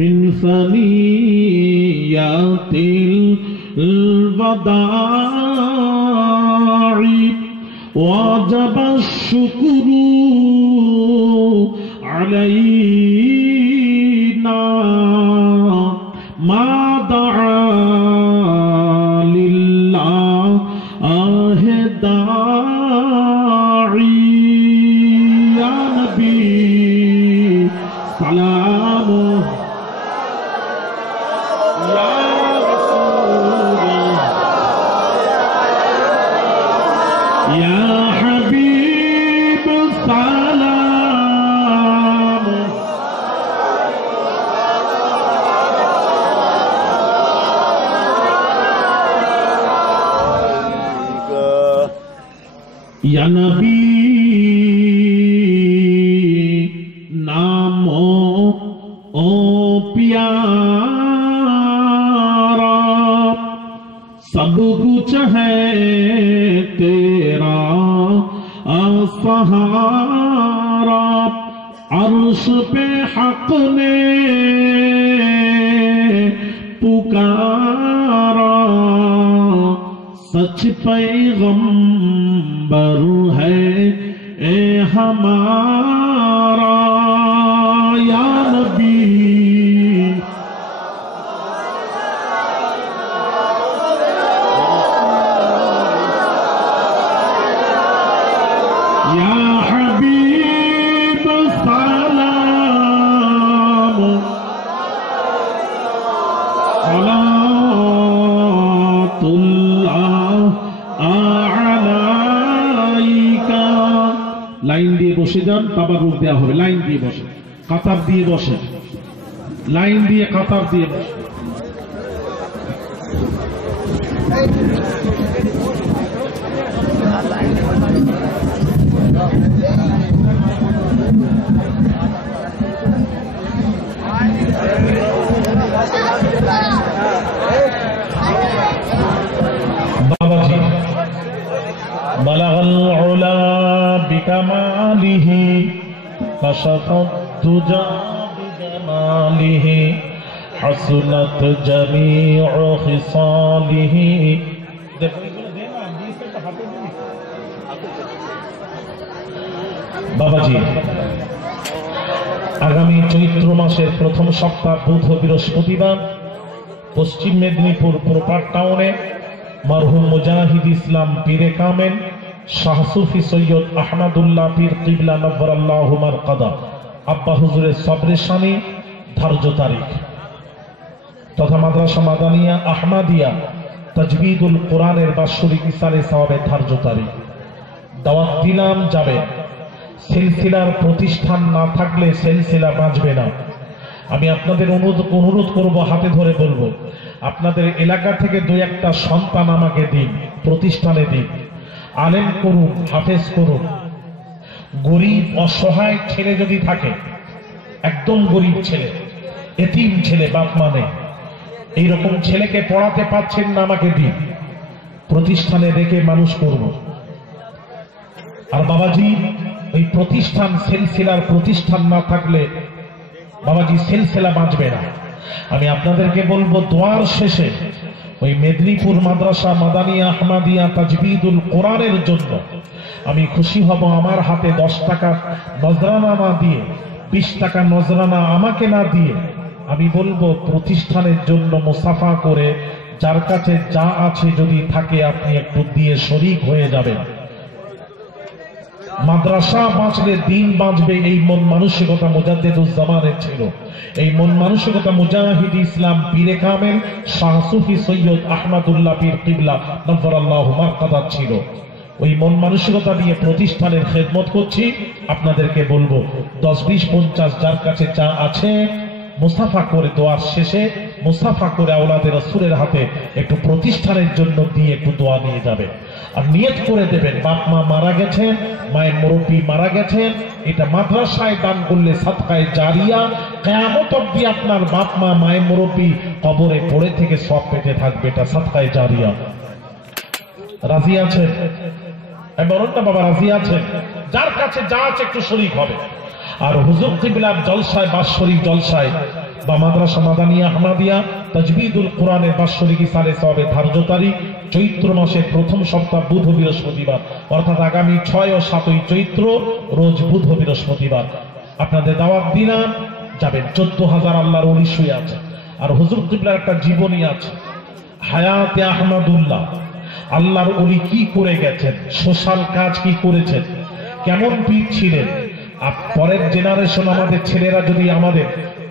من ثنيات الوداع وجب الشكر علينا ما دعا لله داعي يا نبي سلام يا حبيب سلام يا نبي नामो ओ प्यारा सब कुछ है तेरा सहारा अर्श पे हक ने पुकारा सच पैगंबर है ए हमारा या नबी या हबीब सलाम आलाइका। लाइन दिए बसे जान ताबारुक देया होबे। लाइन दिए बसे, कातार दिए बसे, लाइन दिए कातार दिए बसे। बाबाजी बलगल उला बिकमालिही कशफत तुजा बिजमालिही हसनत जमीउ खिसालिही। बाबाजी आगामी चैत्र मासेर प्रथम सप्ताह बुध बृहस्पतिवार पश्चिम मेदिनीपुर प्रपार टाउने मरहुम मुजाहिद इस्लाम पीरे कामेल शाह सूफी सैयद अहमदुल्लाह पीर किबला नव्वराल्लाहु मरकदा अब्बा हुजूरेर सब्रे शानी ধার্য তারিখ তথা মাদ্রাসা মাদানিয়া আহমাদিয়া তাজবিদুল কোরআনের বাৎসরিক ইসালে সওয়াবের ধার্য তারিখ। দাওয়াত দিলাম, যাবে। সিলসিলার প্রতিষ্ঠান না থাকলে সিলসিলা বাঁচবে না। আমি আপনাদের অনুরোধ করব, হাতে ধরে বলবো, আপনাদের এলাকা থেকে দুই একটা সন্তান আমাকে দিন, প্রতিষ্ঠানে দিন, আলেম করুন, হাফেজ করুন। গরিব অসহায় ছেলে যদি থাকে, একদম গরিব ছেলে, এতিম ছেলে, বাপ মা নেই, এইরকম ছেলেকে পড়াতে পারছেন না, আমাকে দিন, প্রতিষ্ঠানে রেখে মানুষ করব। আর বাবাজি, ওই প্রতিষ্ঠান, সিলসিলার প্রতিষ্ঠান না থাকলে বাবাজি সিলসিলা বাঁচবে না। আমি আপনাদেরকে বলবো, দোয়ার শেষে ওই মেদিনীপুর মাদ্রাসা মাদানিয়া আহমাদিয়া তাজবিদুল কোরআনের জন্য আমি খুশি হব। আমার হাতে 10 টাকা নজরানা না দিয়ে, 20 টাকা নজরানা আমাকে না দিয়ে, আমি বলবো প্রতিষ্ঠানের জন্য মুসাফা করে যার কাছে যা আছে যদি থাকে আপনি একটু দিয়ে শরীক হয়ে যাবেন। মাদ্রাসা বাঁচলে দিন বাঁচবে, এই মন মানসিকতা মুজাদ্দিদুজ্জামানের ছিল। এই মন মানসিকতা মুজাহিদ ইসলাম পীরে কামেল শাহ সুফি সৈয়দ আহমদুল্লাহ পীর কিবলা নব্বরাল্লাহু মারকাদাত ছিল। ওই মন মানসিকতা নিয়ে প্রতিষ্ঠানের খেদমত করছি। আপনাদেরকে বলবো 10, 20, 50 যার কাছে যা আছে মুসাফা করে, দোয়ার শেষে মুসাফা করে আওলাদে রাসূলের হাতে একটু প্রতিষ্ঠানের জন্য দিয়ে একটু দোয়া নিয়ে যাবে। আর নিয়ত করে দেবেন, বাপ মা মারা গেছেন, মায়ের মুরব্বী মারা গেছেন, এটা মাদ্রাসায় দান করলে সাদকায়ে জারিয়া, কিয়ামত অবধি আপনার বাপ মা মায়ের মুরব্বী কবরে পড়ে থেকে সব পেতে থাকবে, এটা সাদকায়ে জারিয়া। রাজি আছেন? বলুন না বাবা, রাজি আছেন? যার কাছে যা আছে একটু শরীক হবে। আর হুজুর কিবলার জলসায়, বাৎসরিক জলসায় বা মাদ্রাসা মাদানিয়া আহমাদিয়া তাজবিদুল কোরআনের বাৎসরিক ইসালে সওয়াবের ধার্য তারিখ চৈত্র মাসের প্রথম সপ্তাহ বুধ ও বৃহস্পতিবার, অর্থাৎ আগামী 6 ও 7 চৈত্র রোজ বুধ ও বৃহস্পতিবার। আপনাদের দাওয়াত দিলাম, যাবেন। 14,000 আল্লাহর ওলি শুয়ে আছে। আর হুজুর কিবলার একটা জীবনী আছে, হায়াতে আহমদুল্লাহ। আল্লাহর ওলি কি করে গেছেন, সোশ্যাল কাজ কি করেছেন, কেমন পীর ছিলেন। পরের জেনারেশন আমাদের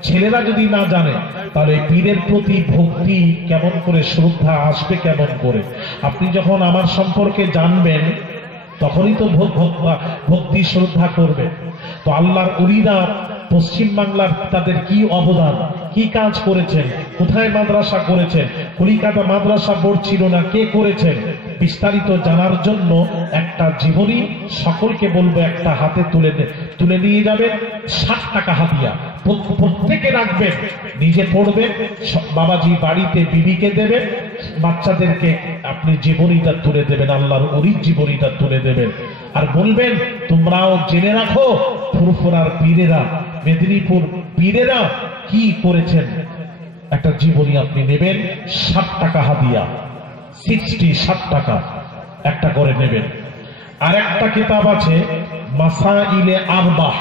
ছেলেরা যদি না জানে, তাহলে পীরের প্রতি ভক্তি কেমন করে, শ্রদ্ধা আসবে কেমন করে। আপনি যখন আমার সম্পর্কে জানবেন তখনই তো ভক্তি শ্রদ্ধা করবে। তো আল্লাহর ওলিরা পশ্চিম বাংলার তাদের কি অবদান, কি কাজ করেছেন, কোথায় মাদ্রাসা করেছেন, কলিকাতা মাদ্রাসা বোর্ড ছিল না, কে করেছেন, বিস্তারিত জানার জন্য একটা জীবনী সকলকে বলবো একটা হাতে তুলে নিয়ে যাবেন। 60 টাকা হাদিয়া প্রত্যেকে রাখবেন, নিজে পড়বেন, বাবাজি বাড়িতে বিবিকে দেবেন, বাচ্চাদেরকে আপনি জীবনীটা তুলে দেবেন, আল্লাহর ওলির জীবনীটা তুলে দেবেন। আর বলবেন, তোমরাও জেনে রাখো ফুরফুরার পীরেরা, মেদিনীপুর পীরেরা কি করেছেন। একটা জীবনী আপনি নেবেন, 60 টাকা হাদিয়া, 60 টাকা একটা করে নেবেন। আর একটা কিতাব আছে মাসাইলে আরবাহ,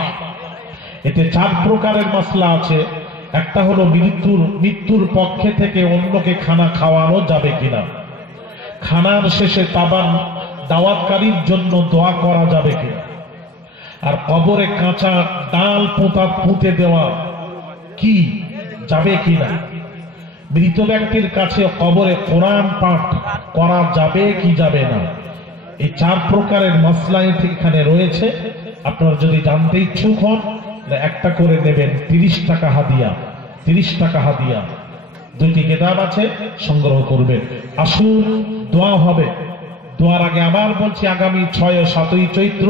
এতে 4 প্রকারের মাসলা আছে। একটা হলো মৃত্যুর পক্ষে থেকে অন্যকে খানা খাওয়ানো যাবে কিনা, খানার শেষে তাবান দাওয়াতকারীর জন্য দোয়া করা যাবে কিনা, আর কবরে কাঁচা ডাল পুঁতে দেওয়া কি যাবে কিনা, মৃত ব্যক্তির কাছে কবরে কোরআন পাঠ করা যাবে কি যাবে না। এই 4 প্রকারের মাসলা এখানে রয়েছে। আপনারা যদি জানতে ইচ্ছুক হন, একটা করে নেবেন, 30 টাকা হাদিয়া, 30 টাকা হাদিয়া। 2টি কিতাব আছে, সংগ্রহ করবেন। আসুন দোয়া হবে। দোয়ার আগে আবার বলছি, আগামী 6 ও 7 চৈত্র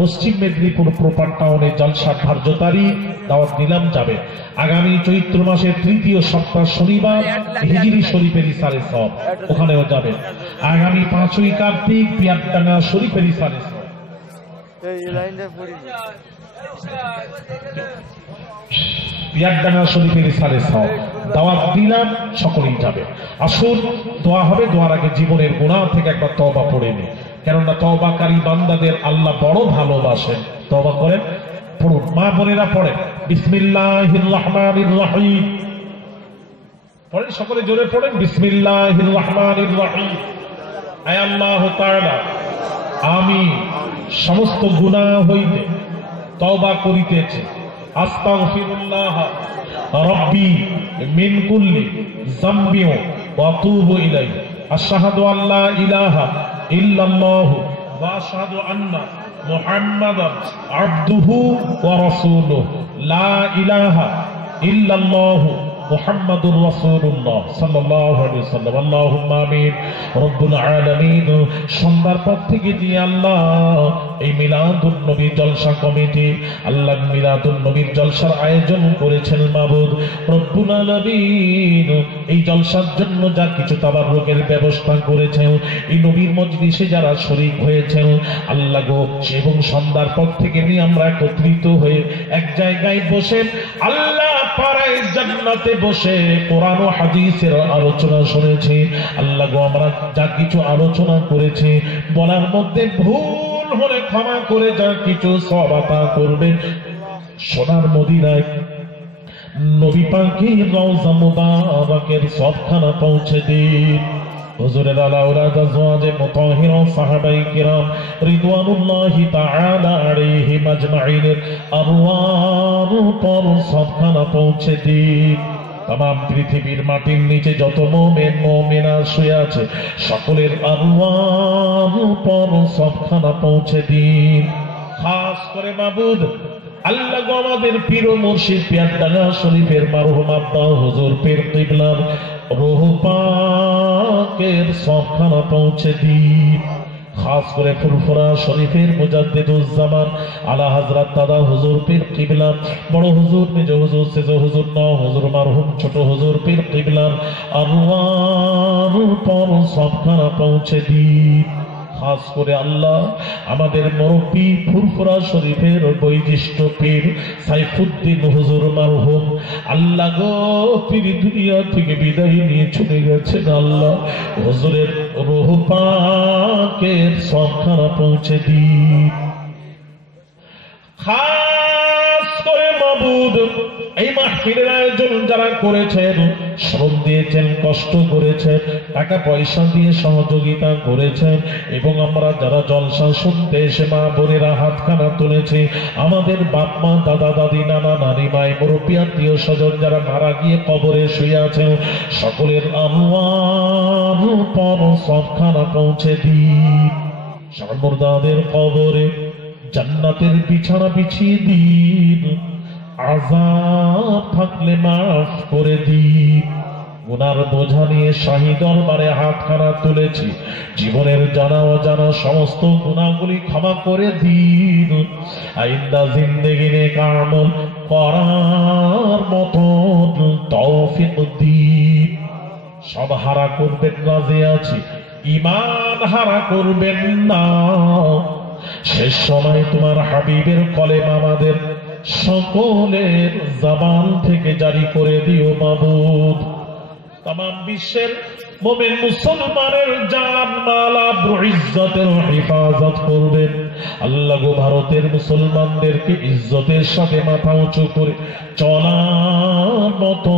পশ্চিম মেদিনীপুর প্রপার টাউনে জলসা ধার্য তারিখ, দাওয়াত নিলাম, যাবে। আগামী চৈত্র মাসের 3য় সপ্তাহ শনিবার হিজরি শরীফের ইসালে সওয়াব, ওখানেও যাবেন। আগামী 5ই কার্তিক পিয়ারডাঙ্গা শরীফের ইসালে সওয়াব। পিয়ারডাঙ্গা শরীফের ইসালে সওয়াব দাওয়াত দিলাম, সকলেই যাবে। আসুন দোয়া হবে। দোয়ার আগে জীবনের গুনাহ থেকে একবার তওবা পড়ে নিন, কেননা তওবাকারী বান্দাদের আল্লাহ বড় ভালোবাসেন। তওবা করেন, পড়ুন, মা বোনেরা পড়েন। বিসমিল্লাহির রহমানির রহিম পড়েন, সকলে জোরে পড়েন। বিসমিল্লাহির রহমানির রহিম। আয় আল্লাহ তাআলা, আমি সমস্ত গুনাহ হইতে তওবা করিতেছি, আস্তাগফিরুল্লাহ রাব্বি মিন কুল্লি যামবি ওয়া আতুবু ইলাইহি আশহাদু আল্লা ইলাহা ইল্লাল্লাহ ওয়া আশহাদু আন্না মুহাম্মাদান আবদুহু ওয়া রাসূলুহু লা ইলাহা ইল্লাল্লাহ মুহাম্মাদুর রাসূলুল্লাহ সাল্লাল্লাহু আলাইহি ওয়াসাল্লাম। আল্লাহুম্মা আমিন। রব্বুল আলামিন সন্ধ্যার পর থেকে যে আল্লাহ এই মিলাদুন নবী জলসা কমিটি আল্লাহ মিলাদুন নবীর জলসার আয়োজন করেছেন মাবুদ রব্বুল আলামিন, এই জলসার জন্য যা কিছু তাবাররুকের ব্যবস্থা করেছেন, এই নবীর মজলিসে যারা শরীক হয়েছেন আল্লাহ গো, এবং সন্ধ্যার পর থেকে নিয়ে আমরা একত্রিত হয়ে এক জায়গায় বসে আল্লাহ পাড়ায় জান্নাতে বসে কোরআন ও হাদিসের আলোচনা শুনেছি। আল্লাহ গো, আমরা যা কিছু আলোচনা করেছি বলার মধ্যে ভুল হলে ক্ষমা করে যা কিছু সওয়াব আতা করবেন। সোনার মদিনায় নবী পাকের রওজা মুবারকের সবখানা পৌঁছে দিন। হুজুরের আলা ওলাদ আজওয়াজে মুতাহহিরা সাহাবায়ে কিরাম রিদওয়ানুল্লাহি তাআলা আলাইহিম আজমাইনের আরওয়াহ পর সবখানা পৌঁছে দিন। तमाम पृथिवीर माटिर नीचे जत मोमेन मोमेना शुए आछे सकलेर आरवाह पर सबखाना पौঁছে দিন। खास करे माबुद আল্লাহ গো, আমাদের পীর ও মুর্শিদ পিয়ারডাঙ্গা শরীফের মারহুম আব্বা হুজুর পীর কিবলার রূহ পাকের সবখানা পৌঁছে দিন। खास करे फुलफुरा शरीफेर मुजाद्दिदुज्जामान आला हजरत दादा हुजूर पीर किबला बड़ हुजूर निज हुजूर सेज हुजूर न हुजूर मरहुम छोट हुजूर पीर किबलार आरवाह पर सबखाना पौঁছে দিন। खास करे आल्लाह आमादेर मुरब्बी फुरफुरा शरीफेर बैशिष्ट्य पीर साइफुद्दीन हुजूर मरहुम आल्लाह गो, তিনি দুনিয়া থেকে বিদায় নিয়ে চলে গেছেন। আল্লাহ হুজুরের রূহ পাকের সবখানা পৌঁছে দিন। খাস করে মাবুদ এই মাহফিলের আয়োজন যারা করেছেন, শ্রম দিয়েছেন, কষ্ট করেছেন, টাকা পয়সা দিয়ে সহযোগিতা করেছেন, এবং আমরা যারা জলসা শুনতে এসে মা বোনেরা হাতখানা তুলেছি, আমাদের বাপ মা দাদা দাদি নানা নানি মাই মুরব্বী আত্মীয় স্বজন যারা মারা গিয়ে কবরে শুয়ে আছেন, সকলের আরওয়াহ পর সবখানা পৌঁছে দিন। মুর্দাদের কবরে জান্নাতের বিছানা বিছিয়ে দিন। আযাব থাকলে মাফ করে দিন। গুনার বোঝা নিয়ে শাহী দরবারে হাতখানা তুলেছি, জীবনের জানা অজানা সমস্ত গুনাহগুলি ক্ষমা করে দিন। আইন্দা জিন্দেগি নেক আমল করার মতো তৌফিক দিন। সব হারা করবেন রাজি আছি, ঈমান হারা করবেন না। শেষ সময় তোমার হাবিবের কলেমা আমাদের সকলের জবান থেকে জারি করে দিও মাবুদ। तमाम বিশ্বের মুমিন মুসলমানের জান মাল আবরু ইজ্জতের হিফাজত করবেন। আল্লাহ গো, ভারতের মুসলমানদেরকে ইজ্জতের সাথে মাথা উঁচু করে চলার মতো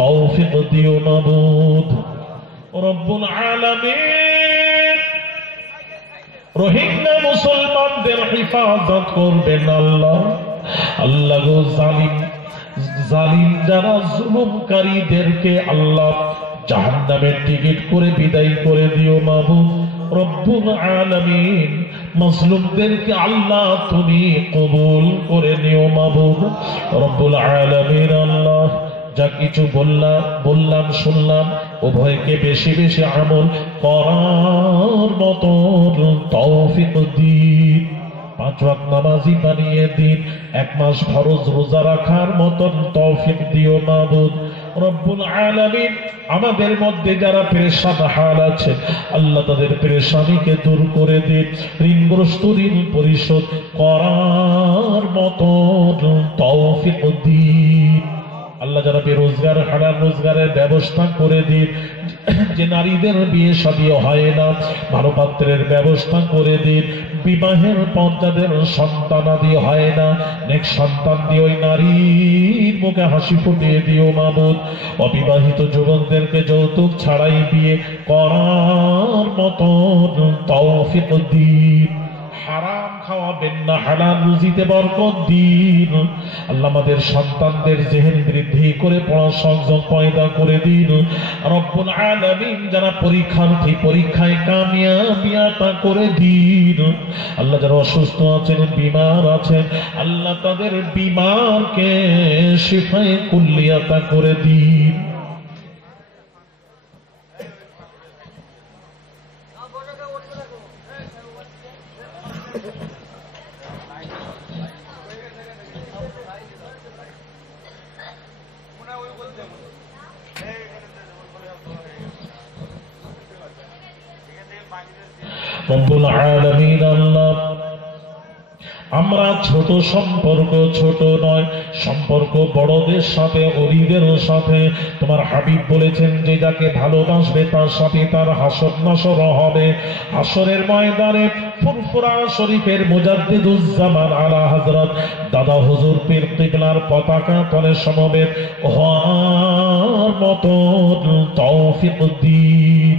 তৌফিক দিও মাবুদ। রব্বুল আলামিন রোহিঙ্গা মুসলমানদের হিফাজত করবেন। আল্লাহ আল্লাহ গো, জালিম যারা জুলুমকারীদেরকে আল্লাহ জাহান্নামের টিকিট করে বিদায় করে দিও মাবুদ। রব্বুল আলামিন মাজলুমদেরকে আল্লাহ তুমি কবুল করে নিও মাবুদ। রব্বুল আলামিন আল্লাহ যা কিছু বললাম শুনলাম, উভয়কে বেশি বেশি আমল করার মতো তৌফিক দিন। 5 ওয়াক্ত নামাজি বানিয়ে দিন। 1 মাস ফরজ রোজা রাখার মতন তৌফিক দিও মাবুদ। রব্বুল আলামিন আমাদের মধ্যে যারা পেরেশান হাল আছে আল্লাহ তাদের পেরেশানিকে দূর করে দিন। ঋণগ্রস্ত ঋণ পরিশোধ করার মতন তৌফিক দিন। আল্লাহ যারা বেরোজগার হারাম রোজগারের ব্যবস্থা করে দিন। যে নারীদের বিয়ে শাদী হয় না, ভালো পাত্রের ব্যবস্থা করে দিন। বিবাহের পর যাদের সন্তানাদি হয় না, নেক সন্তান দিয়ে ওই নারীর মুখে হাসি ফুটিয়ে দিও মাবুদ। অবিবাহিত যুবকদেরকে যৌতুক ছাড়াই বিয়ে করার মতো তৌফিক দিন। হারাম খাওয়াবেন না, হালাল রুজিতে বরকত দিন। আল্লাহ আমাদের সন্তানদের জেহেন বৃদ্ধি করে পড়ার সংযোগ পয়দা করে দিন। রব্বুল আলামিন যারা পরীক্ষার্থী পরীক্ষায় কামিয়াবি আতা করে দিন। আল্লাহ যারা অসুস্থ আছেন বিমার আছেন আল্লাহ তাদের বিমারকে শিফায়ে কুল্লি আতা করে দিন। রব্বুল আলামিন আল্লাহ আমরা ছোট সম্পর্ক ছোট নয়, সম্পর্ক বড়দের সাথে ওলিদের সাথে। তোমার হাবিব বলেছেন যে যাকে ভালোবাসবে তার সাথে তার হাসর নাসর হবে। হাসরের ময়দানে ফুরফুরা শরীফের মুজাদ্দিদুজ্জামান আলা হযরত দাদা হুজুর পীর কিবলার পতাকা তলে সমবেত হওয়ার মতো তৌফিক দিন।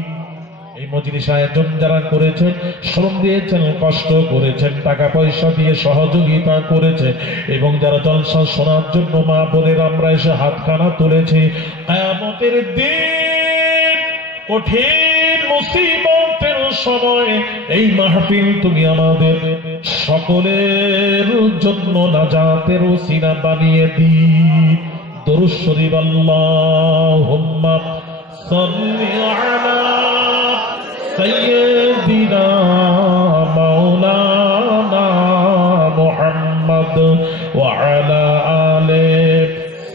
এই মজলিস আয়োজন যারা করেছেন, শ্রম দিয়েছেন, কষ্ট করেছেন, টাকা পয়সা দিয়ে সহযোগিতা করেছে এবং যারা জলসা শোনার জন্য মা বোনের আমরা এসে হাতখানা তুলেছি, কিয়ামতের দিন কঠিন মুসিবতের সময় এই মাহফিল তুমি আমাদের সকলের জন্য নাজাতের ওসিলা বানিয়ে দিই। দরুদ শরীফ আল্লাহুম্মা সাল্লি আলা سيدنا مولانا محمد وعلى آل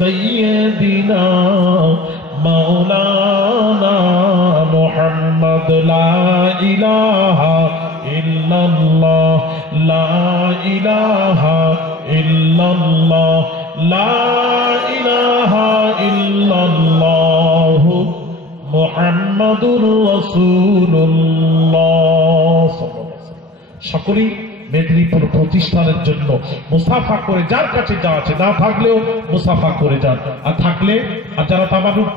سيدنا مولانا محمد لا إله إلا الله لا إله إلا الله لا إله إلا الله মুহাম্মাদুর রাসূলুল্লাহ। সকলেই মেদিনীপুর প্রতিষ্ঠানের জন্য মুসাফা করে যার কাছে যা আছে, না থাকলেও মুসাফা করে যান, আর থাকলে আর যারা তাবারুক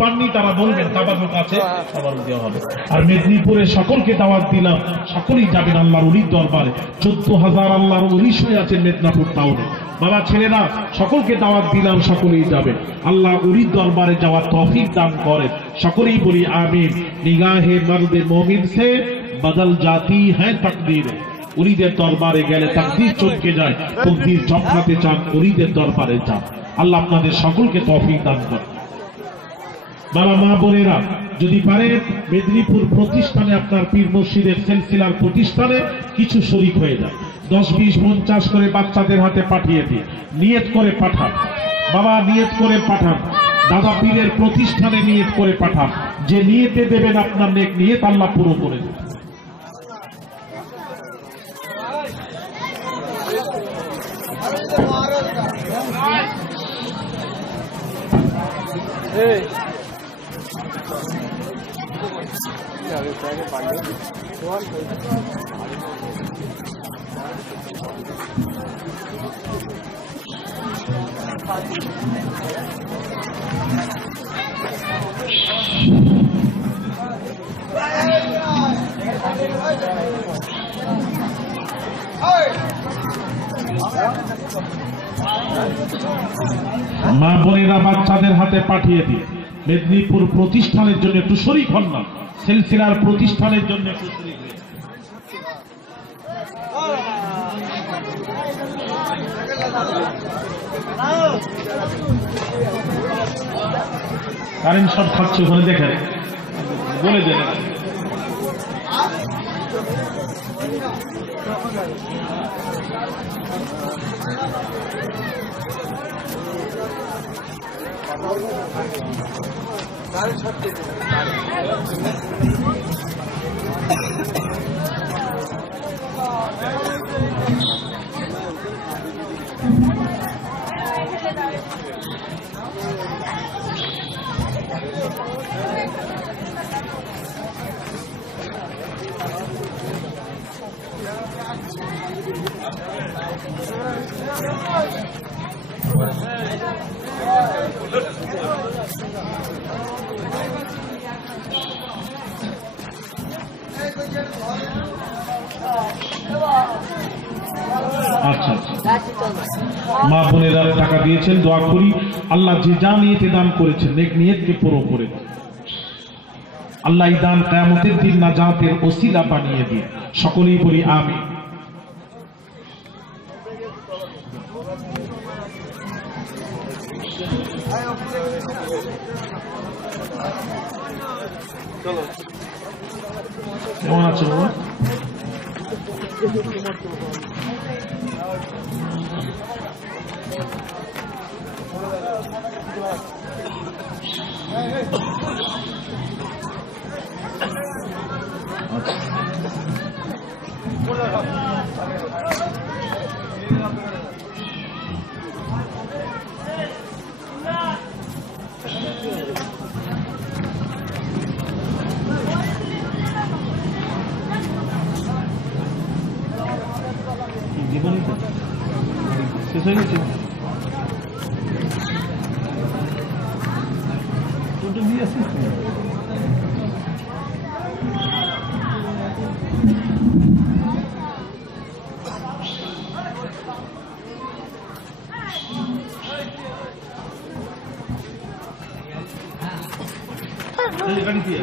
পাননি তারা বলবেন তাবারুক আছে, তাবারুক দেওয়া হবে। আর মেদিনীপুরে সকলকে দাওয়াত দিলাম, সকলেই যাবেন আল্লাহর ওলির দরবারে। 14,000 আল্লাহর ওলি শুয়ে আছেন মেদিনীপুর টাউনে। বাবা ছেলেরা সকলকে দাওয়াত দিলাম, সকলেই যাবেন। আল্লাহ ওলির দরবারে যাওয়ার তৌফিক দান করেন, সকলেই বলি আমিন। নিগাহে মর্দে মুমিন সে বদল জাতি হ্যায় তাকদীর। ওলিদের দরবারে গেলে তাকদীর চমকে যায়। তকদীর চমকাতে চান ওলিদের দরবারে যান। আল্লাহ আপনাদের সকলকে তৌফিক দান করেন। বাবা মা বোনেরা যদি পারেন মেদিনীপুর প্রতিষ্ঠানে আপনার পীর মুর্শিদের সিলসিলার প্রতিষ্ঠানে কিছু শরীক হয়ে যায়। 10, 20, 50 করে বাচ্চাদের হাতে পাঠিয়ে দিয়ে নিয়ত করে পাঠান। বাবা নিয়ত করে পাঠান, দাদা পীরের প্রতিষ্ঠানে নিয়ত করে পাঠান। যে নিয়তে দেবেন আপনার নেক নিয়ত আল্লাহ পুরো করে দেবেন। মা বোনেরা বাচ্চাদের হাতে পাঠিয়ে দিয়ে মেদিনীপুর প্রতিষ্ঠানের জন্য একটু শরীক হন না, সিলসিলার প্রতিষ্ঠানের জন্য একটু শরীক হন। কারেন্ট সব খাচ্ছে ওখানে, দেখেন বলে দেন। আচ্ছা মা বোনেরা টাকা দিয়েছেন, দোয়া করি আল্লাহ যে যা নিয়েতে দান করেছেন নেক নিয়তকে পুরো করে আল্লাহ এই দান কিয়ামতের দিন নাজাতের ওসিলা বানিয়ে দিন। সকলেই বলি আমিন। কেমন আছো বাবা? শেষ হয়ে গেছে দিয়ে আসি। গাড়ি দিয়ে